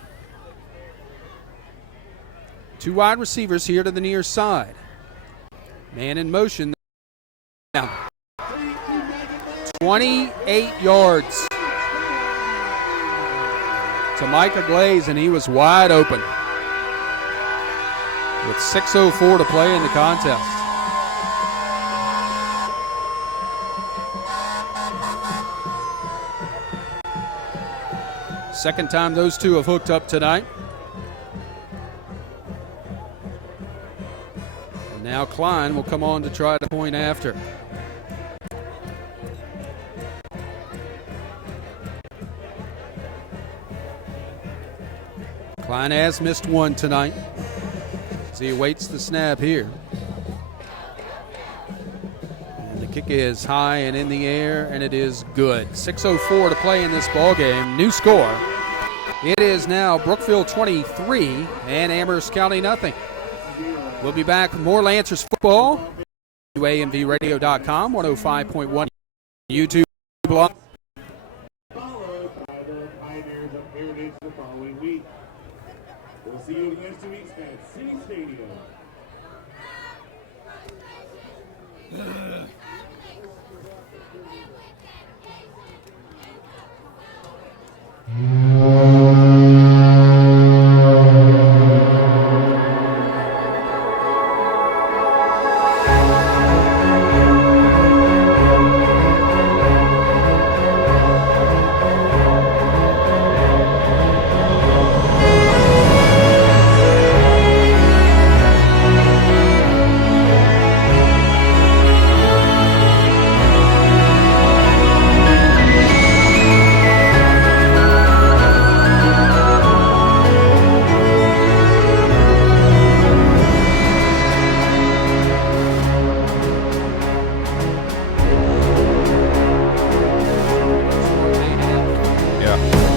2 wide receivers here to the near side. Man in motion. Down. 28 yards to Micah Glaze, and he was wide open with 6:04 to play in the contest. Second time those two have hooked up tonight. And now Klein will come on to try to point after. Klein has missed one tonight as he awaits the snap here. And the kick is high and in the air, and it is good. 6:04 to play in this ballgame. New score. It is now Brookville 23 and Amherst County nothing. We'll be back with more Lancers football. AMVradio.com, 105.1 YouTube blog. Followed by the Pioneers of Heritage the following week. We'll see you in the next 2 weeks at City Stadium.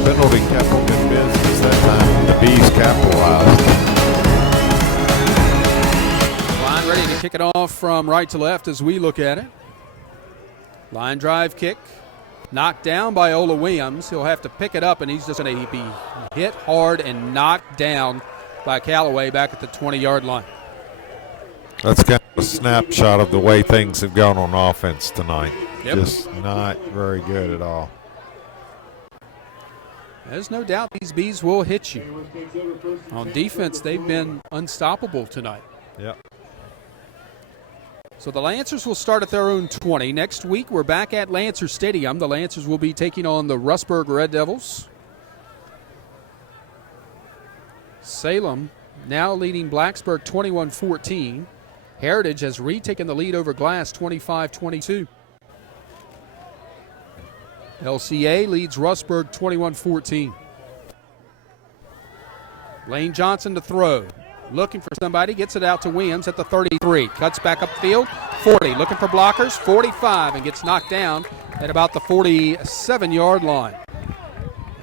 Penalty kept them in business that time. The Bees capitalized. Line ready to kick it off from right to left as we look at it. Line drive kick. Knocked down by Ola Williams. He'll have to pick it up, and he's just going to be hit hard and knocked down by Callaway back at the 20-yard line. That's kind of a snapshot of the way things have gone on offense tonight. Yep. Just not very good at all. There's no doubt these Bees will hit you. On defense, they've been unstoppable tonight. Yep. So the Lancers will start at their own 20. Next week, we're back at Lancers Stadium. The Lancers will be taking on the Rustburg Red Devils. Salem now leading Blacksburg 21-14. Heritage has retaken the lead over Glass 25-22. LCA leads Rustburg 21-14. Lane Johnson to throw. Looking for somebody, gets it out to Williams at the 33. Cuts back upfield, 40. Looking for blockers, 45, and gets knocked down at about the 47-yard line.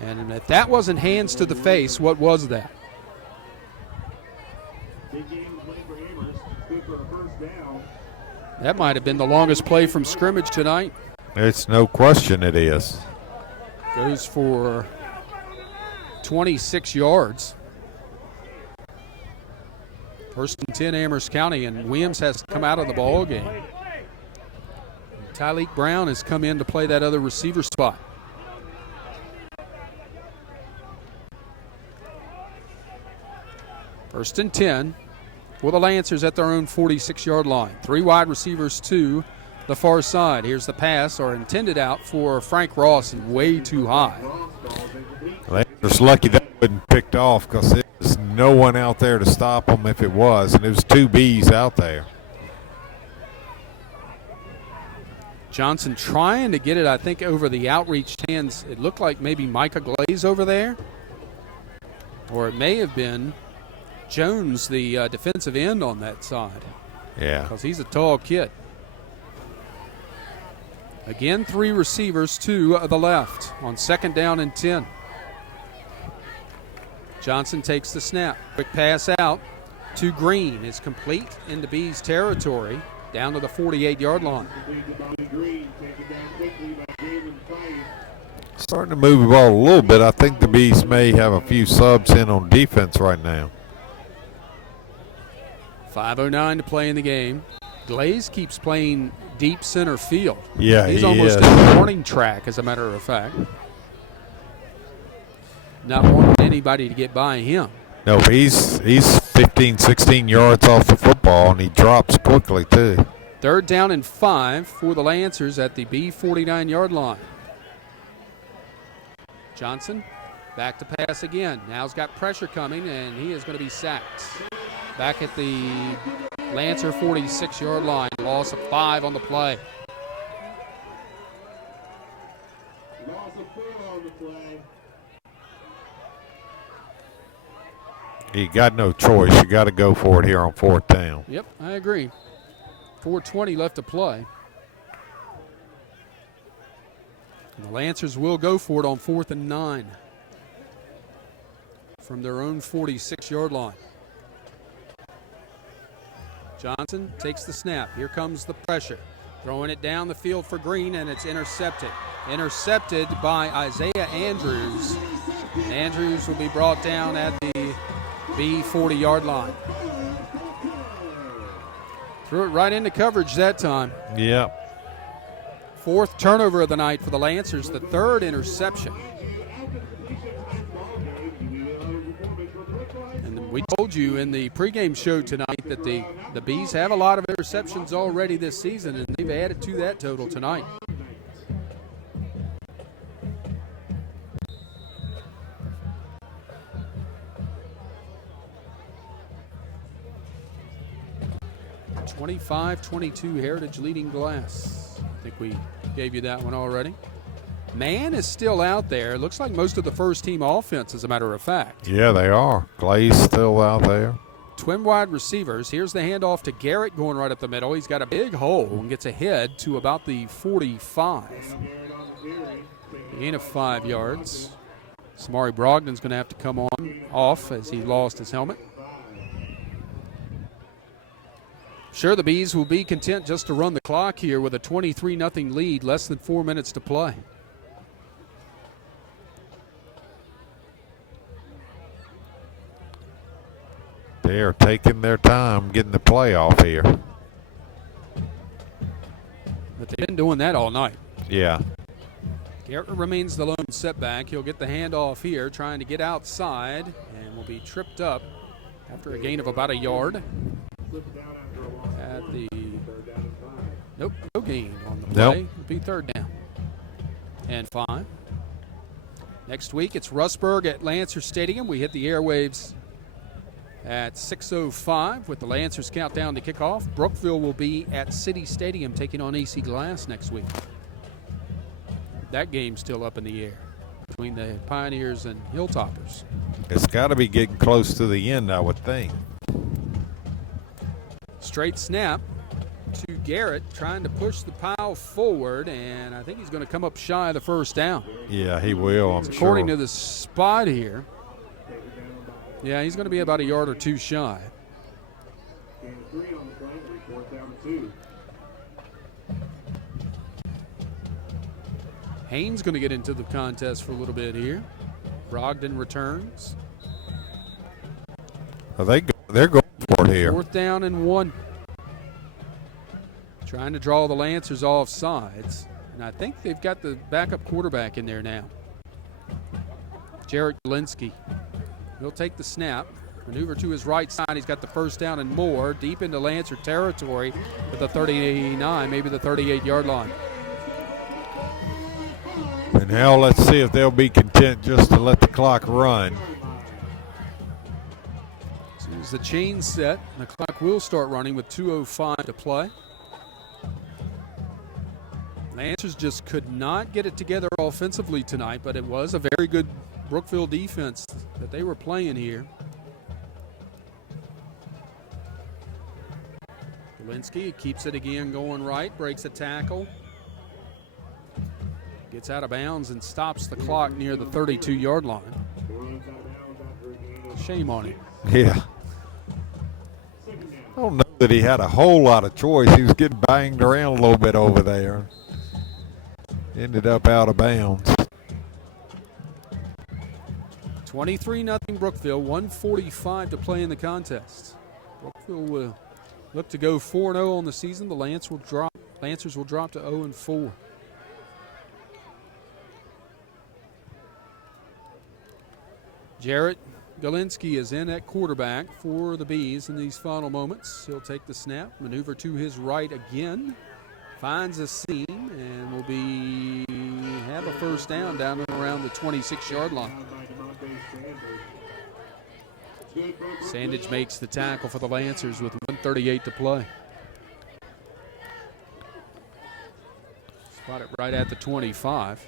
And if that wasn't hands to the face, what was that? That might have been the longest play from scrimmage tonight. It's no question it is. Goes for 26 yards. First and 10 Amherst County, and Williams has come out of the ball game. Tyleek Brown has come in to play that other receiver spot. First and 10 for the Lancers at their own 46-yard line. 3 wide receivers to the far side. Here's the pass, or intended out for Frank Ross, and way too high. Lancers lucky that wasn't picked off because there's no one out there to stop them if it was, and there was 2 Bees out there. Johnson trying to get it, I think, over the outreached hands. It looked like maybe Micah Glaze over there, or it may have been Jones, the defensive end on that side. Yeah. Because he's a tall kid. Again, 3 receivers to the left on second down and 10. Johnson takes the snap. Quick pass out to Green is complete into Bees territory, down to the 48-yard line. Starting to move the ball a little bit. I think the Bees may have a few subs in on defense right now. 5:09 to play in the game. Glaze keeps playing deep center field. Yeah, he's he almost is. at the warning track, as a matter of fact. Not wanting anybody to get by him. No, he's 15, 16 yards off the football, and he drops quickly, too. Third down and 5 for the Lancers at the B 49-yard line. Johnson back to pass again. Now's got pressure coming, and he is going to be sacked. Back at the Lancer 46-yard line. Loss of 5 on the play. Loss of 4 on the play. You got no choice. You got to go for it here on 4th down. Yep, I agree. 4:20 left to play. And the Lancers will go for it on 4th and 9 from their own 46-yard line. Johnson takes the snap. Here comes the pressure. Throwing it down the field for Green, and it's intercepted. Intercepted by Isaiah Andrews. And Andrews will be brought down at the B 40-yard line. Threw it right into coverage that time. Yep. 4th turnover of the night for the Lancers, the 3rd interception. And we told you in the pregame show tonight that the Bees have a lot of interceptions already this season, and they've added to that total tonight. (25-22) Heritage leading Glass. I think we gave you that one already. Mann is still out there. Looks like most of the first-team offense, as a matter of fact. Yeah, they are. Glaze still out there. Twin wide receivers. Here's the handoff to Garrett going right up the middle. He's got a big hole and gets ahead to about the 45. Gain of 5 yards. Samari Brogdon's going to have to come off as he lost his helmet. Sure, the Bees will be content just to run the clock here with a 23-0 lead, less than 4 minutes to play. They are taking their time getting the play off here. but they've been doing that all night. Yeah. Garrett remains the lone setback. He'll get the handoff here, trying to get outside, and will be tripped up after a gain of about a yard. At the nope, no gain on the play. Nope. It'll be third down and 5. Next week it's Rustburg at Lancers Stadium. We hit the airwaves at 6:05 with the Lancers countdown to kickoff. Brookville will be at City Stadium taking on AC Glass next week. That game's still up in the air between the Pioneers and Hilltoppers. It's got to be getting close to the end, I would think. Straight snap to Garrett, trying to push the pile forward, and I think he's going to come up shy of the first down. Yeah, he will, I'm sure. According to the spot here, yeah, he's going to be about a yard or two shy. Gain 3 on the play, 4th down and 2. Haynes going to get into the contest for a little bit here. Brogdon returns. They're going for it here. 4th down and 1. Trying to draw the Lancers off sides. And I think they've got the backup quarterback in there now. Jarrett Galinsky. He'll take the snap. Maneuver to his right side. He's got the first down and more. Deep into Lancer territory at the 39, maybe the 38-yard line. And now let's see if they'll be content just to let the clock run. As soon as the chain's set, the clock will start running with 2:05 to play. Lancers just could not get it together offensively tonight, but it was a very good Brookville defense that they were playing here. Galinsky keeps it again going right, breaks a tackle. Gets out of bounds and stops the clock near the 32-yard line. Shame on him. Yeah. I don't know that he had a whole lot of choice. He was getting banged around a little bit over there. Ended up out of bounds. 23-0 Brookville, 1:45 to play in the contest. Brookville will look to go 4-0 on the season. The Lancers will drop to 0-4. Jarrett Galinsky is in at quarterback for the Bees in these final moments. He'll take the snap, maneuver to his right again, finds a seam, and will have a first down and around the 26-yard line. Sandage makes the tackle for the Lancers with 1:38 to play. Spot it right at the 25.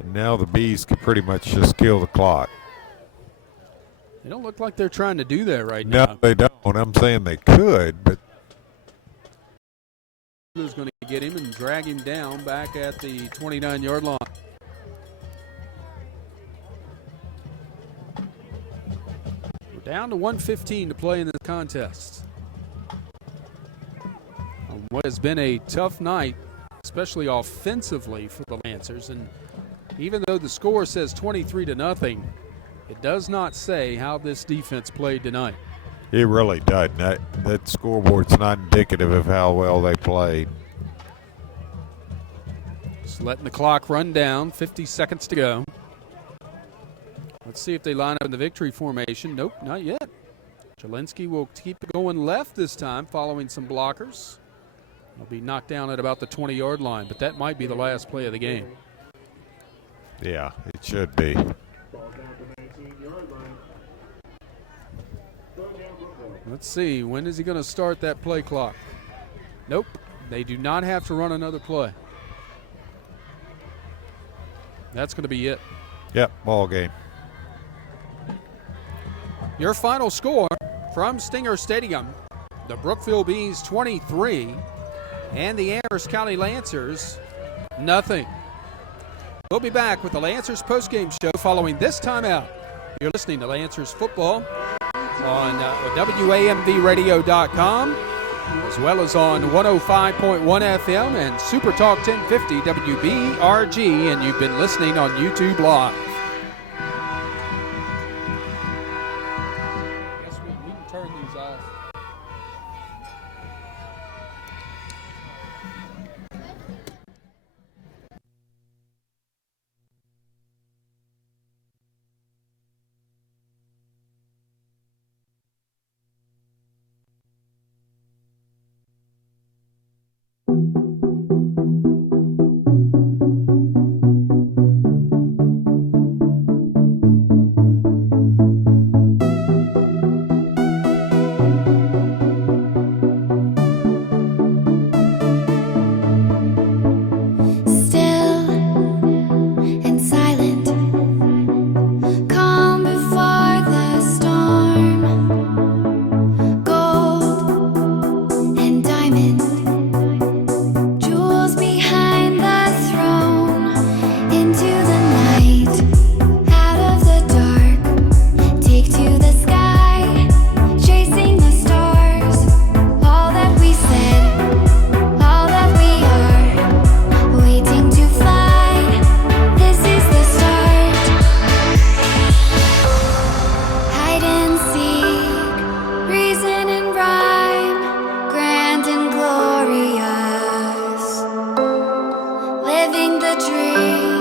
And now the Bees can pretty much just kill the clock. They don't look like they're trying to do that right now. No, they don't. I'm saying they could, but Who's going to get him and drag him down back at the 29-yard line. We're down to 1:15 to play in this contest. On what has been a tough night, especially offensively for the Lancers, and even though the score says 23-0, it does not say how this defense played tonight. it really doesn't. That scoreboard's not indicative of how well they played. Just letting the clock run down, 50 seconds to go. Let's see if they line up in the victory formation. Nope, not yet. Jelinski will keep going left this time, following some blockers. He'll be knocked down at about the 20-yard line, but that might be the last play of the game. Yeah, it should be. Let's see, when is he going to start that play clock? Nope, they do not have to run another play. That's going to be it. Yep, ball game. Your final score from Stinger Stadium, the Brookville Bees 23 and the Amherst County Lancers nothing. We'll be back with the Lancers postgame show following this timeout. You're listening to Lancers football on WAMVradio.com, as well as on 105.1 FM and Super Talk 1050 WBRG, and you've been listening on YouTube Live. Yes, we can turn these off. living the dream.